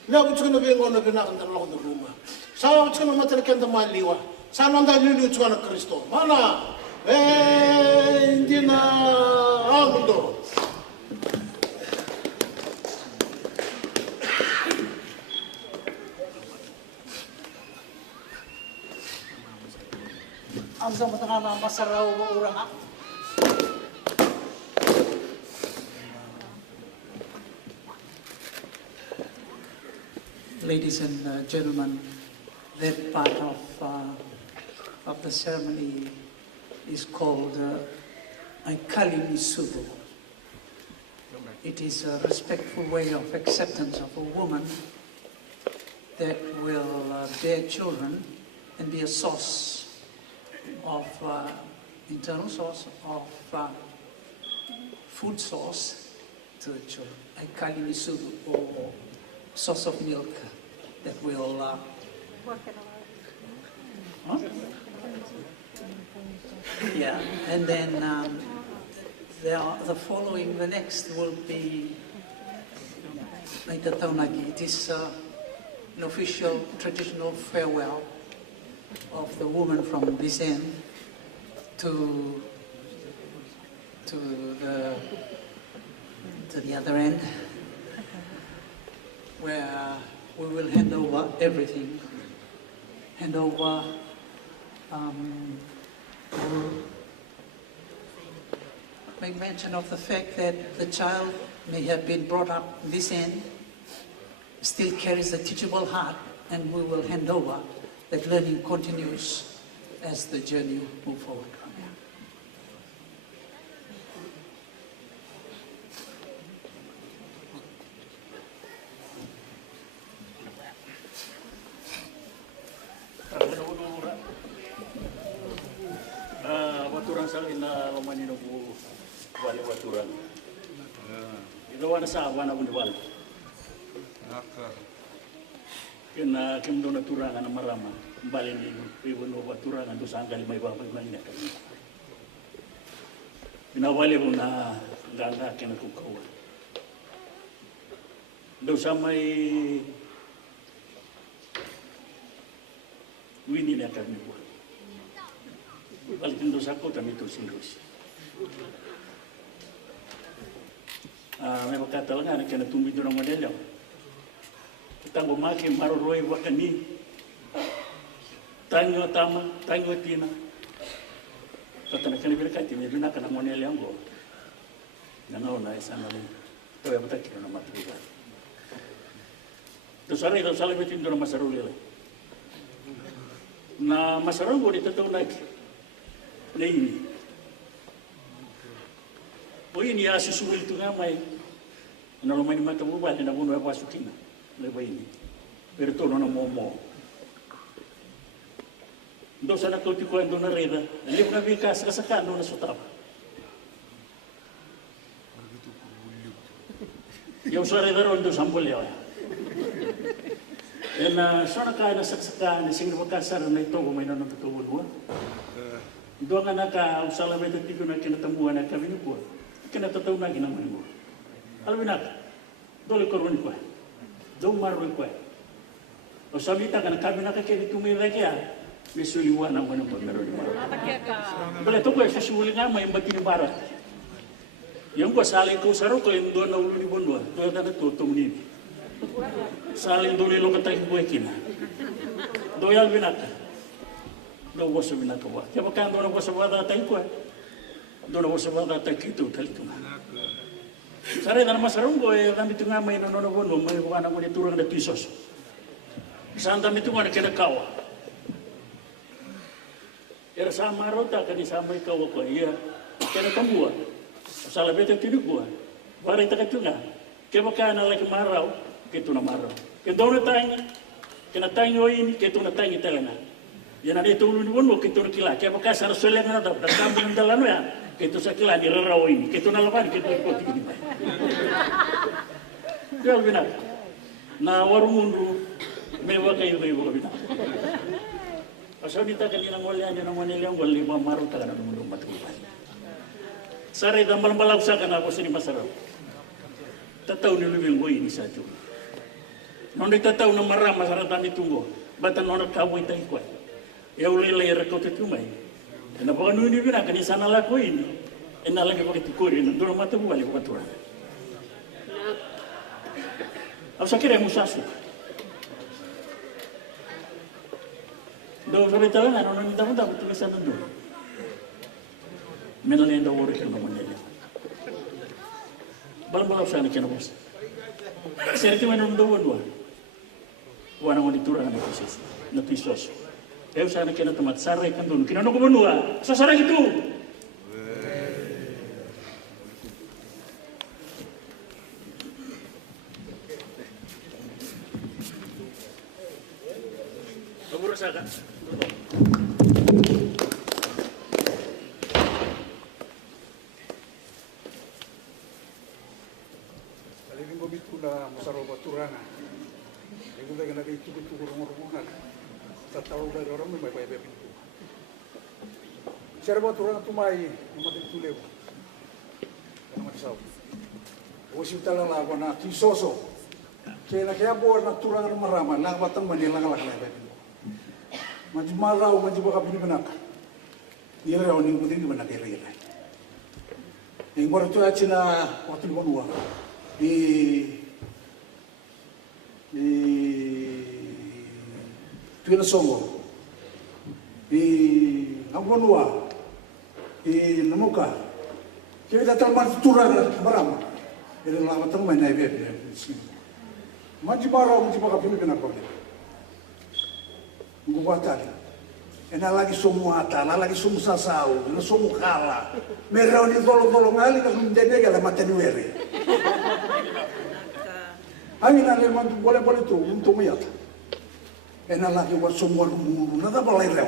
Nabut ko na bingo na binakan na ako na ruma. Sa ko na matalakan na maliwa. Sa nanda lulu ko na Kristo. Mana? Hindi na mundo. Ang sa mga masaraw mo urang ako. Ladies and gentlemen, that part of the ceremony is called Aikali Misudo. It is a respectful way of acceptance of a woman that will bear children and be a source of internal source of food source to the children. Aikali Misudo, or source of milk that will huh? Yeah, and then the next will be It is an official traditional farewell of the woman from this end to the other end, where we will hand over everything, we'll make mention of the fact that the child may have been brought up this end, still carries a teachable heart, and we will hand over. That learning continues as the journey moves forward. Waturan salin na lomani no bu wali waturan. Ito wana sa wana bu wali. Kena kemdo na turangan na marama balen ni ibu no waturan do sanggal may babay man niya kami. Binawali mo na ganda kena kukawa. Do sa may wini niya kami po. Balikin dosa ko kami itu singgus. May magkata lang nga, kaya natumid doon ang modelo. Itang bumaki, maroroy, wakani. Tanyo tama, tanyo tina. Kata na kanibira kati, may rinaka ng modelo ang go. Nangaw na isa na rin. Ito ay batakiro na matriba. Dosaray, dosaray bitin doon ang masaruli. Na masaruli, ito ito na Seini. O ini ya susul itu ngamai. Na lo mani mata buba na bunu apa sukina. Leba ini. Perto no momo. Do sana ko ti ko ando na reda. Ele na bi kas kasakano na sutaba. Yo sa reda ron do sambol ya. Na sana ka na saksakan sing makasar na ito may nanong tutuon mo. Doon nga naka-usala ba ito dito na kinatamuan na kami po. Kinatataw na ginaman mo. Alam mo na, doon koroni ko. Doon maroon ko. O sabita ka na kami nakakini tumira kaya, may suliwan ang manong pagkaroon ni Maro. Bala ito ko, susuli nga may magkinibarat. Yung ko, saling ko sa roko, yung doon na ulo ni Bondwa, doon na natutong nini. Saling doon nilo katay ko kina. Doon yung binata. No waso binatawa. Kaya makando na waso wala tayo ko. Dona wo sebab kata gitu tali tu. Sare dan masarunggo dan itu ngamai nono bono mai wana mo diturang da tisos. Santa itu ada kena kawa. Era sama rota kan sampai kawa ko iya kena tambua. Salah bete tidu gua. Bare ta katunga. Ke bakana lagi marau, kitu na marau. Ke dona tanya. Kena tanya ini kitu na tanya telena. Ya nade tulu ni wono kitu kila. Ke bakasa na solenga na da kambing dalano ya. Kitu sakila di rarau ini. Kitu na lawan kitu ko tigi. Ya benar. Na warumundu mewa kayo kabina. Asal kita kanina ngolya na manila ngol lima maru ta kana mundu matuban. Sare dambal balaw sa kana ko sini masarap. Tataw ni luwing ko ini sa ju. Nonde tataw na marama sa ratami tunggo. Batan ono kaboy tay ko. Ya ulay rekot itu mai. Na ba nu ni bina kani sana la ko ini. Ena lagi pakai tikuri na duro mata bali ko patura. Asa kira musasu. Do sabe talan ano ni tamu tamu tulisan do. Menalin do wori kan manela. Bal sana kena bos. Serti manon do wonwa. Wana mo ditura na proses. Na pisos. Eu sana kena temat sare kan do. Kina no ko bonua. Sa sare gitu. Kabur saka. Na masaroba turana. Ibu lagi nak itu rumah-rumahan. Tak tahu dari orang memang baik-baik itu. Masaroba turana tu mai, nama itu lewu. Nama tahu. Wasi talang lagu nak tisoso. Kena kaya buat nak turana marama, nak batang manilang lah baik. Maju marau, maju bakal ini benak. Dia orang ini putih benak kira-kira. Yang baru tu aja na waktu di Bonua. Di Tuina Songo, di Ambonua, di Namuka, kita terlalu turun berama, jadi lama teman naik bebe, macam marau macam apa pilih kenapa ni? Gua tadi, ena lagi semua tanah, lagi semua sasau, ena semua kalah, merau ni tolong ngali kalau menjadi kalau mata nuere. Angin ada yang boleh tu untuk melihat. Enak lagi buat semua rumah, nada balai leo.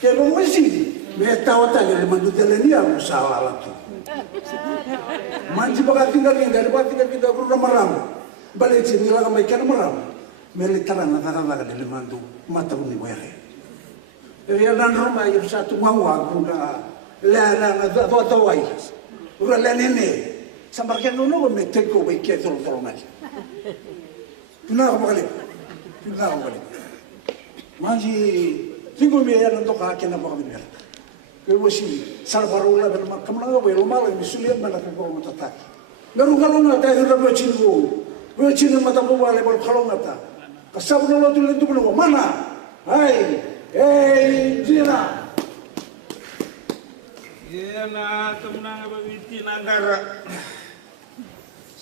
Kalau masih, mereka tahu tak yang mandu teleni aku salah lagi. Manci bakal tinggal dari tinggal kita kurang meram. Balik sini lah kami ikan meram. Melitaran nada dari mandu mata bumi boleh. Jadi ada rumah yang satu mau aku dah lana atau wai. Udah lana ini. Sampai kan nono metek ko baik kita tolong aja. Kenapa balik? Kenapa balik? Masih tinggal biaya untuk kakek nama kami biar. Kau sih sarbarula bermak kemana kau belum malu misulian mana kau mau tetap. Baru kalau nggak tahu sudah bercinu mata kau boleh kalau nggak tahu. Kasar nono tu lentu nono mana? Hey, Jina. Jina temenang apa binti nagara.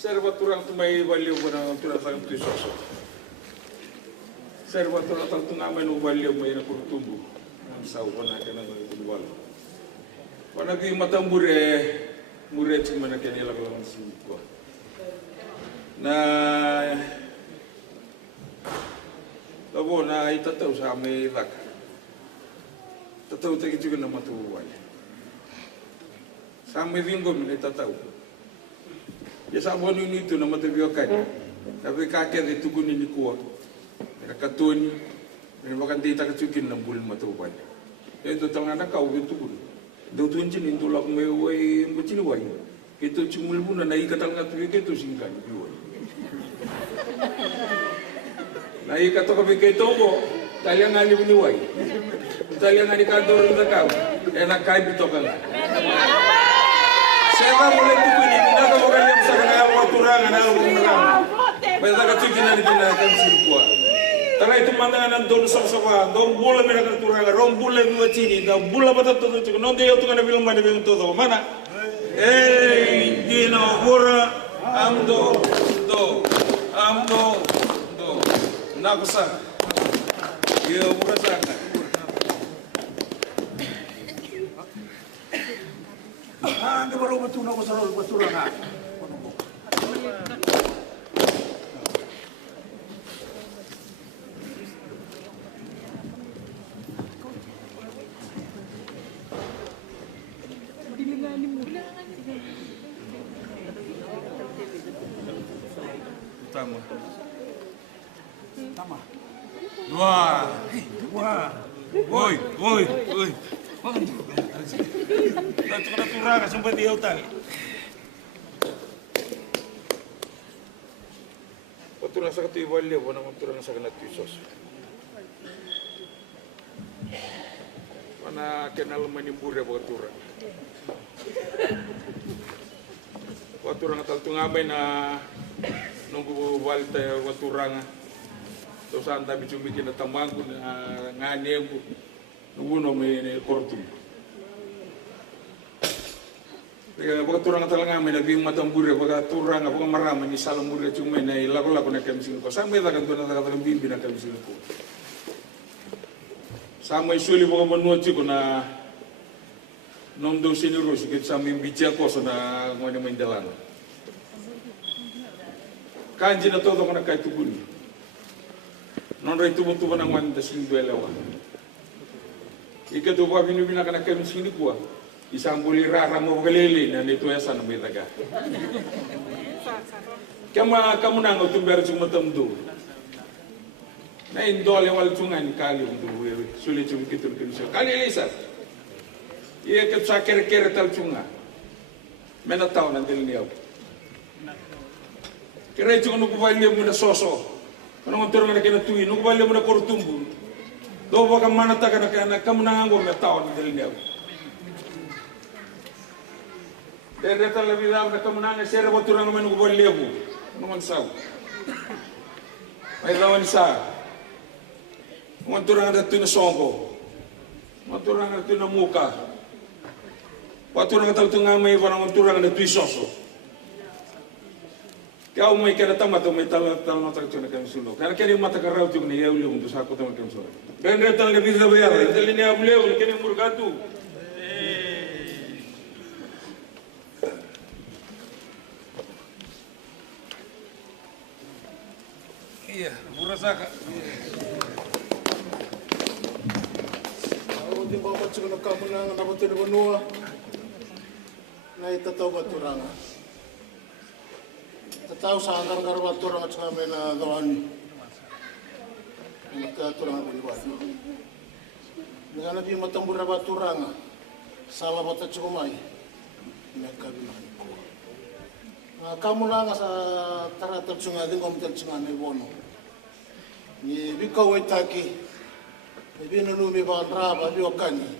Serba turang tu mai baliu bona turang sang tu sosok. Serba turang tu ngamai no baliu mai na tumbu. Sau bona kena no itu bal. Bona ki mata mure cuma na kena la kalang ko. Na labo na itatau sa mai lak. Tatau teki juga na matu wal. Sampai vingom ni tatau. Ya sabon ini tu nama terbiakan. Tapi kakek itu guni ni kuat. Rakatuni, ni makan dia tak cukin nambul mata uban. Itu tangan anak kau itu guni. Dau tuncin itu lak mewai macam wai. Itu cumul pun naik kata ngat itu singkan jual. Naik kata kau begitu kau. Talian ngali buni wai. Talian ngali kantor untuk kau. Enak kai bitokan. Saya mulai tu ini, tidak kamu kan yang bisa kenal waktu orang, kenal orang. Mereka kecil ni kita akan sirkuat. Tara itu mandangan don sama-sama, don bola mereka turang, rom bola dua cini, dah bola pada tu non dia tu kan bilang mana bilang tu mana? Dina bora, amdo, do, nak besar, dia bora sana. Anda baru betul nak besar betul nak. Dua. Oi. Tak cukup turang sampai dia hutan. Turang sa katu iwalya, wala naman turang sa kanatu isos. Wana kenal manimbura baga turang. Wa turang atal tungamay na nunggu walta wa turang. Terus anta bicumi kina tamangku nganebu nuno me kortum. Kaya baga turang atal ngamay na bing matambura baga turang baga marama ni salamura cuma na lago na kamisin ko. Sama ita kan tu na takatang bimbi na kamisin ko. Sama isuli baga manuot ko na nom daw sinuro sikit sa mimbicha ko sa na ngone mandalan. Kanji na todo ko na kay tubun. Non rai tubo na ngwan da sin Laweloa. Ika tubo binu bina kana kami sini kuah. Isambuli rara mo galele na nito ya sana may taga. Kamu nang utumber cuma temdu. Na indole wal tungan kali undu sulit cuma kitul kinso. Kali elisa. Ia ke sakere tal tunga. Mena tau nanti niau. Kira cuma nuku bali mo na soso. Kalau ngotor ngana kena tui, nunggu balik muna kortumbu. Doa bakal mana tak kena kamu nanggo metau ni dalam dia. Dan data lebih dalam kamu nanggo share waktu orang nunggu balik lebu, nunggu sah. Mai lawan sah. Ngotor ngana tu na sombo, ngotor ngana tu na muka. Waktu orang tahu tu ngamai barang ngotor ngana tu soso. Kau mai kena tamat mai tal mata kena kami sulu. Karena kini mata karau tu ni ya ulum tu sahaja tamat kami sulu. Dan retan lebih zabiar. Jadi ni amleu kini murgatu. Iya, murasaka. Aku di bawah cakap kamu nang dapat tu benua. Nai tatau baturanga. Tahu sangar garwa turang cakap na doan kita turang berlibat. Dengan nabi matambur rabat turang salah bata cumai mereka bilang kamu nang sa taratap cunga di komiter cunga ni bono ni bikau itaki ni nunu mi ban raba bi okani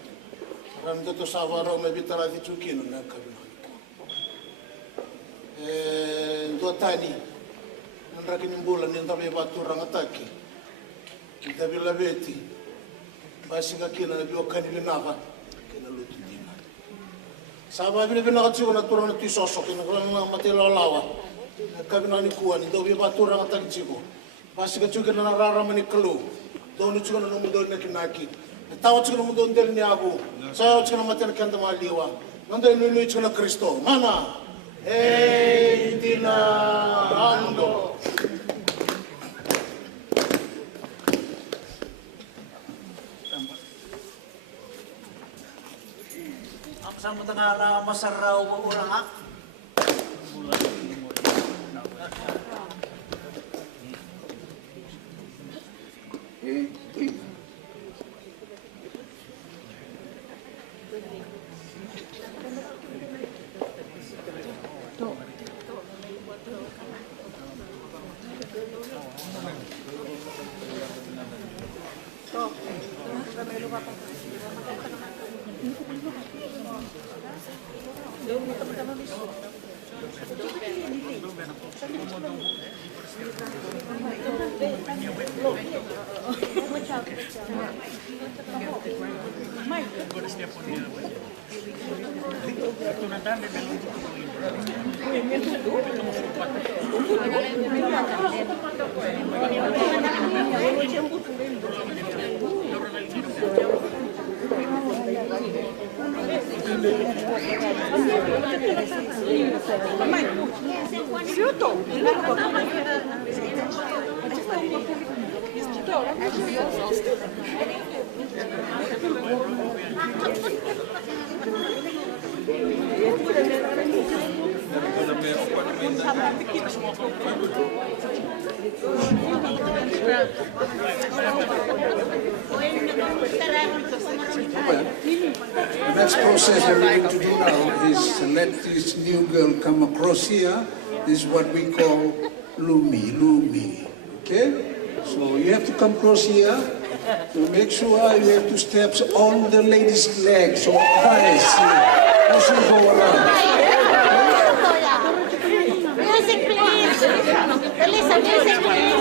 ram tu savaro me bitarati cukino mereka bilang dua tadi, nanti kini bulan yang tapi batu orang ataki, kita bila beti, basi kaki na nabi wakani binaka, kena lutu dina. Sahabat bila binaka cium na turun tu sosok, kena kalau mati Laweloa, kami nani kuan, itu bila batu orang ataki cium, basi kaki kena rara mani kelu, tahu ni cium na mudon nak naki, tahu cium na mudon del ni aku, saya cium na mati nak kanta maliwa, nanti nunu cium na Kristo, mana? Dina ando. Apa sama tengah masarau orang ak? The next process that we're going to do now is to let this new girl come across here. This is what we call lumi, okay? So you have to come across here to make sure you have to step on the lady's leg. So guys, you should go around. Music, please. Elisa, music, please.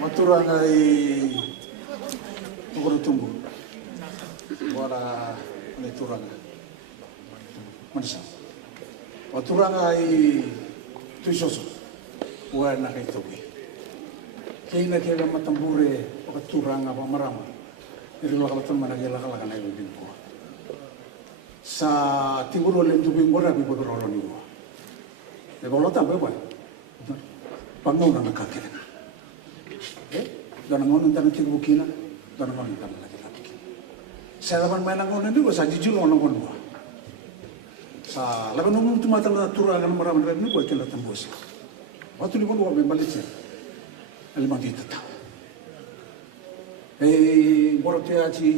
Maturanga i Tukurutumbu. Wara ne turanga. Manisa. Maturanga i Tuisoso. Wara na kai toki. Keina kega matambure o turanga pa marama. Iri lo kalatan mana gela kala kana i bingko. Sa tinguro le bingko ra bi bodoro ni wa. E bolota be wa. Pangona na kakere. Dona ngono tan ki bukina, dona ngono tan lagi lagi. Saya lawan main ngono ni gua saji julo ngono. Sa lawan ngono tu mata na tura kan maram ni gua kena tembus. Waktu ni gua balik sih. Alimang dito ta. Boroti aji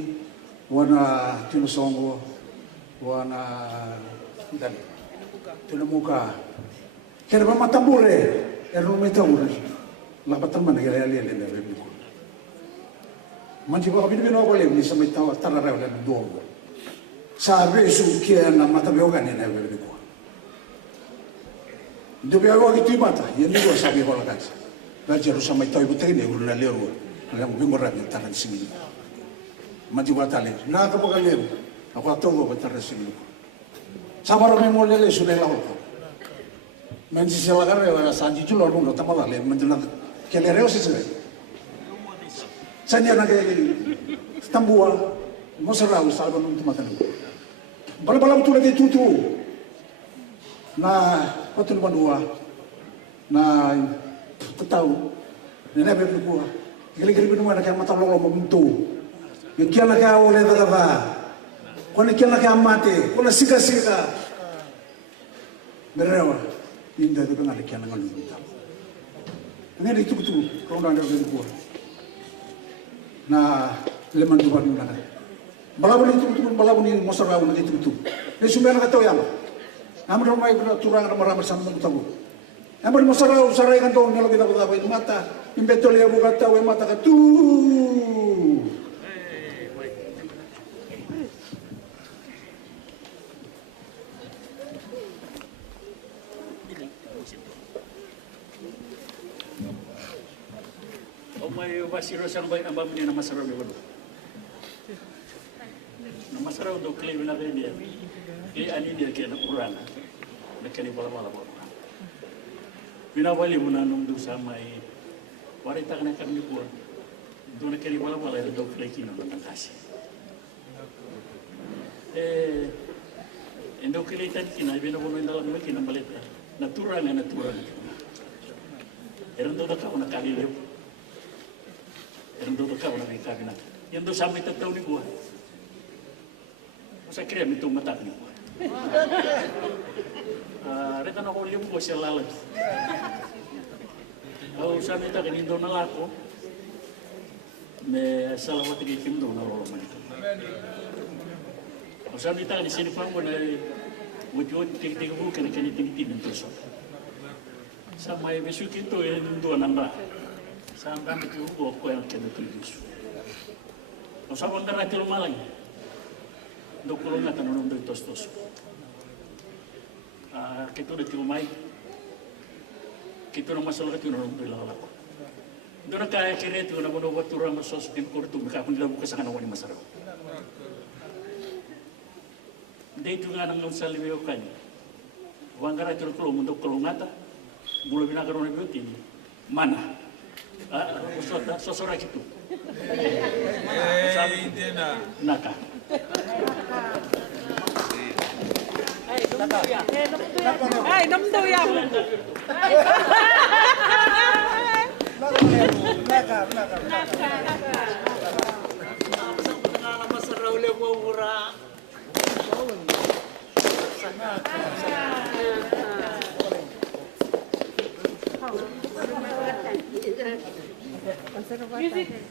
wana tinusongo wana dali. Tinamuka. Kaya ba matambure? Erumitaure. Lapatan man kaya ali ni ko. Manji ba kabini no ko ni sa may tararaw na dogo. Sabi su kaya na matabiyogan ni na ko. Dobiyago gitu mata, yan ni ko sabi ko lang kasi. Dahil sa may tayo butay ni ko na lero. Alam mo bimura ni taran singil. Manji ba tali? Nakapagaliw. Ako atongo ba taran singil ko. Sabar may mo lele sunay lang ko. Manji sila kare sanji julo nung tamala le manjana kelereo sih. Sanya na kaya tambua mosarau salba nung tumatan. Bala-bala betul lagi tutu. Na patun bandua. Na tahu. Nene bebe kuah. Gili-gili binu mana kaya mata lolo memuntu. Yakian na kaya oleh dagava. Kone kian na kaya mate. Kone sika-sika. Berewa. Indah itu kan ada kian dengan lupa. Ini itu betul. Kalau nggak ada bebe kuah. Nah, leman tuan ini mana? Balabun itu betul, balabun ini mosar balabun itu betul. Ini semua nak tahu yang. Ambil rumah itu turang ramai bersama tahu. Ambil mosar balabun sarai kan tahu kalau kita berapa itu mata. Imbetul ya bukan tahu mata kan tuh. May basiro sang bay ambam ni na masaraw ni wala. Na masaraw do klebe na dia. Ke ani dia ke na urana. Na kani wala. Binawali mo na nung do sa may warita na kami po. Do na kani wala do kleki na natangkasi. Endo kilitan kina binabuno dalam mo kina balita. Natural. Eran do ka una kalilyo. Yang dulu kau nak ikan nak, yang dulu sampai tertahu ni gua. Masa kira itu mata ni gua. Reka nak orang yang gua selalu. Kalau sampai tak ni dona laku, me salawat di kim dona orang mana. Kalau sampai tak di sini pun gua wujud tiga buku kena tinggi terus. Sama besok itu yang dua nambah. Sampai itu gua yang kena tulis. Kalau sabun darah itu lumayan. Dokumen ngatan orang dari tos. Kita udah cumai. Kita nama masalah itu orang dari lawak. Dona kaya kira itu nama buat turun masos tim kurtu mereka pun dalam kesangan awal masalah. Dia itu nggak nanggung salib yokan. Wanggara itu kalau untuk ngata, bulu binagar orang itu mana? Sosok itu. Naka. Namdo ya.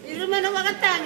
Itu mana makatan?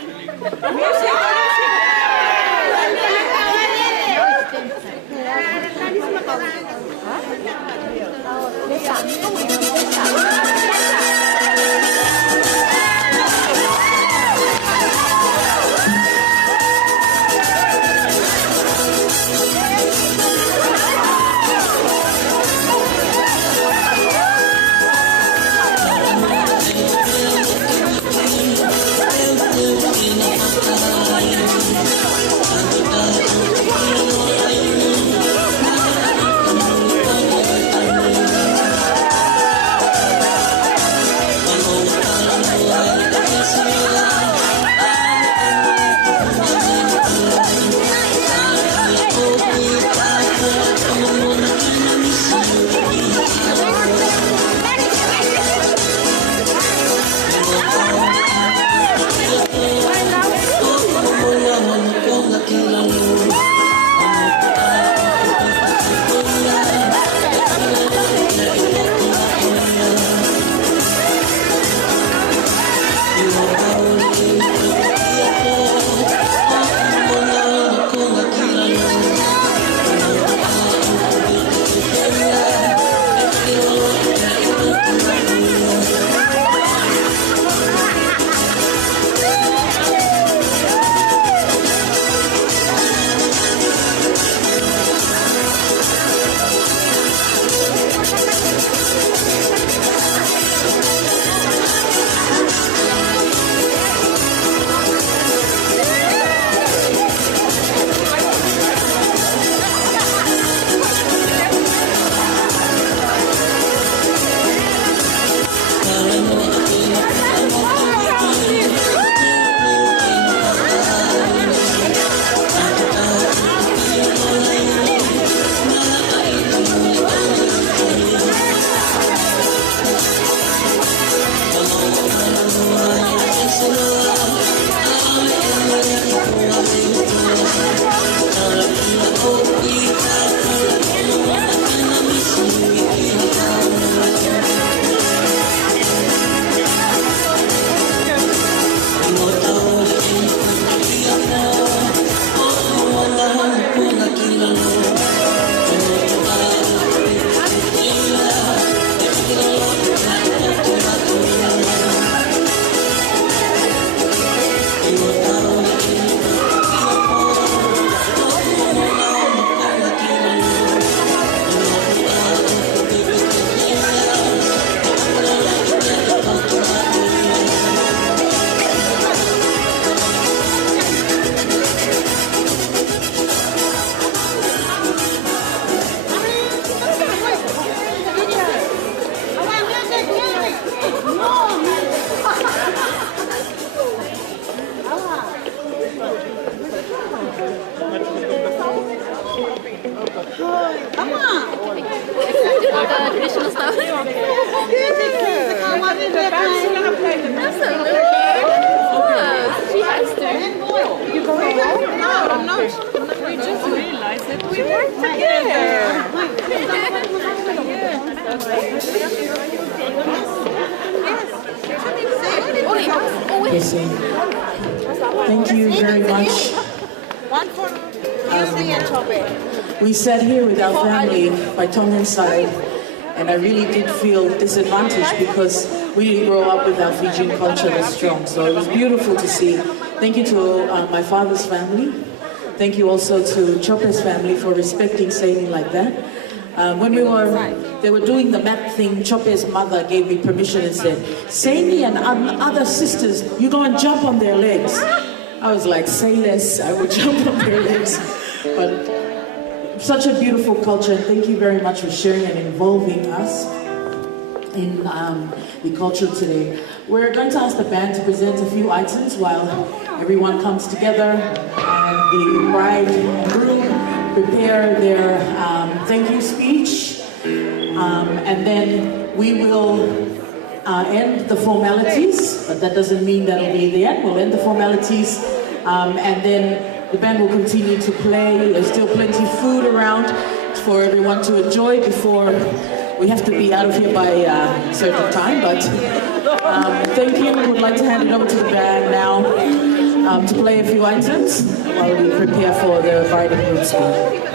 We just realized that we work together. Yes, thank you very much. One for Yuzi and Jope. We sat here with our family by Tongan's side, and I really did feel disadvantaged because we didn't grow up with our Fijian culture as strong. So it was beautiful to see. Thank you to my father's family. Thank you also to Jope's family for respecting Seini like that. When they were doing the mat thing, Jope's mother gave me permission and said, Seini and other sisters, you go and jump on their legs. I was like, say less, I would jump on their legs. But such a beautiful culture, and thank you very much for sharing and involving us in the culture today. We're going to ask the band to present a few items while everyone comes together and the bride and groom prepare their thank you speech. And then we will end the formalities, but that doesn't mean that'll be the end. We'll end the formalities, and then the band will continue to play. There's still plenty of food around for everyone to enjoy before we have to be out of here by a certain time. But thank you. We would like to hand it over to the band now to play a few items while we prepare for the bride and groom speech.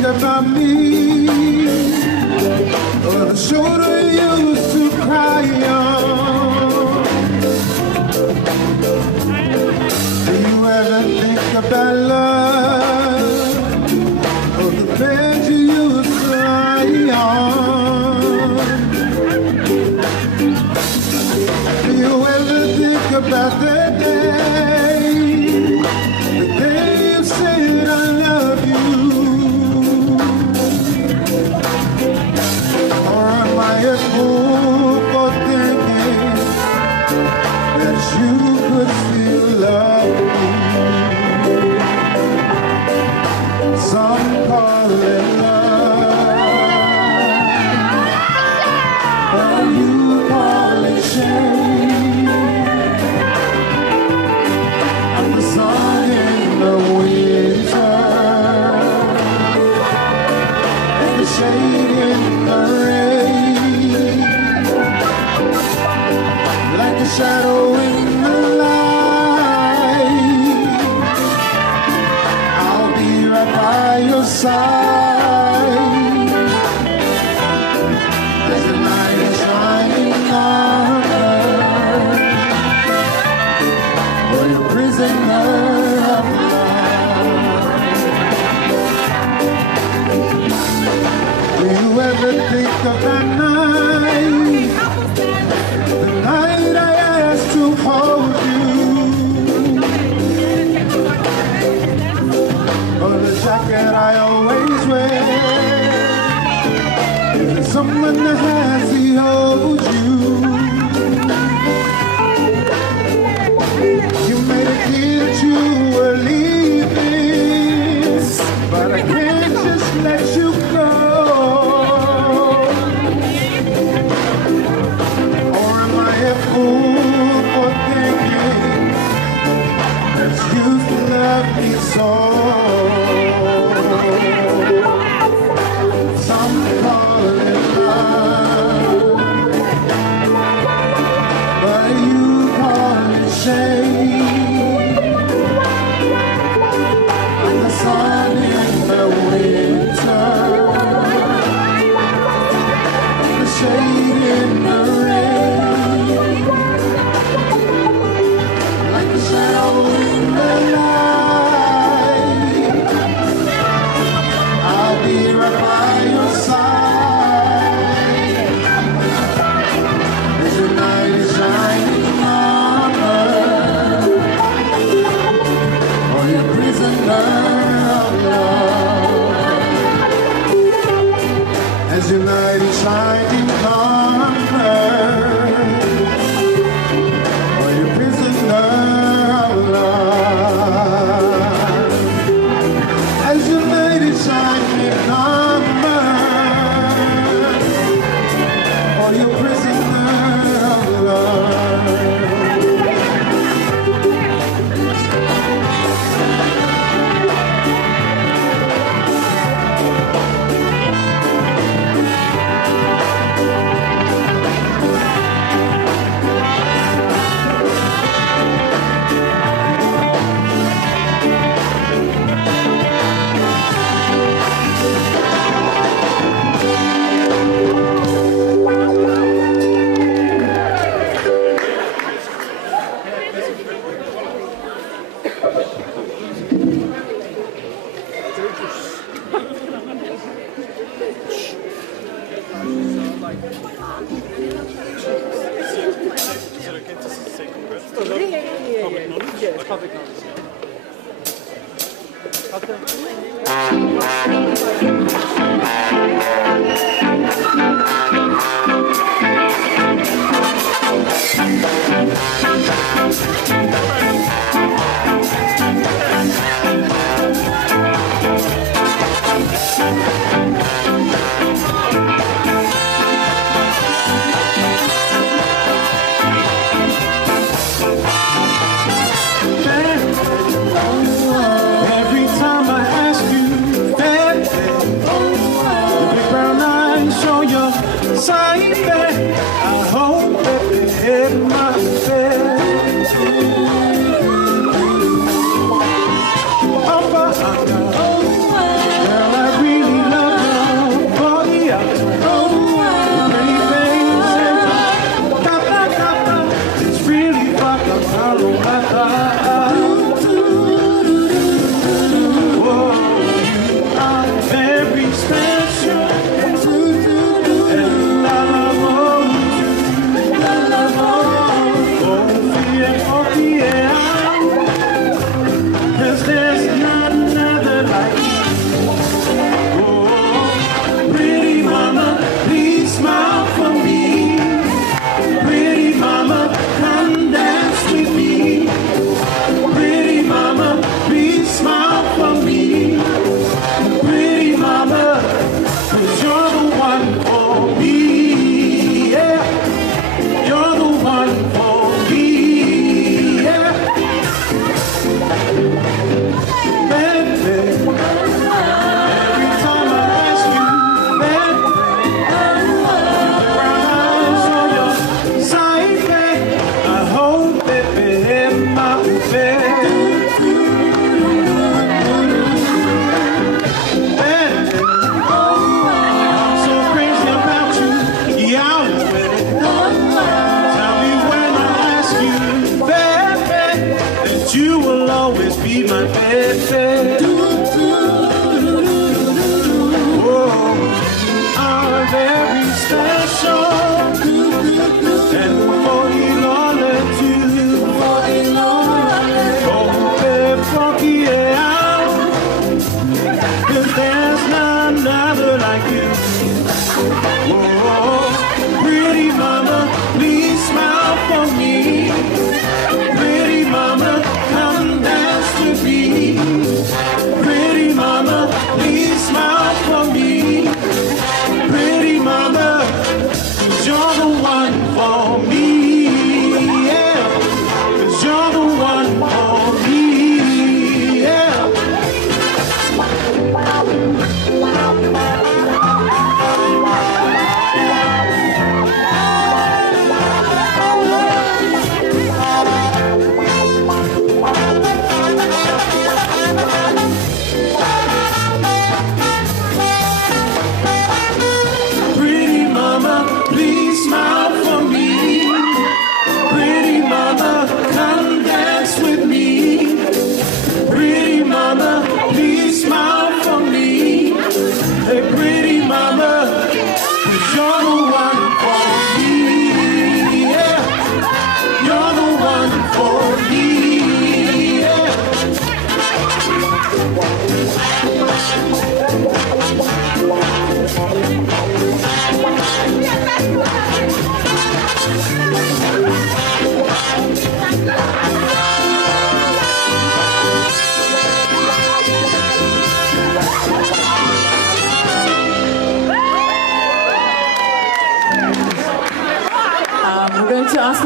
About me, or the shoulder you used to cry on. Do you ever think about love, or the bed you used to lie on? Do you ever think about that day you said I love you? I am fool for thinking that you could still love me. Some call it love, but you call it shame. I'm the sun in the winter, and the shade in the rain. Shadow in the light, I'll be right by your side as the night is shining on us. For you're a prisoner of love. Do you ever think of that night? The night I asked to hold you, or the jacket I always wear. someone that has the old you. You made it clear that you were leaving, but I can't just let you go. Or am I a fool for thinking that you love me so? Some call it love, but you call it shame. I'm the sun in the winter, the shade in the rain, like the shadow in the night. I'll be right by your side as the night is shining armor, or your prisoner of love. As the night is shining armor, or your prisoner of love. As the night is shining armor, or your prisoner of love. Every time I ask you, baby, big brown eyes show your side, baby. I hope that they hit my bed. Girl, I really love your body. Pretty face and it's really fucking hollow. Very special, and I love you. Yeah. 'Cause there's not another like you. Oh, pretty mama, please smile for me. Pretty mama, come dance with me. Pretty mama, please smile for me. Pretty mama, 'cause you're the one for me. Yeah, you're the one for me. Yeah, baby. Every time I ask you, baby, brown eyes on your side, baby. I hope that they hit my bed. You will always be my baby. Oh, you are very special. And for Ilona too. Oh, funky, yeah. 'Cause there's not another like you. Oh,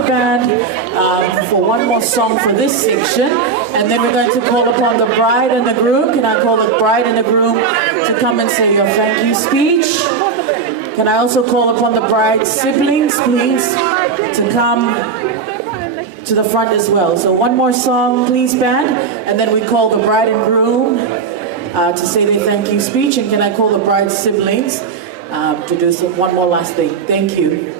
band for one more song for this section, and then we're going to call upon the bride and the groom. Can I call the bride and the groom to come and say your thank you speech? Can I also call upon the bride's siblings, please, to come to the front as well. So one more song, please, band, and then we call the bride and groom to say their thank you speech. And can I call the bride's siblings to do one more last thing? Thank you.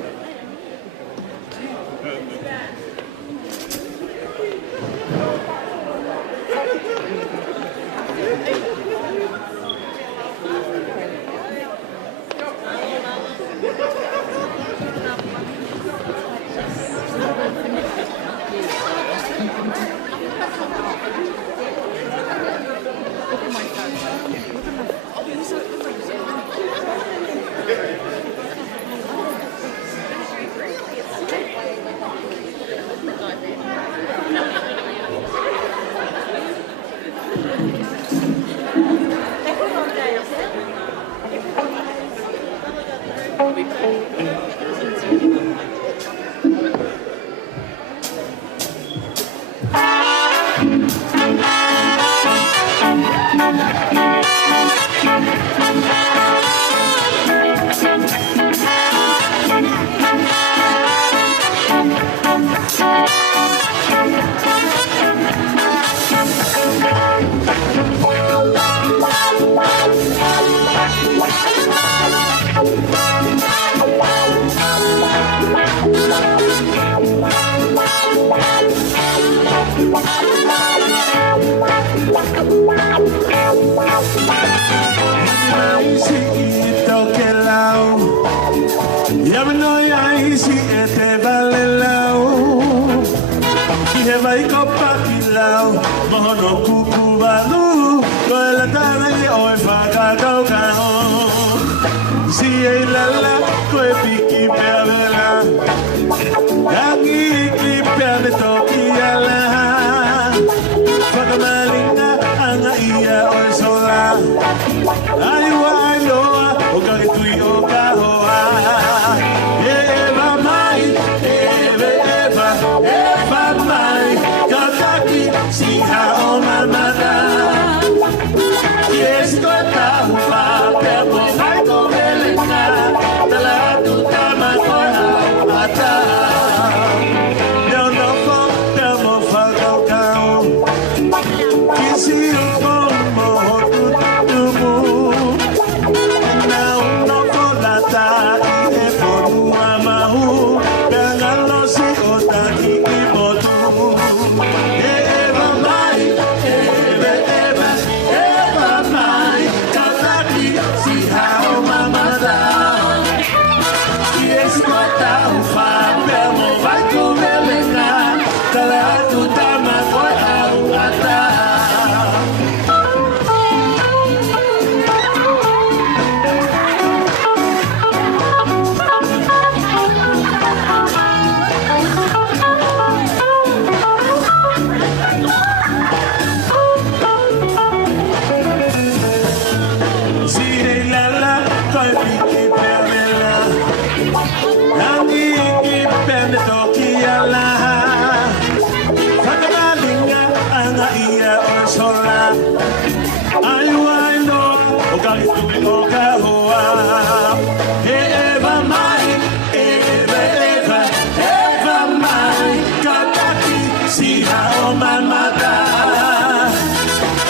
See how my mother,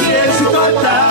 yes, go down.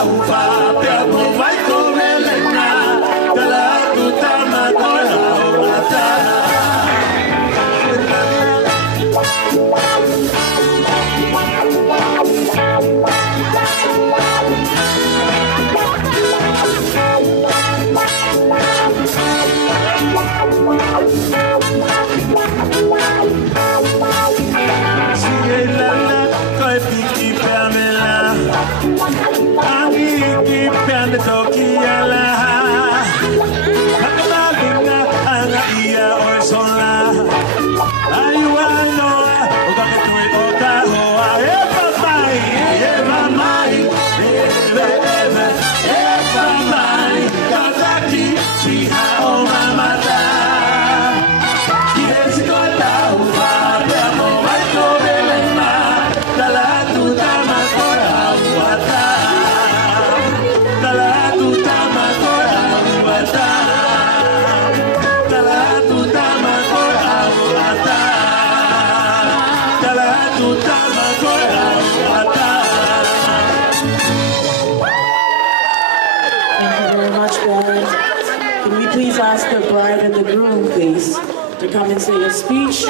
ask the bride and the groom, please, to come and say a speech.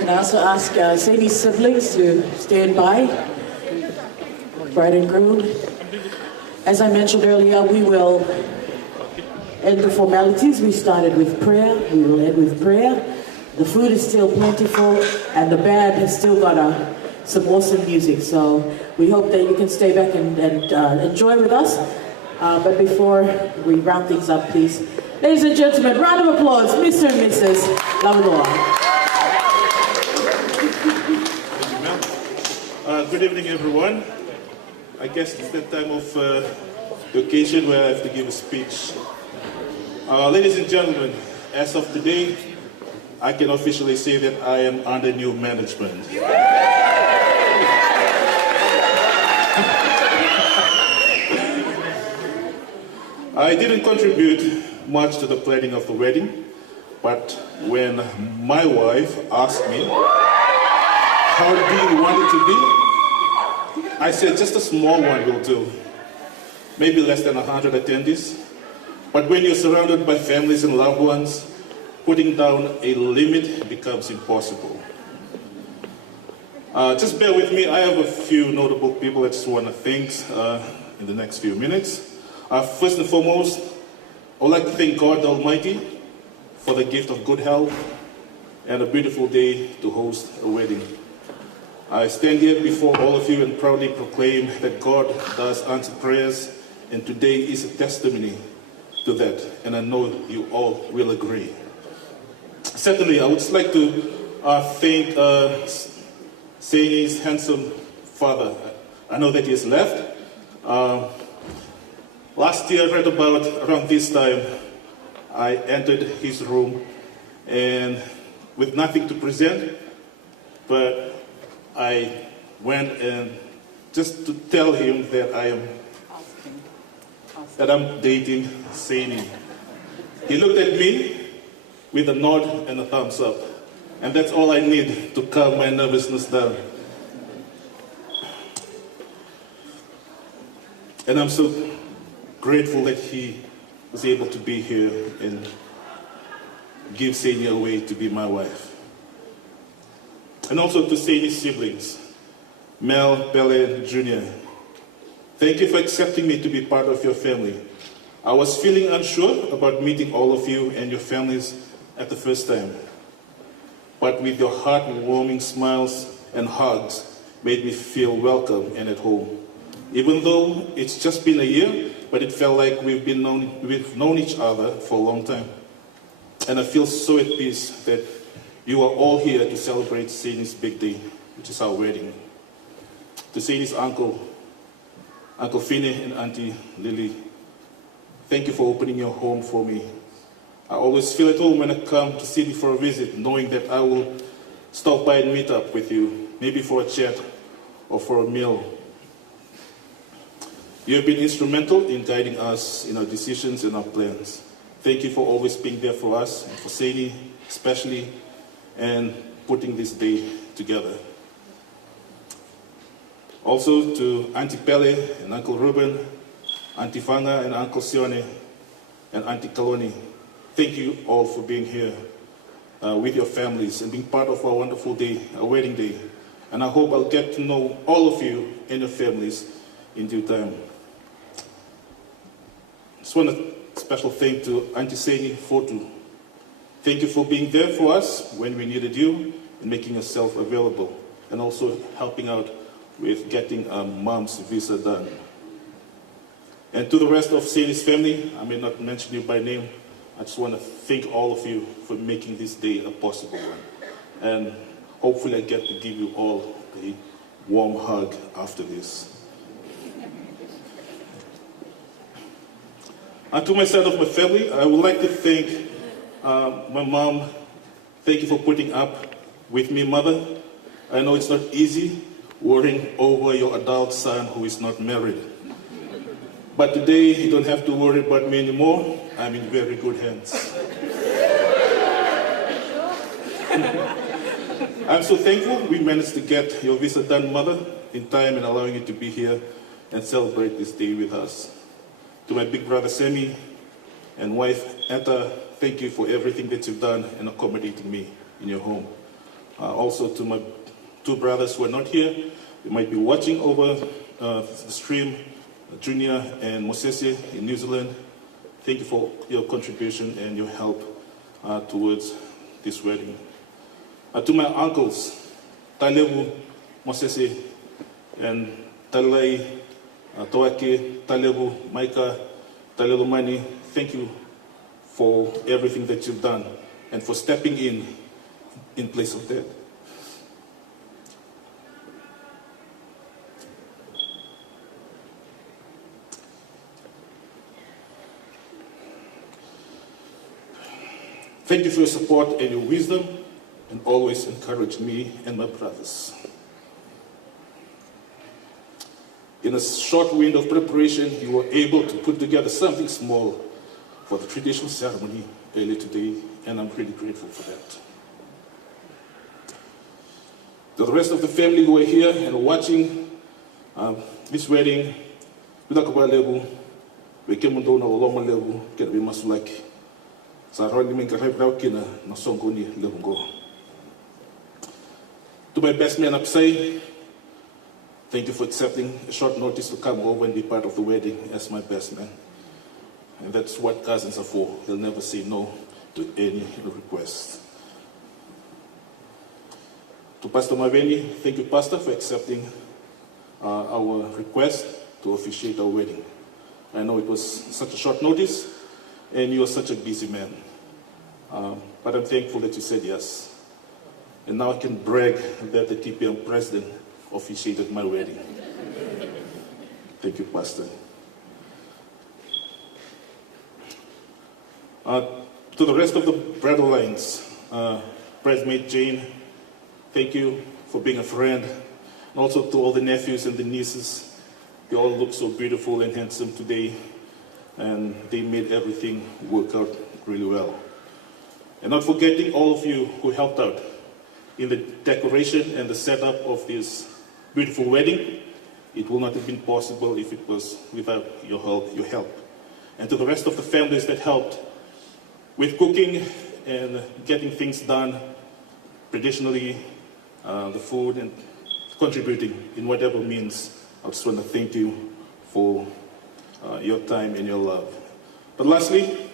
And I also ask Seini's siblings to stand by, bride and groom. As I mentioned earlier, we will end the formalities. We started with prayer. We will end with prayer. The food is still plentiful, and the band has still got some awesome music. So we hope that you can stay back and enjoy with us. But before we round things up, please, ladies and gentlemen, round of applause, Mr. and Mrs. Laweloa. Good evening, everyone. I guess it's that time of the occasion where I have to give a speech. Ladies and gentlemen, as of today, I can officially say that I am under new management. I didn't contribute much to the planning of the wedding, but when my wife asked me, how do you want it to be? I said just a small one will do. Maybe less than 100 attendees. But when you're surrounded by families and loved ones, putting down a limit becomes impossible. Just bear with me, I have a few notable people I just want to thank in the next few minutes. First and foremost, I would like to thank God Almighty for the gift of good health and a beautiful day to host a wedding. I stand here before all of you and proudly proclaim that God does answer prayers, and today is a testimony to that, and I know you all will agree. Secondly, I would just like to thank Seini's handsome father. I know that he has left. Last year, right about around this time, I entered his room and with nothing to present, but I went and just to tell him that I'm dating Seini. He looked at me with a nod and a thumbs up, and that's all I need to calm my nervousness down. And I'm so grateful that he was able to be here and give Seini away to be my wife. And also to Seini's siblings, Mel, Pele, Jr. Thank you for accepting me to be part of your family. I was feeling unsure about meeting all of you and your families at the first time. But with your heartwarming smiles and hugs made me feel welcome and at home. Even though it's just been a year, but it felt like we've known each other for a long time. And I feel so at peace that you are all here to celebrate Seini's big day, which is our wedding. To Seini's uncle, Uncle Fine and Auntie Lily, thank you for opening your home for me. I always feel at home when I come to Sydney for a visit, knowing that I will stop by and meet up with you, maybe for a chat or for a meal. You have been instrumental in guiding us in our decisions and our plans. Thank you for always being there for us, and for Seini especially, and putting this day together. Also to Auntie Pele and Uncle Ruben, Auntie Fanga and Uncle Sione, and Auntie Kaloni. Thank you all for being here with your families and being part of our wonderful day, our wedding day. And I hope I'll get to know all of you and your families in due time. Just want a special thank to Auntie Seini Fotu. Thank you for being there for us when we needed you and making yourself available, and also helping out with getting Mom's visa done. And to the rest of Seini's family, I may not mention you by name, I just want to thank all of you for making this day a possible one. And hopefully I get to give you all a warm hug after this. And to my side of my family, I would like to thank my mom. Thank you for putting up with me, Mother. I know it's not easy worrying over your adult son who is not married. But today, you don't have to worry about me anymore. I'm in very good hands. I'm so thankful we managed to get your visa done, Mother, in time and allowing you to be here and celebrate this day with us. To my big brother, Semi, And wife, Etta, thank you for everything that you've done and accommodated me in your home. Also to my two brothers who are not here, you might be watching over the stream, Junior and Mosese in New Zealand. Thank you for your contribution and your help towards this wedding. To my uncles, Talebu, Mosese, and Talai, Toake, Talebu, Maika, Talelomani, thank you for everything that you've done and for stepping in place of that. Thank you for your support and your wisdom, and always encourage me and my brothers. In a short window of preparation, you were able to put together something small for the traditional ceremony earlier today, and I'm really grateful for that. To the rest of the family who are here and watching this wedding, we talk about level, we came on down our Loma level, can be much like. To my best man upside, thank you for accepting a short notice to come over and be part of the wedding as my best man. And that's what cousins are for. They'll never say no to any request. To Pastor Maveni, thank you, Pastor, for accepting our request to officiate our wedding. I know it was such a short notice, and you are such a busy man. But I'm thankful that you said yes. And now I can brag that the TPM president officiated my wedding. Thank you, Pastor. To the rest of the Bridal lines, bridesmaid Jane, thank you for being a friend. And also to all the nephews and the nieces. You all look so beautiful and handsome today. And they made everything work out really well. And not forgetting all of you who helped out in the decoration and the setup of this beautiful wedding. It would not have been possible if it was without your help. And to the rest of the families that helped with cooking and getting things done, traditionally, the food and contributing in whatever means, I just want to thank you for your time and your love. But lastly,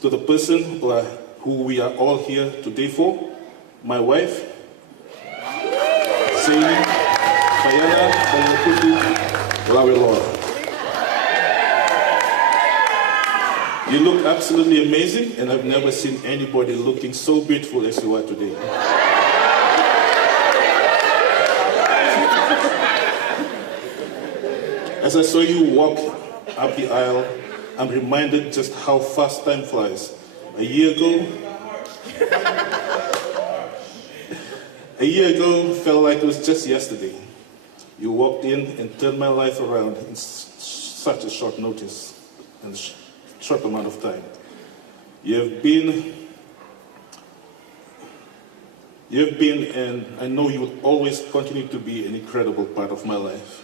to the person who we are all here today for, my wife, Seini, Laweloa. You look absolutely amazing, and I've never seen anybody looking so beautiful as you are today. As I saw you walk up the aisle, I'm reminded just how fast time flies. A year ago felt like it was just yesterday. You walked in and turned my life around in such a short notice and short amount of time. You have been, and I know you will always continue to be an incredible part of my life.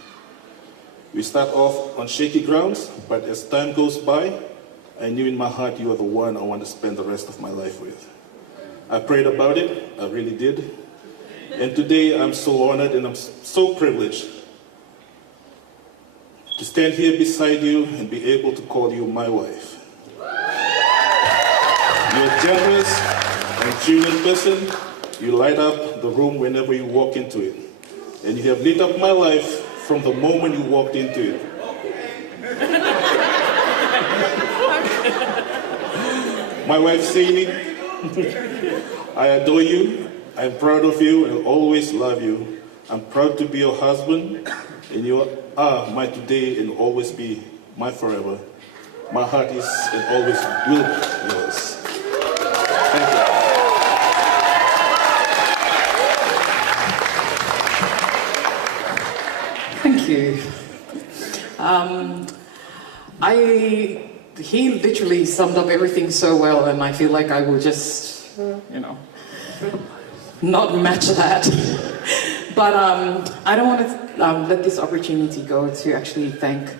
We start off on shaky grounds, but as time goes by, I knew in my heart you are the one I want to spend the rest of my life with. I prayed about it, I really did. And today I'm so honored and I'm so privileged to stand here beside you and be able to call you my wife. You're a generous and genuine person. You light up the room whenever you walk into it. And you have lit up my life from the moment you walked into it. My wife, Seini, I adore you, I'm proud of you, and I'll always love you. I'm proud to be your husband, and you are my today and always be my forever. My heart is and always will be yours. Thank you. Thank you. He literally summed up everything so well, and I feel like I will just, not match that. But I don't want to let this opportunity go to actually thank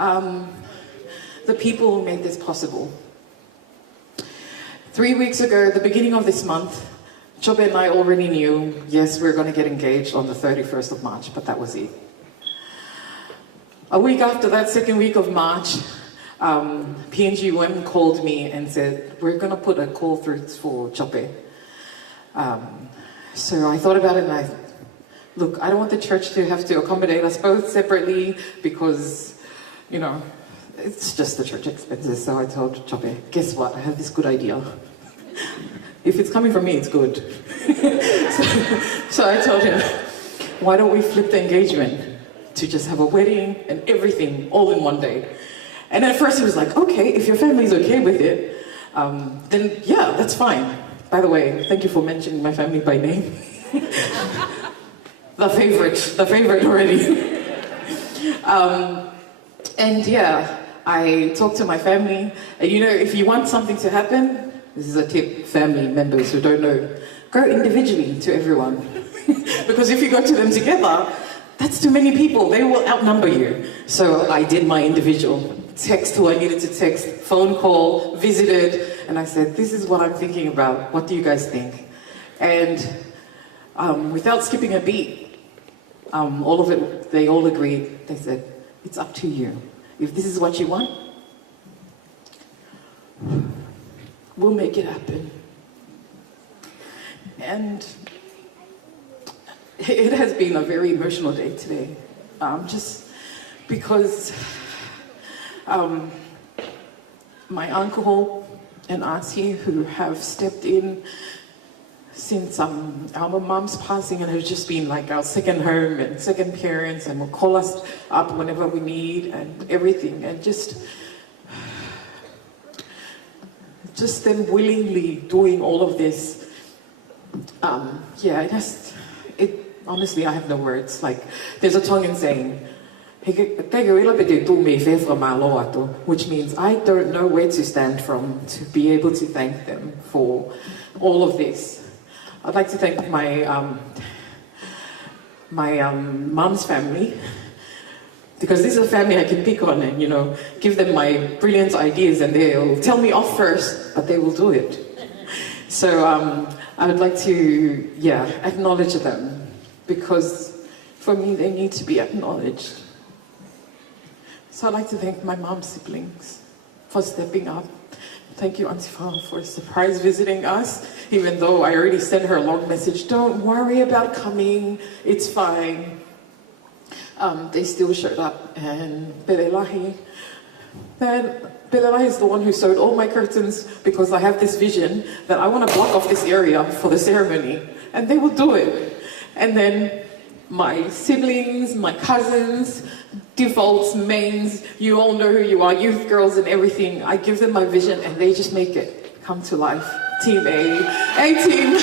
the people who made this possible. 3 weeks ago, at the beginning of this month, Jope and I already knew, yes, we're going to get engaged on the 31st of March, but that was it. A week after that, second week of March, PNGUM called me and said, we're going to put a call through for Jope. So I thought about it and look, I don't want the church to have to accommodate us both separately because, you know, it's just the church expenses. So I told Jope, guess what? I have this good idea. If it's coming from me, it's good. so I told him, why don't we flip the engagement to just have a wedding and everything all in one day? And at first he was like, okay, if your family's okay with it, then yeah, that's fine. By the way, thank you for mentioning my family by name. the favorite already. And yeah, I talked to my family, and you know, if you want something to happen, this is a tip, family members who don't know, go individually to everyone. Because if you go to them together, that's too many people, they will outnumber you. So I did my individual, text who I needed to text, phone call, visited, and I said, this is what I'm thinking about, what do you guys think? And without skipping a beat, all of it, they all agreed, they said, it's up to you. If this is what you want, we'll make it happen. And it has been a very emotional day today, just because my uncle and auntie who have stepped in since our mom's passing and have just been like our second home and second parents and will call us up whenever we need and everything, and just them willingly doing all of this. Yeah, honestly, I have no words. Like, there's a Tongan saying, which means I don't know where to stand from to be able to thank them for all of this. I'd like to thank my mom's family, because this is a family I can pick on and, you know, give them my brilliant ideas and they'll tell me off first, but they will do it. So I would like to, yeah, acknowledge them, because for me they need to be acknowledged. So I'd like to thank my mom's siblings for stepping up. Thank you, Auntie Paula, for surprise visiting us, even though I already sent her a long message. Don't worry about coming, it's fine. They still showed up, and Pelelahi is the one who sewed all my curtains, because I have this vision that I want to block off this area for the ceremony, and they will do it. And then my siblings, my cousins, defaults, mains, you all know who you are, youth girls and everything. I give them my vision and they just make it come to life. Team A team.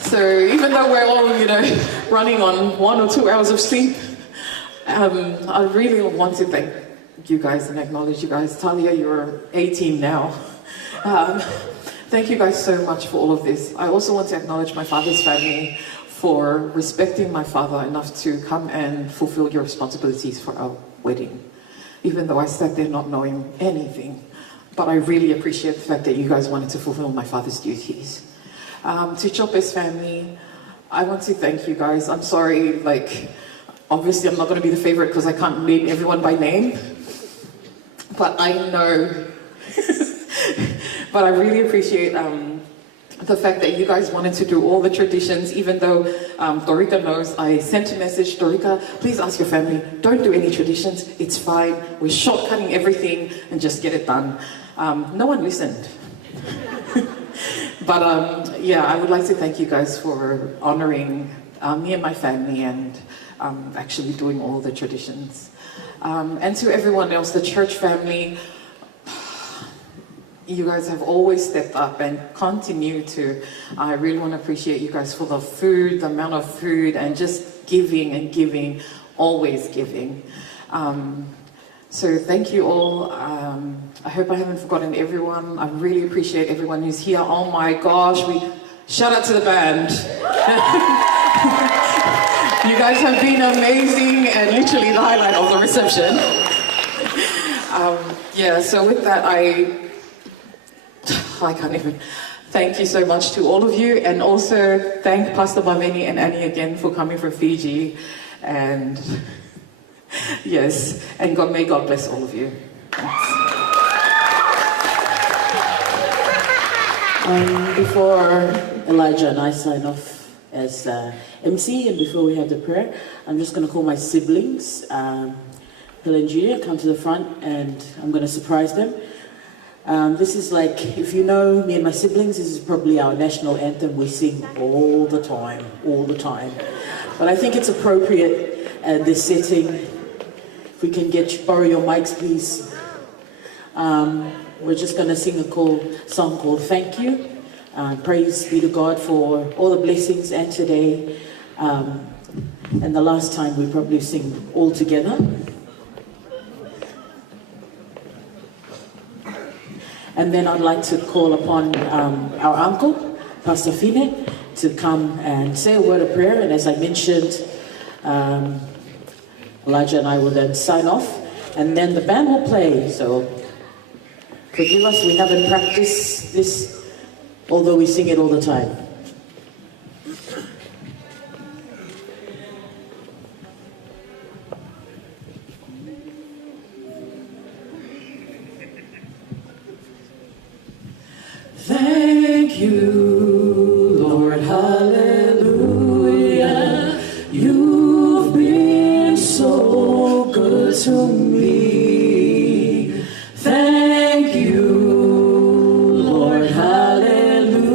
So even though we're all, you know, running on 1 or 2 hours of sleep, I really want to thank you guys and acknowledge you guys. Talia, you're A team now. Thank you guys so much for all of this. I also want to acknowledge my father's family for respecting my father enough to come and fulfill your responsibilities for our wedding. Even though I sat there not knowing anything, but I really appreciate the fact that you guys wanted to fulfill my father's duties. To Jope's family, I want to thank you guys. I'm sorry, like, obviously I'm not going to be the favorite because I can't name everyone by name, but I know, but I really appreciate the fact that you guys wanted to do all the traditions, even though Dorika knows. I sent a message, Dorika, please ask your family, don't do any traditions, it's fine, we're shortcutting everything and just get it done. No one listened. But yeah, I would like to thank you guys for honoring me and my family and actually doing all the traditions. And to everyone else, the church family, you guys have always stepped up and continue to. I really want to appreciate you guys for the food, the amount of food, and just giving and giving, always giving. So thank you all. I hope I haven't forgotten everyone. I really appreciate everyone who's here. Oh my gosh, shout out to the band. You guys have been amazing and literally the highlight of the reception. Yeah, so with that, I can't even. Thank you so much to all of you, and also thank Pastor Maveni and Annie again for coming from Fiji. And yes, and may God bless all of you. Before Elijah and I sign off as MC, and before we have the prayer, I'm just going to call my siblings, Bill and Julia, come to the front, and I'm going to surprise them. This is like, if you know me and my siblings, this is probably our national anthem we sing all the time. But I think it's appropriate at this setting. If we can borrow your mics, please. We're just going to sing a song called Thank You. Praise be to God for all the blessings and today. And the last time we probably sing all together. And then I'd like to call upon our uncle, Pastor Fine, to come and say a word of prayer. And as I mentioned, Elijah and I will then sign off. And then the band will play. So forgive us, we haven't practiced this, although we sing it all the time. Thank you, Lord, hallelujah. You've been so good to me. Thank you, Lord, hallelujah.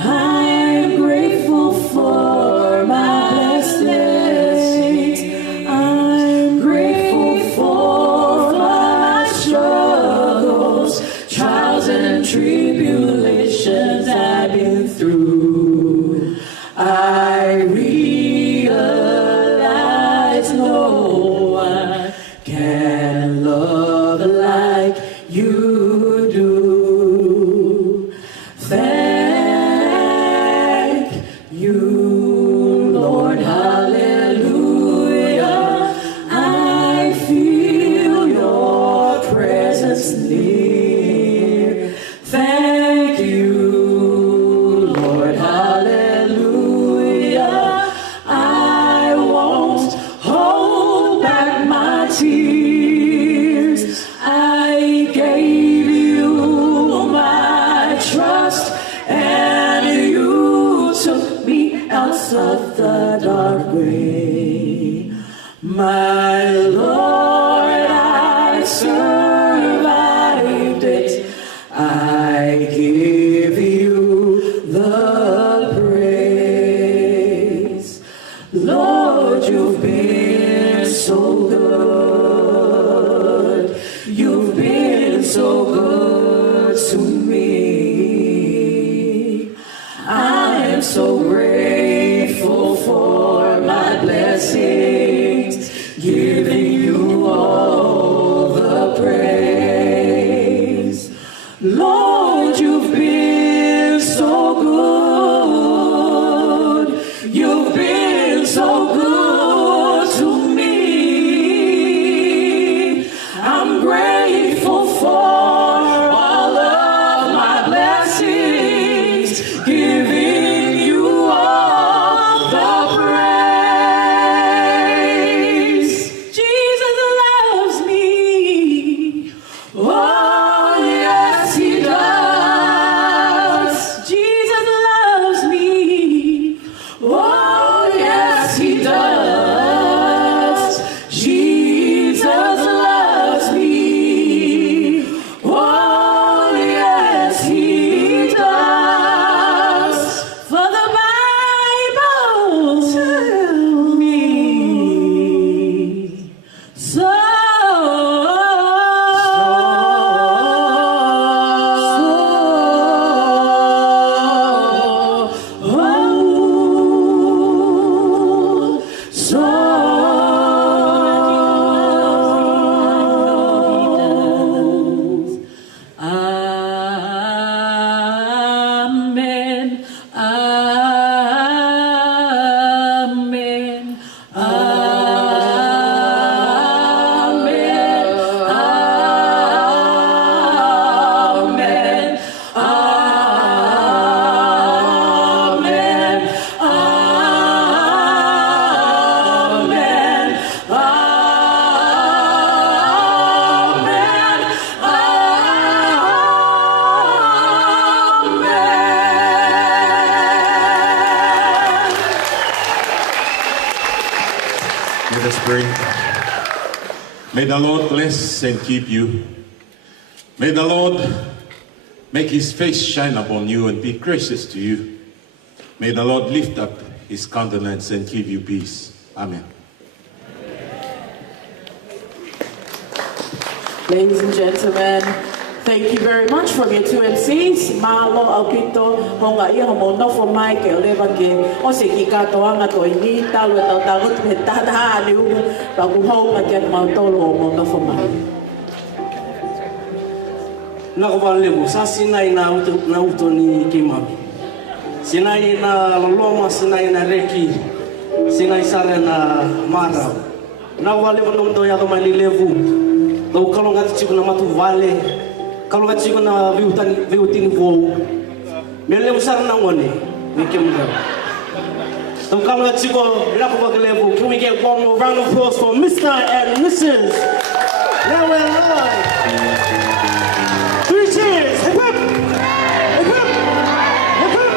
I'm grateful for my blessings. I'm grateful for my struggles, trials and tribulations I've been through. I realize no one can love like you do. Thank you, Lord, hallelujah. I feel your presence near. Thank you, Lord, hallelujah. I won't hold back my tears. I gave you my trust, and you took me out of the dark way. My Lord, I survived it. I give you the praise. Lord, you've been so good. You've been so good to me. I am so grateful for my blessings, giving you all the praise. Lord, you've been so good. You've been so good to me. I'm grateful for all of my blessings, giving you all Let's pray. May the Lord bless and keep you. May the Lord make his face shine upon you and be gracious to you. May the Lord lift up his countenance and give you peace. Amen. Ladies and gentlemen, thank you very much from your two MCs. Malo Alpito, Honga Ia Homono for Mike, Levake, Oseki Katoanga Toini, Talu Tagut, Tata, Liu, Baguho, again Mantolo, Mono for Mike. Nakavalebu, sa sinay na uto ni Kimami. Sinay na Loloma, sinay na Reki, sinay sare na Mara. Nakavalebu nung to yato manilevu. Tau kalau nggak ciku na matu vale, kalau nggak ciku na viutini vo, mele besar na ngone, nikem dah. Tau kalau nggak ciku laku bagelevu, can we get one more round of applause for Mr. and Mrs. Laweloa? 3 cheers! Hip hip! Hip hip! Hip hip!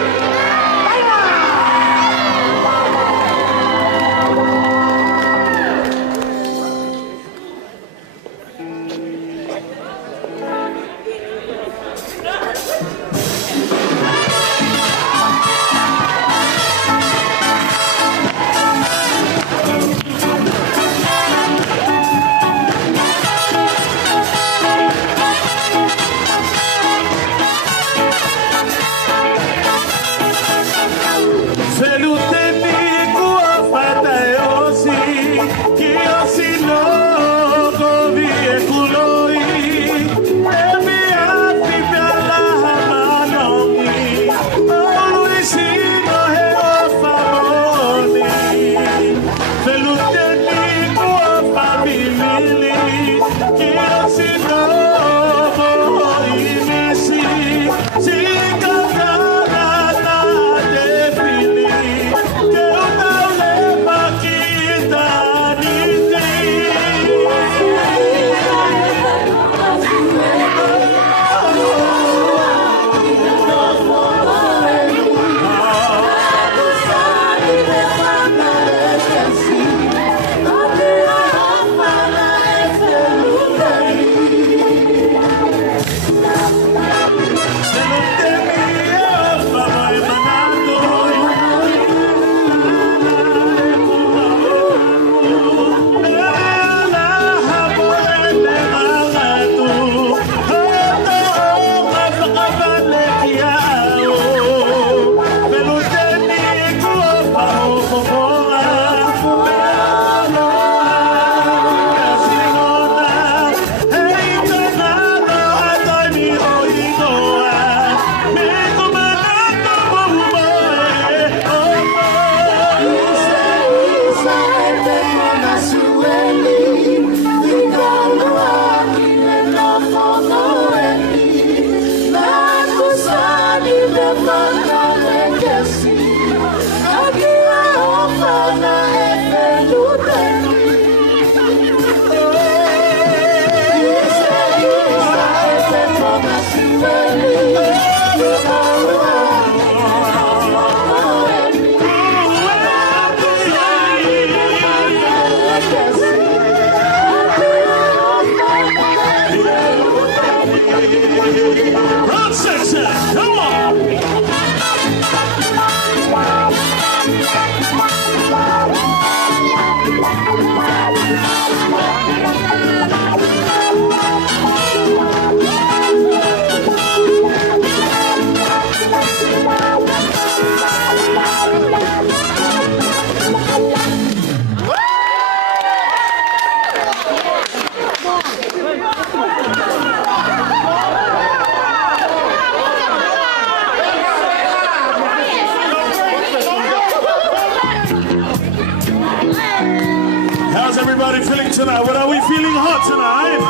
Tonight, what are we feeling hot tonight?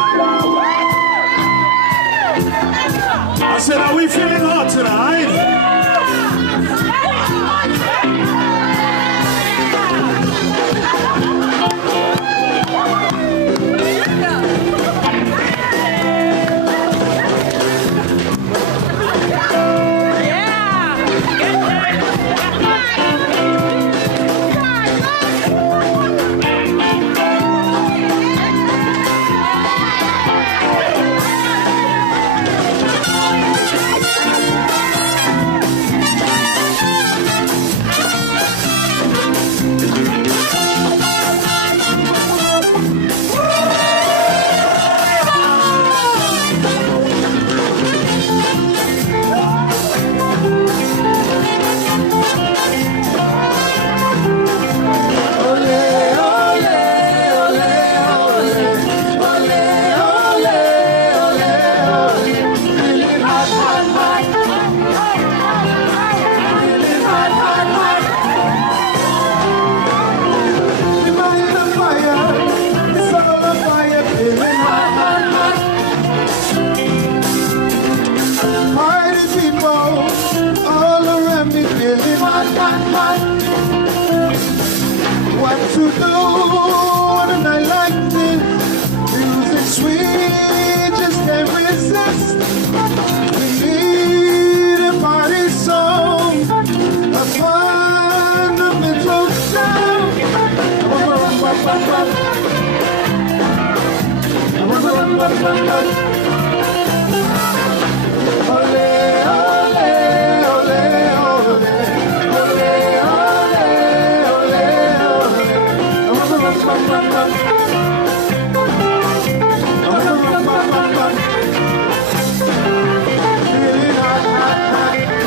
I said, are we feeling hot tonight? to do on a night like this. Music sweet, just can't resist. We need a party song, a fundamental sound. Ole, ole, ole, ole.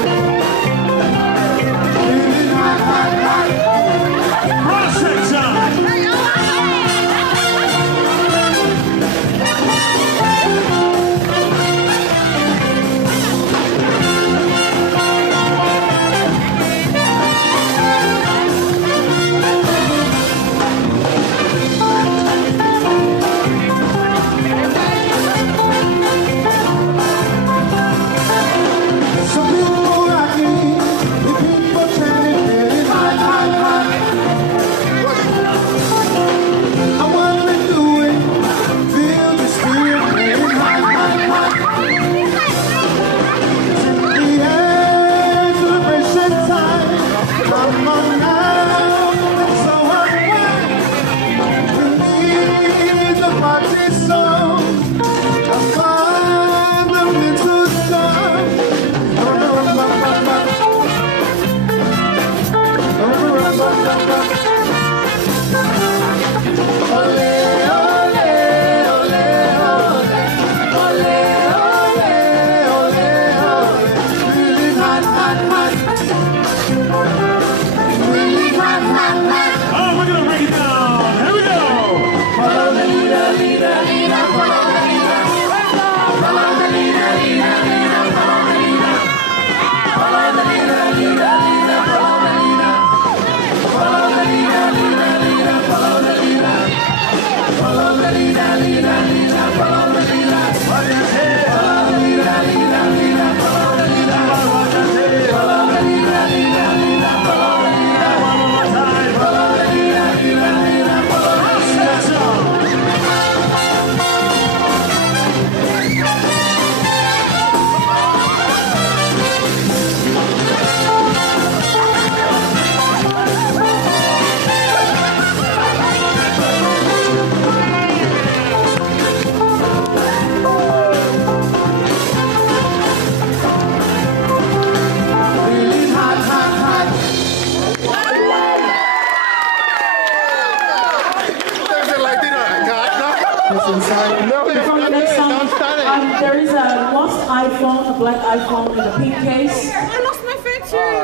There is a lost iPhone, a black iPhone in a pink case. I lost my phone too.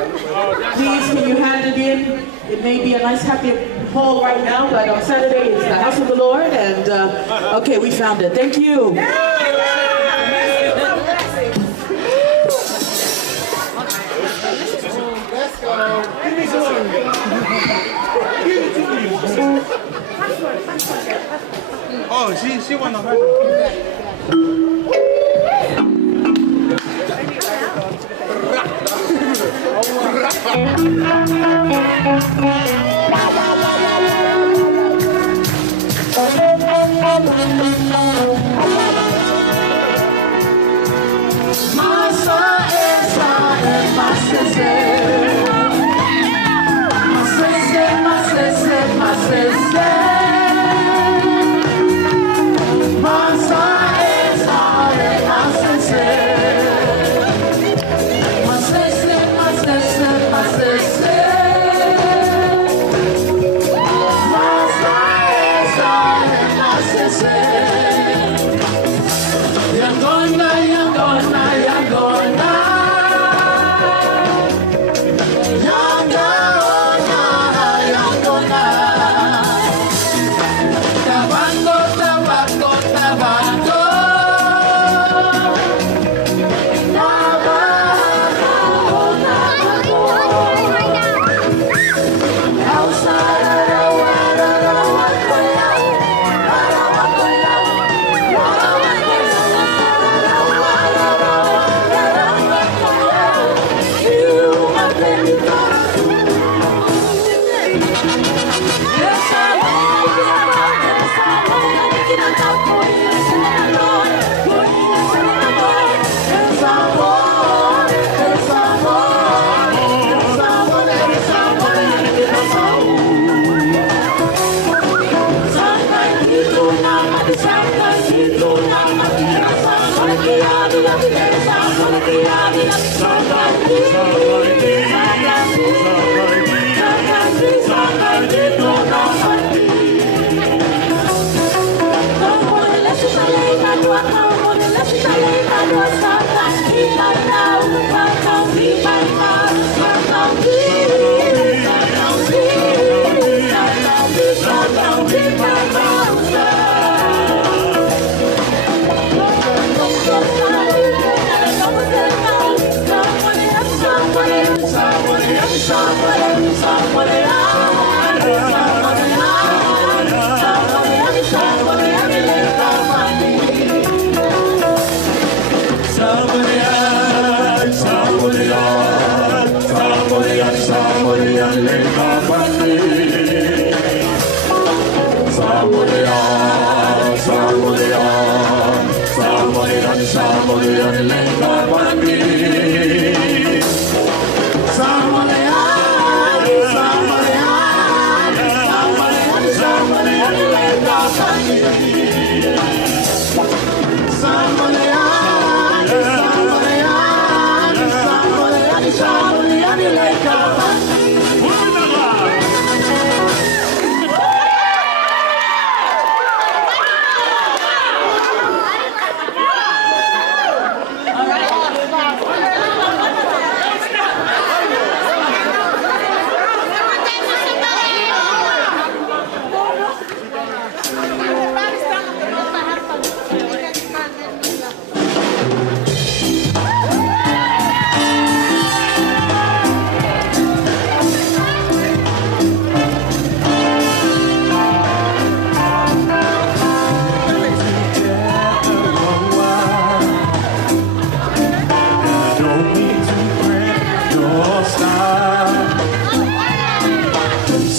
Please, can you hand it in? It may be a nice happy haul right now, but on Saturday it's the house of the Lord, and okay, we found it. Thank you. Oh, she won the hard.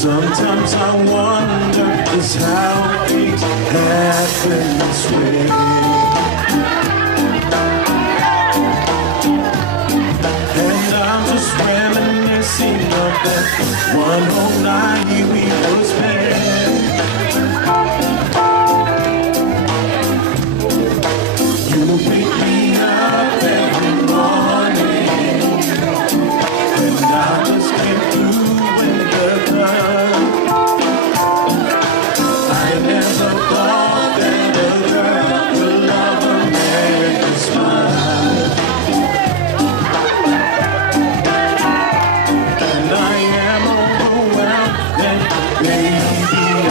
Sometimes I wonder just how things happen this way. And I'm just reminiscing of that one whole night we would spend. You pick me up every morning, and I just came through in the club. I never thought that a girl could love a man and smile. And I am overwhelmed that baby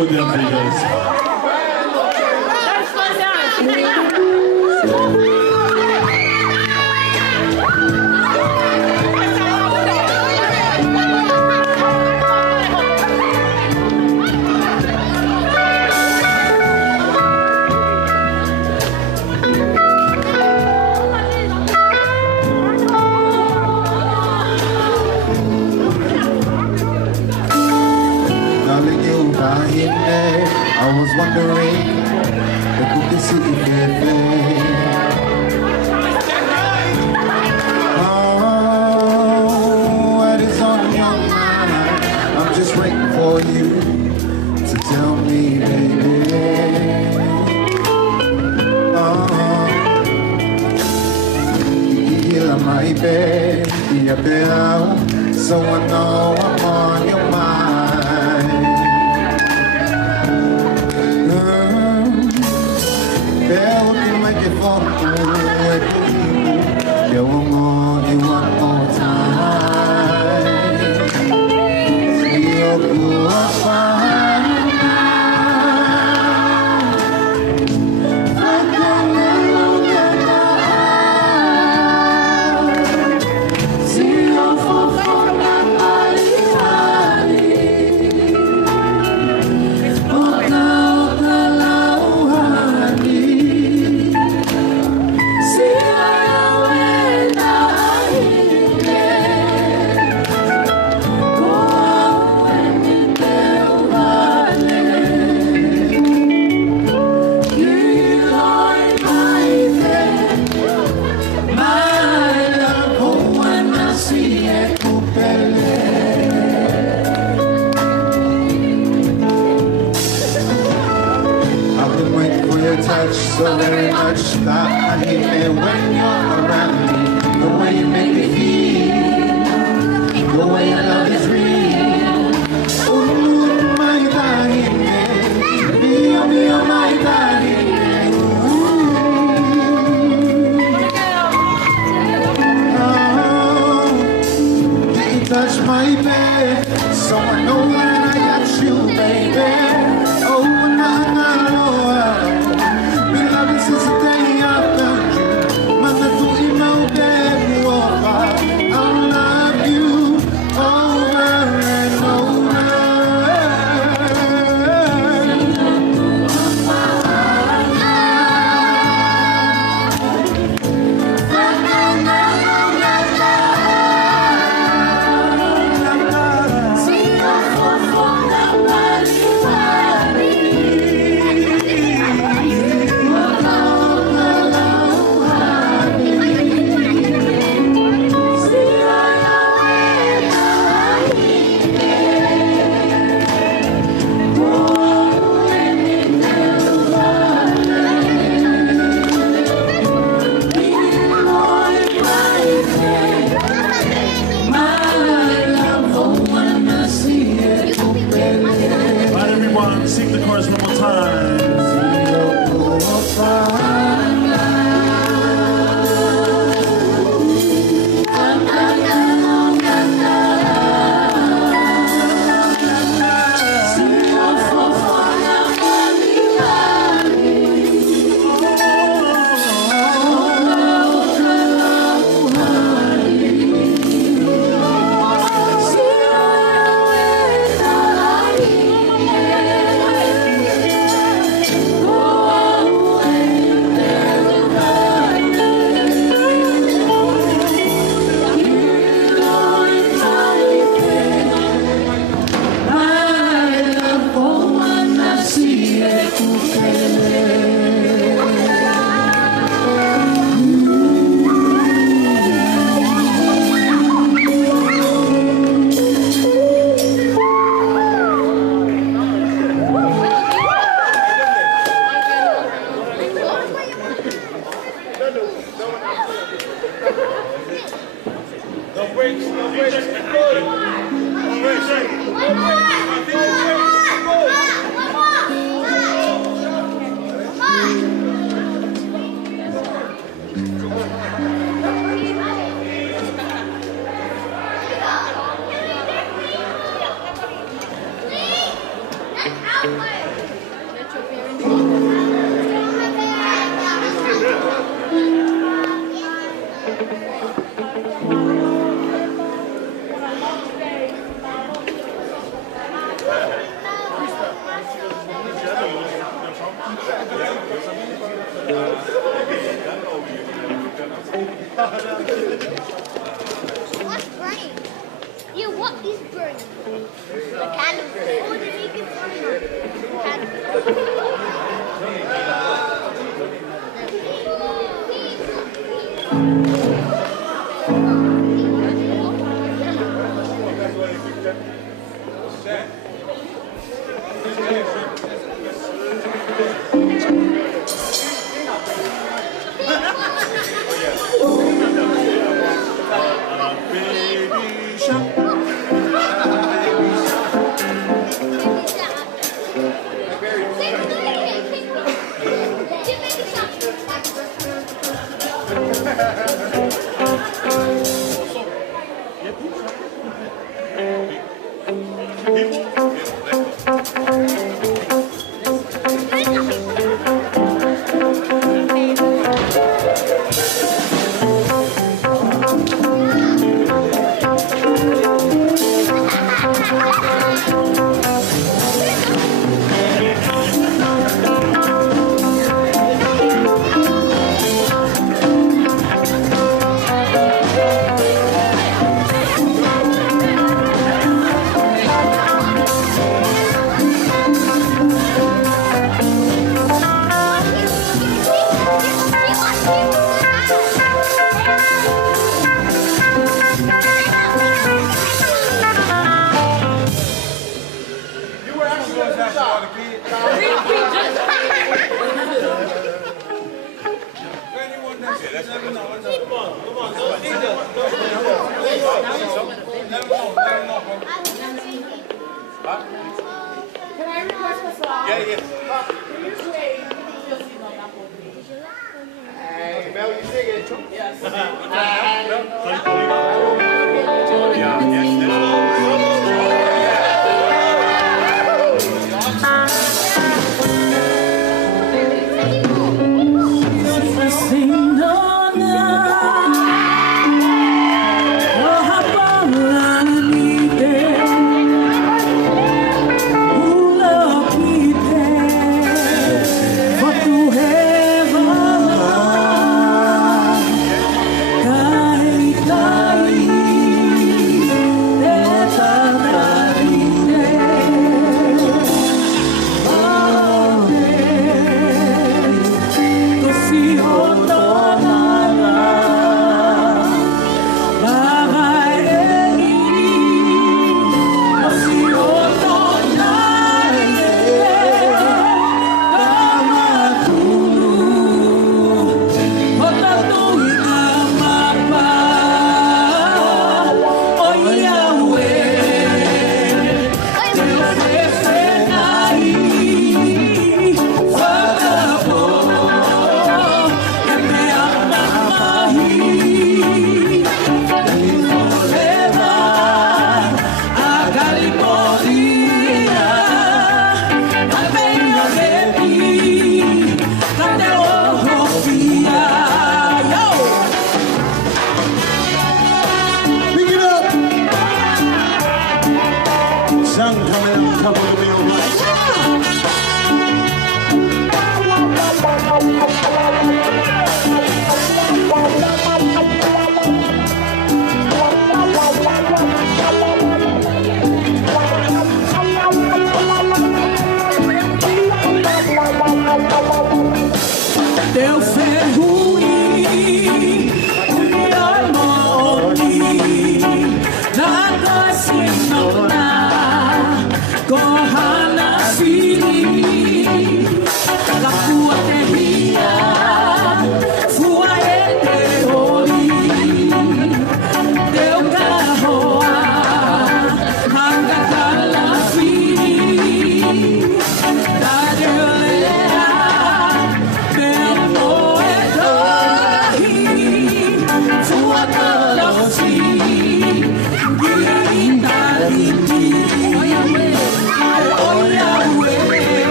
show them because I was wondering if you could see it. Oh, what is on your mind? I'm just waiting for you to tell me, baby. Oh, you're my baby, you're there, so I know I'm on your mind. You want more, you want more time. You are fine. So very much that I hate it when you're around me. The way you make me feel, the way your love is real. Ooh, my darling, be my darling. Oh, can you touch my bed so I know that I got you, baby? Oh, since the day I found you, mother to email that you over. I'll love you over and over. Sing the chorus one more time. Out. What's burning? Yeah, what is burning? The candle. Oh, the naked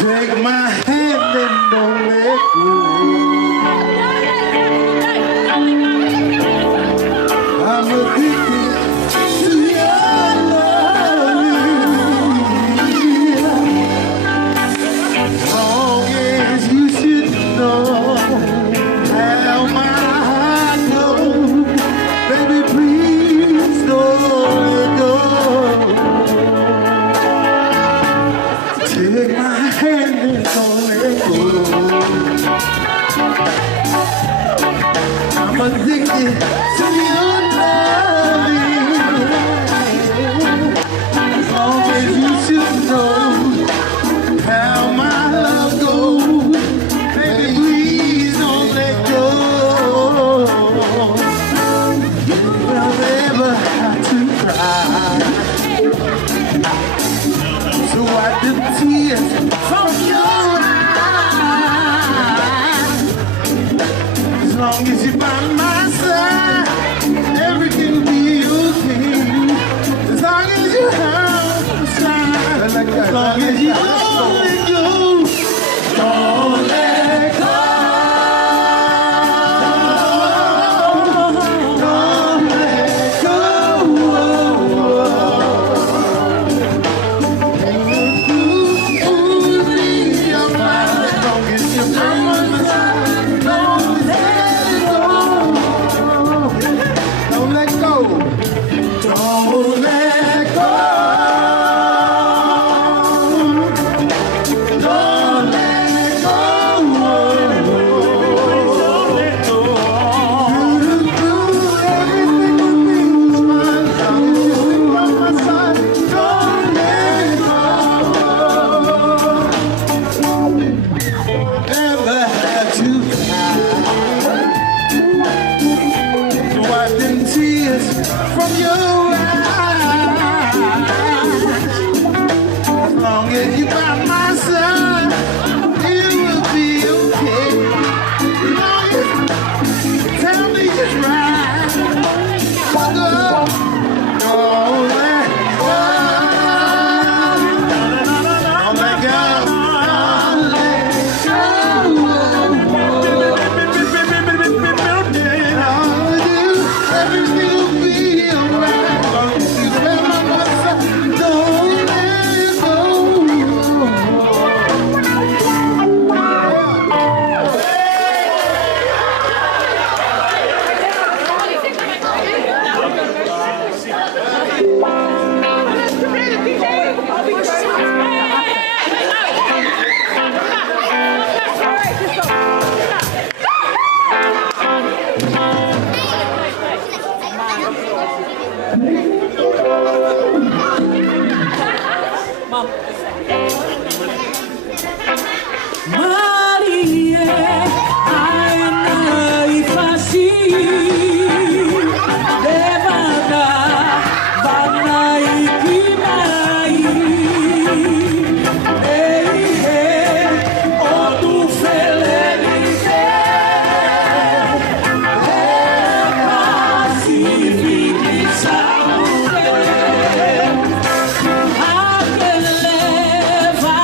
Take my hand and don't let go. I'm addicted to your love. As long as you should know how my heart goes, baby, please don't let go. Take my hand and don't let go. I'm addicted to your loving. As long as you should know how my love goes, baby, please don't let go. You will never have to cry. So wipe the tears from your eyes. As long as you're by my side, everything will be okay. As long as you're outside, as long as you don't let go, don't let go. Don't let go. Don't let go. Don't let go. Don't let go. Everything will be fine. You on my side. Don't let go. Never had to cry. Wipe them tears from your eyes. As long as you're by my side, it will be okay. As long as you tell me it's right. Don't let go. Don't let go. Don't let go. Everything will be alright. You remember my son. Don't let go. I can live.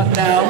song now.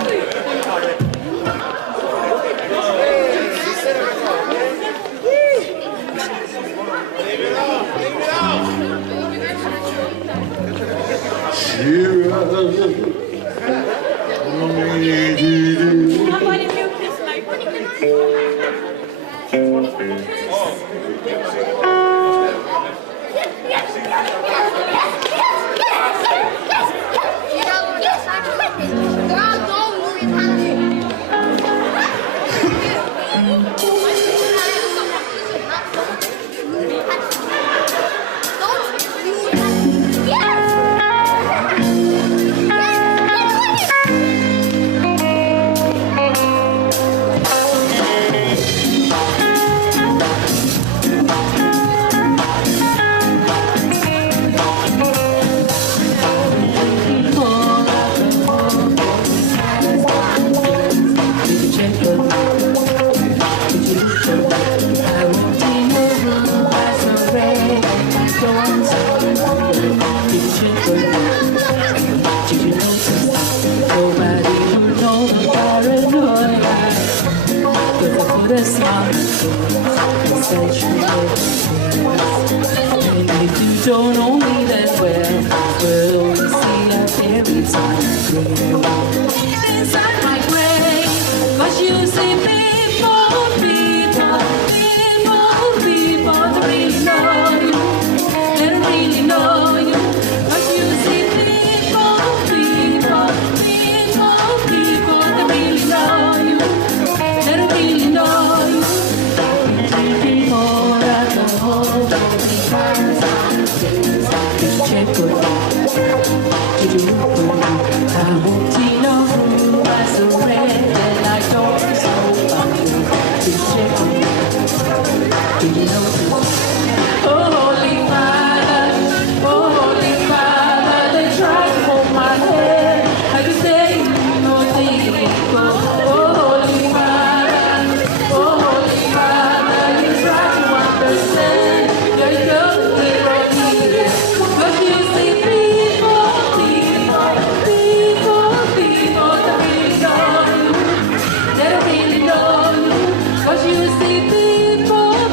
Don't know me that well, we'll only see us every time. Inside my grave, but you see people that really know you, that really know you. But you see people that really know you, that really know you. People at the whole did you look for me? I won't see no room. I surrender like don't so far. Did you check on me? Did you know? Oh, Holy Father, they tried to hold my head. I can say no thing. Oh, Holy Father, you try to understand. There's nothing wrong here. But you see people that really know you, that really know you. But you see people that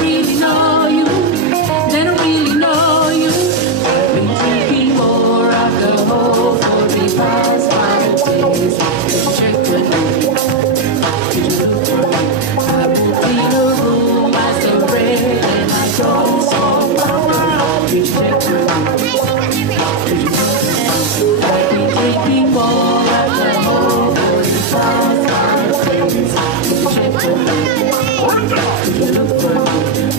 really know you, that really know you. I've been drinking more alcohol for the past 5 days. Did you check with me? Did you look for me? I walked in a room, I surrendered and I don't so. Did you check with me? Did you look for me? I've been drinking more alcohol for the past 5 days. Did you check with me? Did you look for me?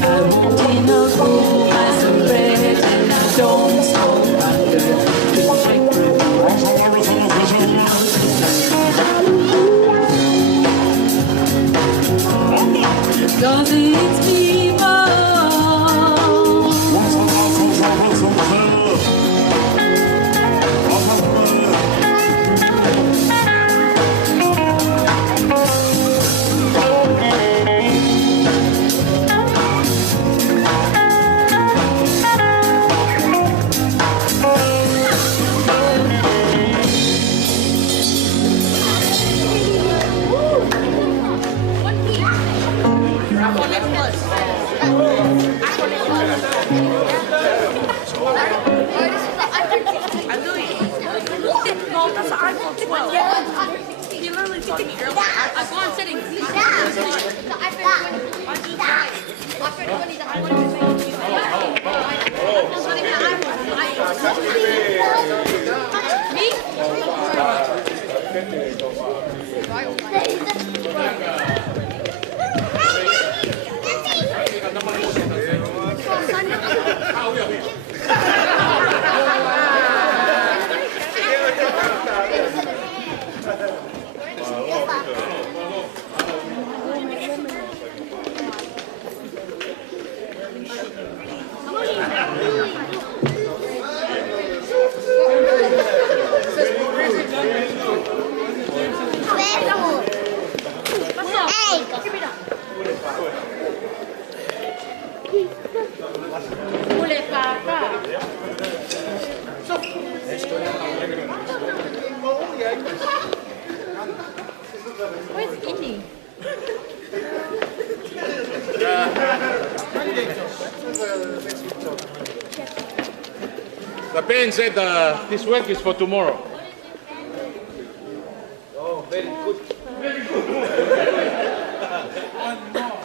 I walked in a room, I surrendered and I don't so. Did you check with me? Cause it's people. No, that's an iPhone 12. Yeah. He literally told me earlier. I go on settings. The iPhone 20. The iPhone 20. Where's Indy? The pen said this work is for tomorrow. Oh, very good. Very good. One more.